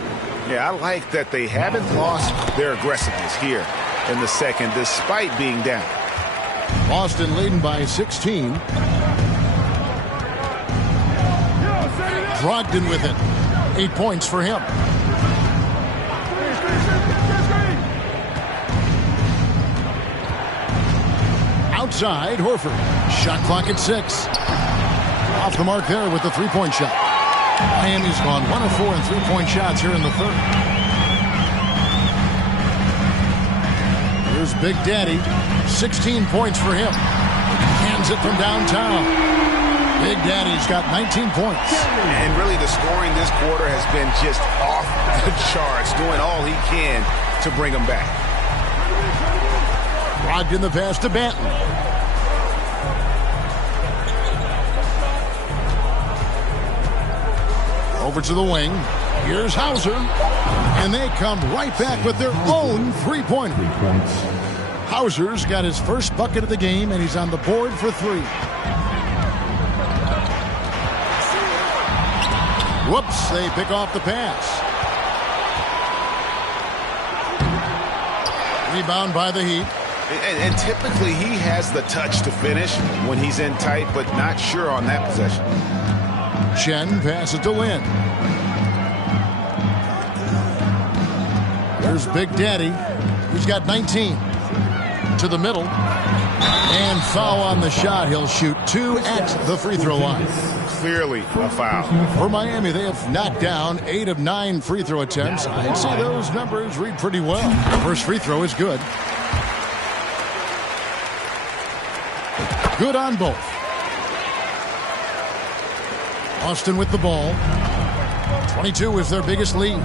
Yeah, I like that they haven't lost their aggressiveness here in the second, despite being down. Boston leading by 16. Brogdon with it. 8 points for him. Outside, Horford. Shot clock at 6. Off the mark there with the three-point shot. Miami's gone 1 of 4 in three-point shots here in the third. Here's Big Daddy. 16 points for him. Hands it from downtown. Big Daddy's got 19 points. And really the scoring this quarter has been just off the charts, doing all he can to bring them back. Brogdon the pass to Banton. Over to the wing. Here's Hauser. And they come right back with their own three-pointer. Hauser's got his first bucket of the game, and he's on the board for 3. Whoops, they pick off the pass. Rebound by the Heat. And typically he has the touch to finish when he's in tight, but not sure on that possession. Chen passes to Lin. There's Big Daddy. He's got 19. To the middle. And foul on the shot. He'll shoot 2 at the free throw line. Clearly a foul. For Miami, they have knocked down 8 of 9 free throw attempts. I'd say those numbers read pretty well. First free throw is good. Good on both. Austin with the ball. 22 is their biggest lead.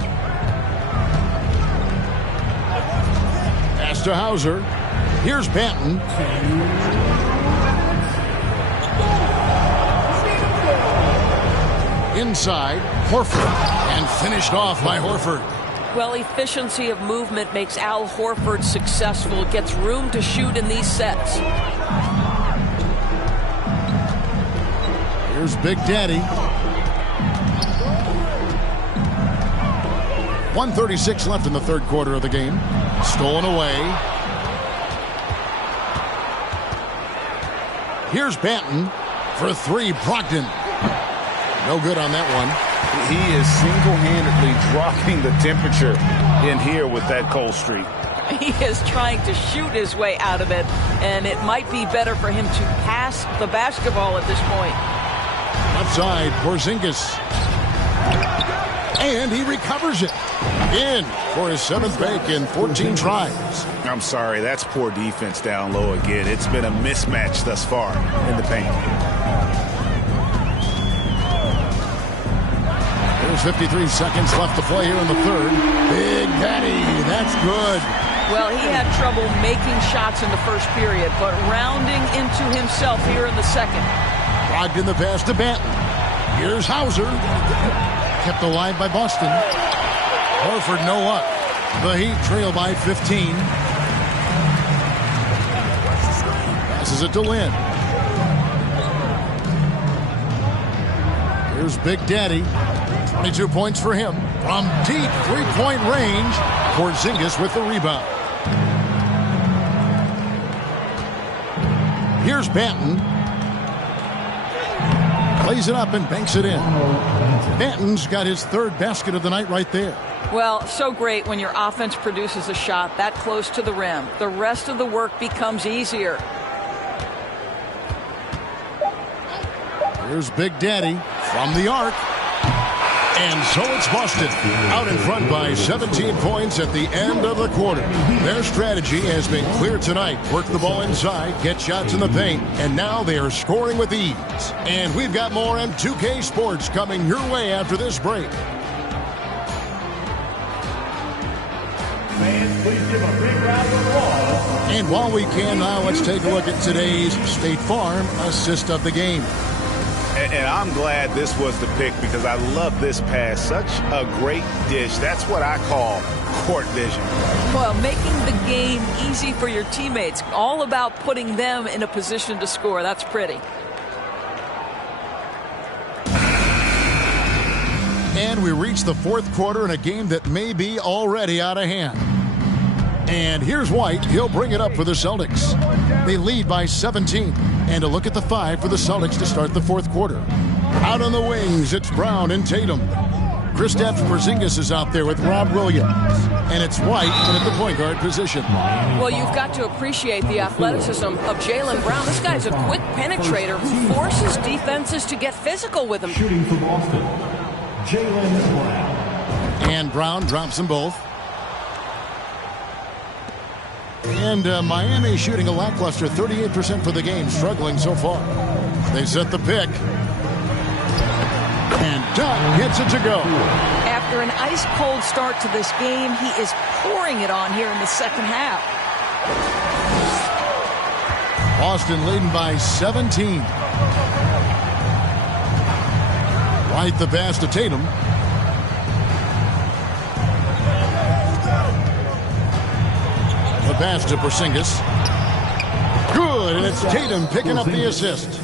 Pass to Hauser. Here's Banton. Inside, Horford. And finished off by Horford. Well, efficiency of movement makes Al Horford successful. Gets room to shoot in these sets. Here's Big Daddy. 1:36 left in the third quarter of the game. Stolen away. Here's Banton for 3. Brogdon. No good on that one. He is single-handedly dropping the temperature in here with that cold streak. He is trying to shoot his way out of it, and it might be better for him to pass the basketball at this point. Outside, Porzingis. And he recovers it. In for his 7th make in 14 tries. I'm sorry, that's poor defense down low again. It's been a mismatch thus far in the paint. There's 53 seconds left to play here in the third. Big Daddy, that's good. Well, he had trouble making shots in the first period, but rounding into himself here in the second. Brogdon the pass to Banton. Here's Hauser. Kept alive by Boston. Horford no luck. The Heat trail by 15. Passes it to Lynn. Here's Big Daddy. 22 points for him. From deep three-point range, Porzingis with the rebound. Here's Banton. Plays it up and banks it in. Banton's got his third basket of the night right there. Well, so great when your offense produces a shot that close to the rim. The rest of the work becomes easier. Here's Big Daddy from the arc. And so it's Boston out in front by 17 points at the end of the quarter. Their strategy has been clear tonight. Work the ball inside, get shots in the paint, and now they are scoring with ease. And we've got more M2K Sports coming your way after this break. Fans, please give a big round of applause. And while we can now, let's take a look at today's State Farm assist of the game. And I'm glad this was the pick because I love this pass. Such a great dish. That's what I call court vision. Well, making the game easy for your teammates. All about putting them in a position to score. That's pretty. And we reach the fourth quarter in a game that may be already out of hand. And here's White. He'll bring it up for the Celtics. They lead by 17. And a look at the 5 for the Celtics to start the fourth quarter. Out on the wings, it's Brown and Tatum. Kristaps Porzingis is out there with Rob Williams. And it's White in at the point guard position. Well, you've got to appreciate the athleticism of Jaylen Brown. This guy's a quick penetrator who forces defenses to get physical with him. Shooting for Boston, Jaylen Brown. And Brown drops them both. And Miami shooting a lackluster 38% for the game, struggling so far. They set the pick. And Doug gets it to go. After an ice-cold start to this game, he is pouring it on here in the second half. Boston leading by 17. White the pass to Tatum. The pass to Porzingis. Good, and it's Tatum picking up the assist.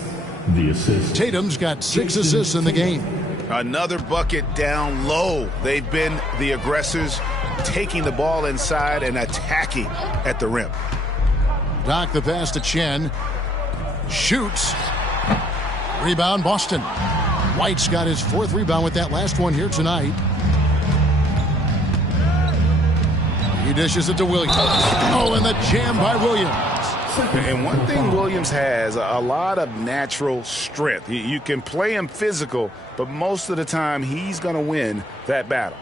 The assist. Tatum's got 6 assists in the game. Another bucket down low. They've been the aggressors, taking the ball inside and attacking at the rim. Doc the pass to Chen. Shoots. Rebound Boston. White's got his 4th rebound with that last one here tonight. He dishes it to Williams. Oh, and the jam by Williams. And one thing Williams has, a lot of natural strength. You can play him physical, but most of the time he's going to win that battle.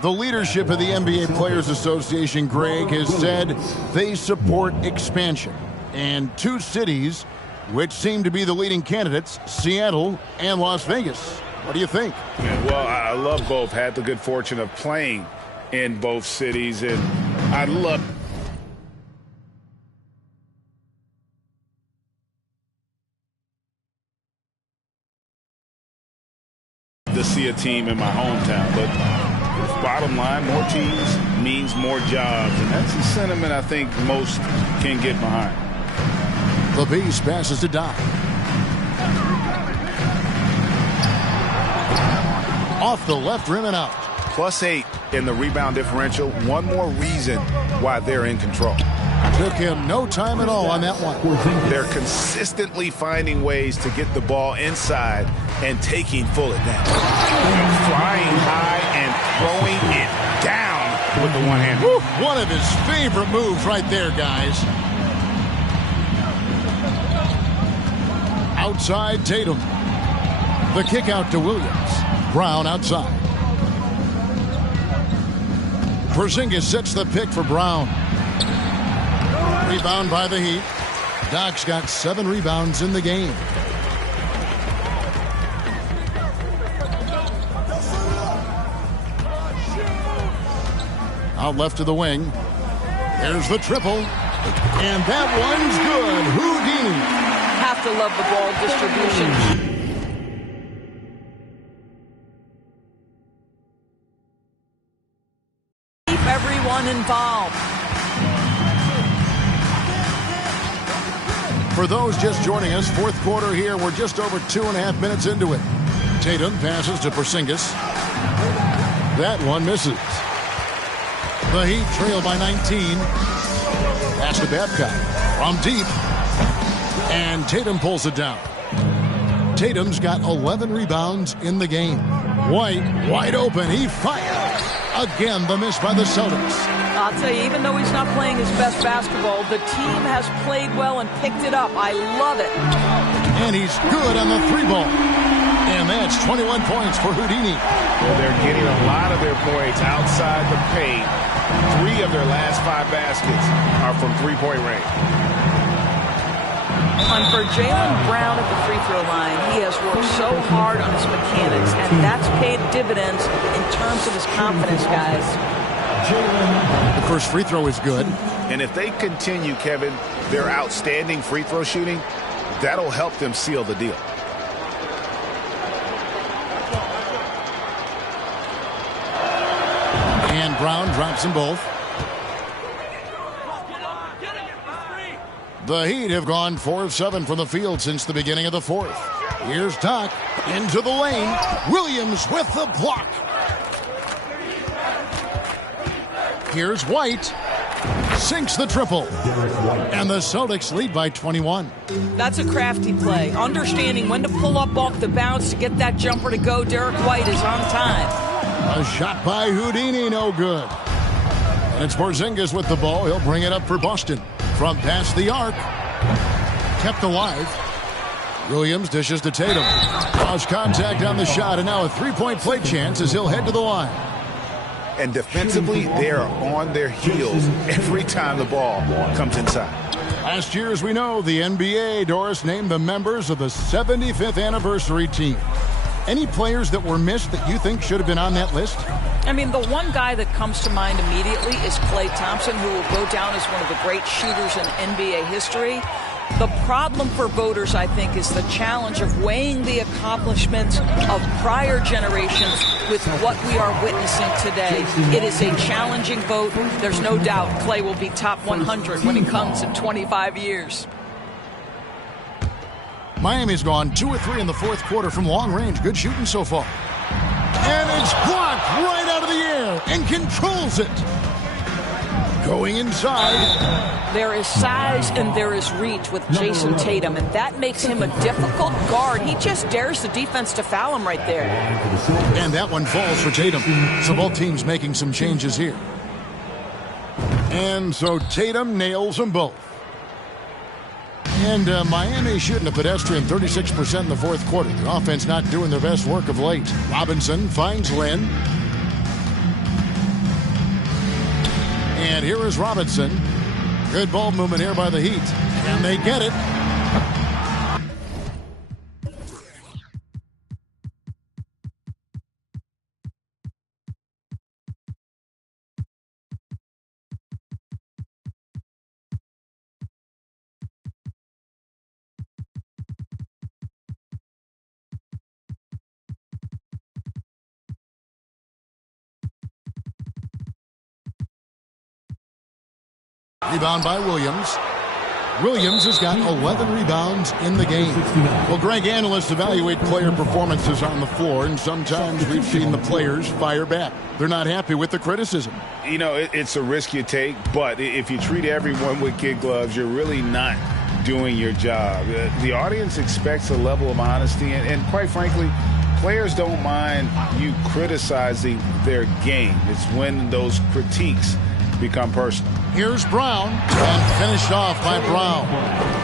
The leadership of the NBA Players Association, Greg, has said they support expansion. And 2 cities which seem to be the leading candidates, Seattle and Las Vegas. What do you think? Well, I love both. Had the good fortune of playing in both cities, and I love to see a team in my hometown, but bottom line, more teams means more jobs, and that's the sentiment I think most can get behind. The Beast passes to Doc. Off the left rim and out. +8 in the rebound differential. One more reason why they're in control. Took him no time at all on that one. They're consistently finding ways to get the ball inside and taking full advantage. Flying high and throwing it down with the one hand. One of his favorite moves right there, guys. Outside Tatum. The kick out to Williams. Brown outside. Porzingis sets the pick for Brown. Rebound by the Heat. Doc's got 7 rebounds in the game. Out left to the wing. There's the triple. And that one's good. Houdini. Have to love the ball distribution. Keep everyone involved. For those just joining us, fourth quarter here. We're just over 2.5 minutes into it. Tatum passes to Porzingis. That one misses. The Heat trail by 19. Pass to Babcock from deep. And Tatum pulls it down. Tatum's got 11 rebounds in the game. White, wide open. He fires. Again, the miss by the Celtics. I'll tell you, even though he's not playing his best basketball, the team has played well and picked it up. I love it. And he's good on the 3-ball. And that's 21 points for Houdini. Well, they're getting a lot of their points outside the paint. 3 of their last 5 baskets are from three-point range. And for Jaylen Brown at the free throw line, he has worked so hard on his mechanics, and that's paid dividends in terms of his confidence, guys. The first free throw is good. And if they continue, Kevin, their outstanding free throw shooting, that'll help them seal the deal. And Brown drops them both. The Heat have gone 4 of 7 from the field since the beginning of the fourth. Here's Doc into the lane. Williams with the block. Here's White. Sinks the triple. And the Celtics lead by 21. That's a crafty play. Understanding when to pull up off the bounce to get that jumper to go. Derek White is on time. A shot by Houdini, no good. And it's Porzingis with the ball. He'll bring it up for Boston. From past the arc. Kept alive. Williams dishes to Tatum. Lost contact on the shot, and now a 3-point play chance as he'll head to the line. And defensively, they are on their heels every time the ball comes inside. Last year, as we know, the NBA, Doris, named the members of the 75th anniversary team. Any players that were missed that you think should have been on that list? I mean, the one guy that comes to mind immediately is Klay Thompson, who will go down as one of the great shooters in NBA history. The problem for voters, I think, is the challenge of weighing the accomplishments of prior generations with what we are witnessing today. It is a challenging vote. There's no doubt Klay will be top 100 when it comes in 25 years. Miami's gone 2 of 3 in the fourth quarter from long range. Good shooting so far. And it's blocked right out of the air and controls it. Going inside. There is size and there is reach with Jason Tatum, and that makes him a difficult guard. He just dares the defense to foul him right there. And that one falls for Tatum. So both teams making some changes here. And so Tatum nails them both. And Miami shooting a pedestrian 36% in the fourth quarter. The offense not doing their best work of late. Robinson finds Lynn. And here is Robinson. Good ball movement here by the Heat. And they get it. Rebound by Williams. Williams has got 11 rebounds in the game. Well, Greg, analysts evaluate player performances on the floor, and sometimes we've seen the players fire back. They're not happy with the criticism. You know, it's a risk you take, but if you treat everyone with kid gloves, you're really not doing your job. The audience expects a level of honesty, and quite frankly, players don't mind you criticizing their game. It's when those critiques become personal. Here's Brown, and finished off by Brown.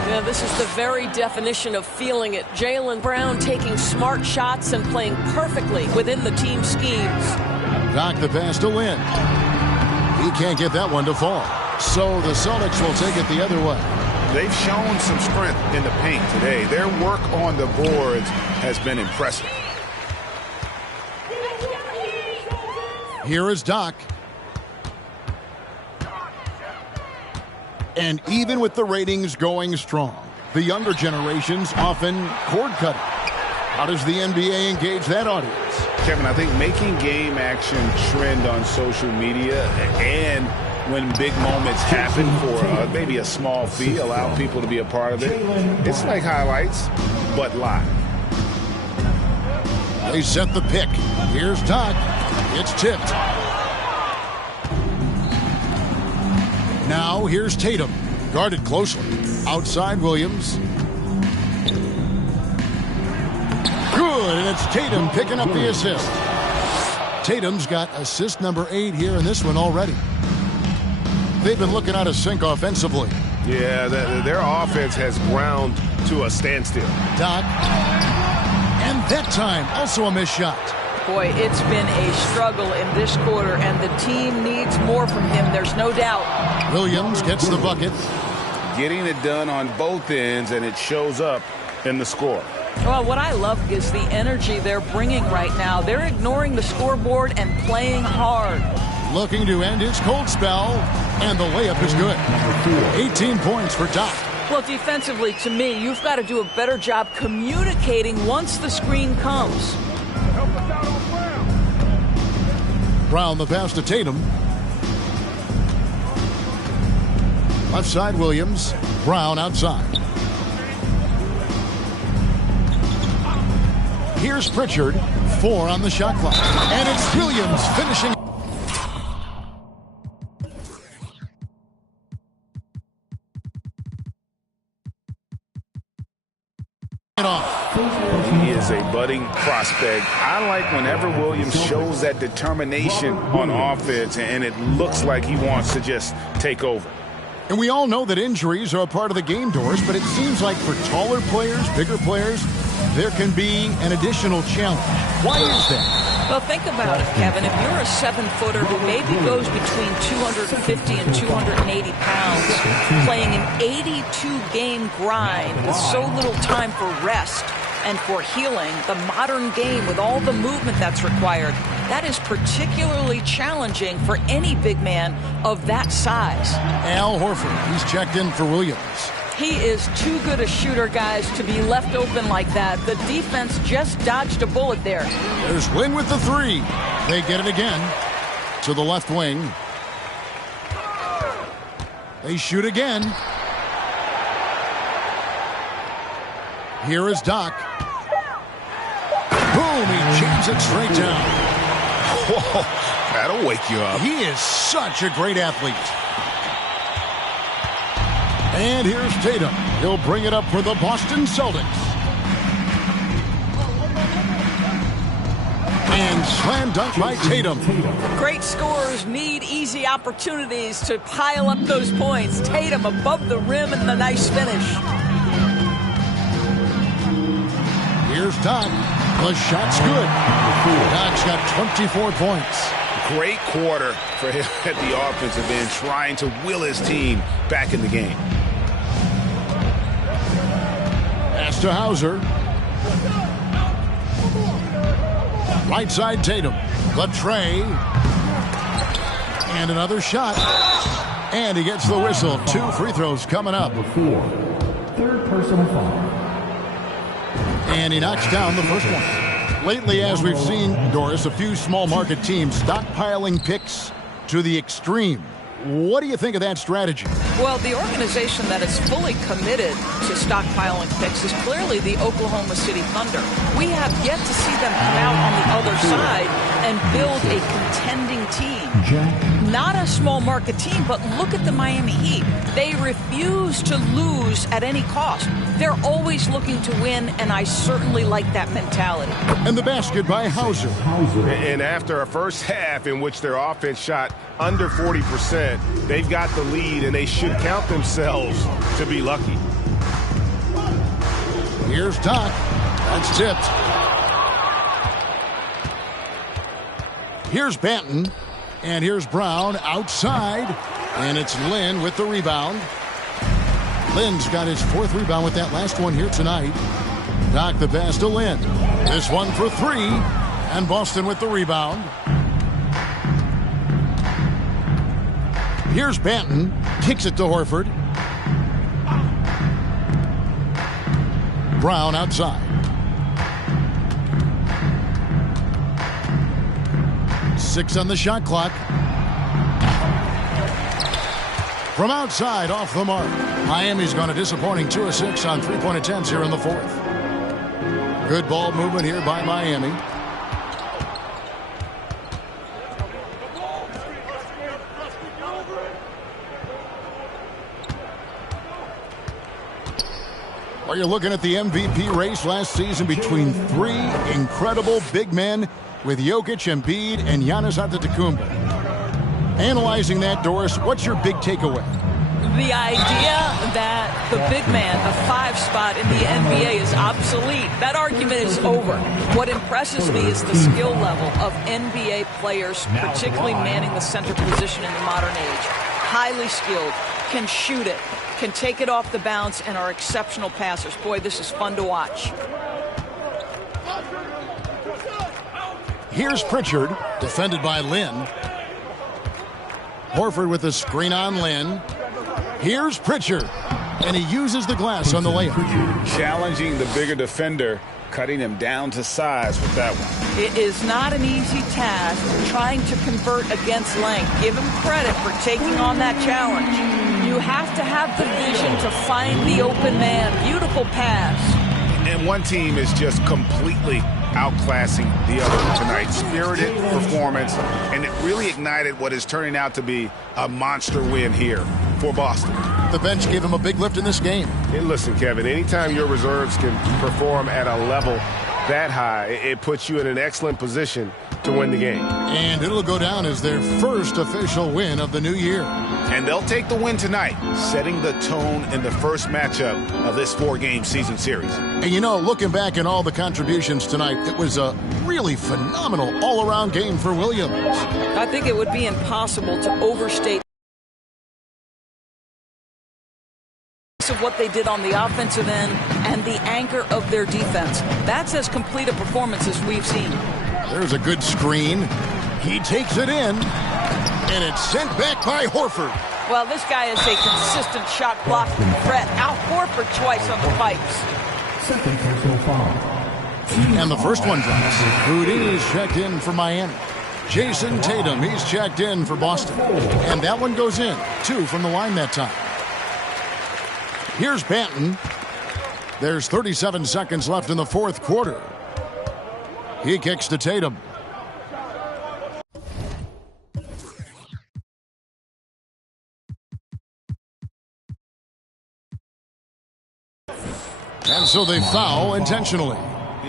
Yeah, this is the very definition of feeling it. Jaylen Brown taking smart shots and playing perfectly within the team schemes. Doc the pass to Lynn. He can't get that one to fall. So the Celtics will take it the other way. They've shown some strength in the paint today. Their work on the boards has been impressive. Here is Doc. And even with the ratings going strong, the younger generations often cord cutting. How does the NBA engage that audience? Kevin, I think making game action trend on social media and when big moments happen for maybe a small fee, allow people to be a part of it. It's like highlights, but live. They set the pick. Here's Doc. It's tipped. Now here's Tatum. Guarded closely. Outside Williams. Good, and it's Tatum picking up the assist. Tatum's got assist number 8 here in this one already. They've been looking out of sync offensively. Yeah, their offense has ground to a standstill. Doc. And that time, also a missed shot. Boy, it's been a struggle in this quarter, and the team needs more from him. There's no doubt. Williams gets the bucket. Getting it done on both ends, and it shows up in the score. Well, what I love is the energy they're bringing right now. They're ignoring the scoreboard and playing hard. Looking to end his cold spell, and the layup is good. 18 points for Doc. Well, defensively, to me, you've got to do a better job communicating once the screen comes. Brown the pass to Tatum. Left side Williams. Brown outside. Here's Pritchard. 4 on the shot clock. And it's Williams finishing. He is a budding prospect. I like whenever Williams shows that determination on offense, and it looks like he wants to just take over. And we all know that injuries are a part of the game, Doris, but it seems like for taller players, bigger players, there can be an additional challenge. Why is that? Well, think about it, Kevin. If you're a 7-footer who maybe goes between 250 and 280 pounds, playing an 82-game grind with so little time for rest and for healing, the modern game with all the movement that's required, that is particularly challenging for any big man of that size. Al Horford, he's checked in for Williams. He is too good a shooter, guys, to be left open like that. The defense just dodged a bullet there. There's Lynn with the 3. They get it again to the left wing. They shoot again. Here is Doc. Boom, he jams it straight down. Whoa, that'll wake you up. He is such a great athlete. And here's Tatum. He'll bring it up for the Boston Celtics. And slam dunk by Tatum. Great scorers need easy opportunities to pile up those points. Tatum above the rim and the nice finish. Here's Doc. The shot's good. Doc's got 24 points. Great quarter for him at the offensive end, trying to will his team back in the game. Pass to Hauser. Right side Tatum. The tray. And another shot. And he gets the whistle. 2 free throws coming up. 4. Third personal foul. And he knocks down the first one. Lately, as we've seen, Doris, a few small market teams stockpiling picks to the extreme. What do you think of that strategy? Well, the organization that is fully committed to stockpiling picks is clearly the Oklahoma City Thunder. We have yet to see them come out on the other side and build a contending team. Not a small market team, but look at the Miami Heat. They refuse to lose at any cost. They're always looking to win, and I certainly like that mentality. And the basket by Hauser. And after a first half in which their offense shot under 40%, they've got the lead, and they should count themselves to be lucky. Here's Doc. That's tipped. Here's Banton. And here's Brown outside. And it's Lynn with the rebound. Lynn's got his 4th rebound with that last one here tonight. Doc the pass to Lynn. This one for 3. And Boston with the rebound. Here's Banton. Kicks it to Horford. Brown outside. 6 on the shot clock. From outside, off the mark. Miami's gone a disappointing 2 of 6 on 3-point attempts here in the 4th. Good ball movement here by Miami. Well, you're looking at the MVP race last season between 3 incredible big men with Jokic, Embiid, and Giannis Antetokounmpo. Analyzing that, Doris, what's your big takeaway? The idea that the big man, the 5 spot in the NBA is obsolete. That argument is over. What impresses me is the skill level of NBA players, particularly manning the center position in the modern age. Highly skilled, can shoot it, can take it off the bounce, and are exceptional passers. Boy, this is fun to watch. Here's Pritchard, defended by Lynn. Horford with a screen on Lynn. Here's Pritchard, and he uses the glass on the layup. Challenging the bigger defender, cutting him down to size with that one. It is not an easy task trying to convert against length. Give him credit for taking on that challenge. You have to have the vision to find the open man. Beautiful pass. And one team is just completely outclassing the other tonight. Spirited performance, and it really ignited what is turning out to be a monster win here for Boston. The bench gave him a big lift in this game. Hey, listen, Kevin, anytime your reserves can perform at a level that high, it puts you in an excellent position to win the game. And it'll go down as their first official win of the new year. And they'll take the win tonight, setting the tone in the first matchup of this 4-game season series. And you know, looking back at all the contributions tonight, it was a really phenomenal all-around game for Williams. I think it would be impossible to overstate of what they did on the offensive end and the anchor of their defense. That's as complete a performance as we've seen. There's a good screen. He takes it in, and it's sent back by Horford. Well, this guy is a consistent shot blocking threat. Out Horford twice on the pipes. Second personal foul. And the first one drops. Houdini's checked in for Miami. Jason Tatum, he's checked in for Boston. And that one goes in. 2 from the line that time. Here's Banton. There's 37 seconds left in the 4th quarter. He kicks to Tatum. And so they foul intentionally.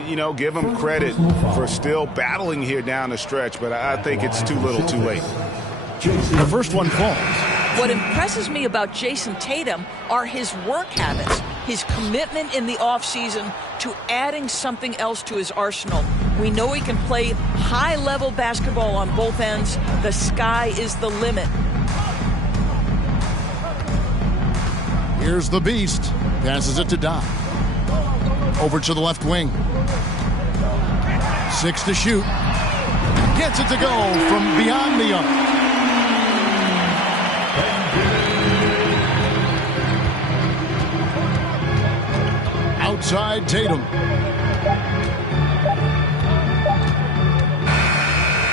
You know, give them credit for still battling here down the stretch, but I think it's too little too late. The first one falls. What impresses me about Jason Tatum are his work habits, his commitment in the offseason to adding something else to his arsenal. We know he can play high-level basketball on both ends. The sky is the limit. Here's the beast. Passes it to Doc. Over to the left wing. 6 to shoot. Gets it to go from beyond the arc. Outside Tatum.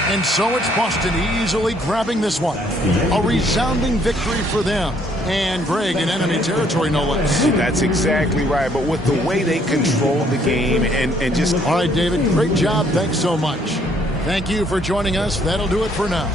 And so it's Boston easily grabbing this one. A resounding victory for them. And Greg in enemy territory, no less. That's exactly right. But with the way they control the game and just... All right, David, great job. Thanks so much. Thank you for joining us. That'll do it for now.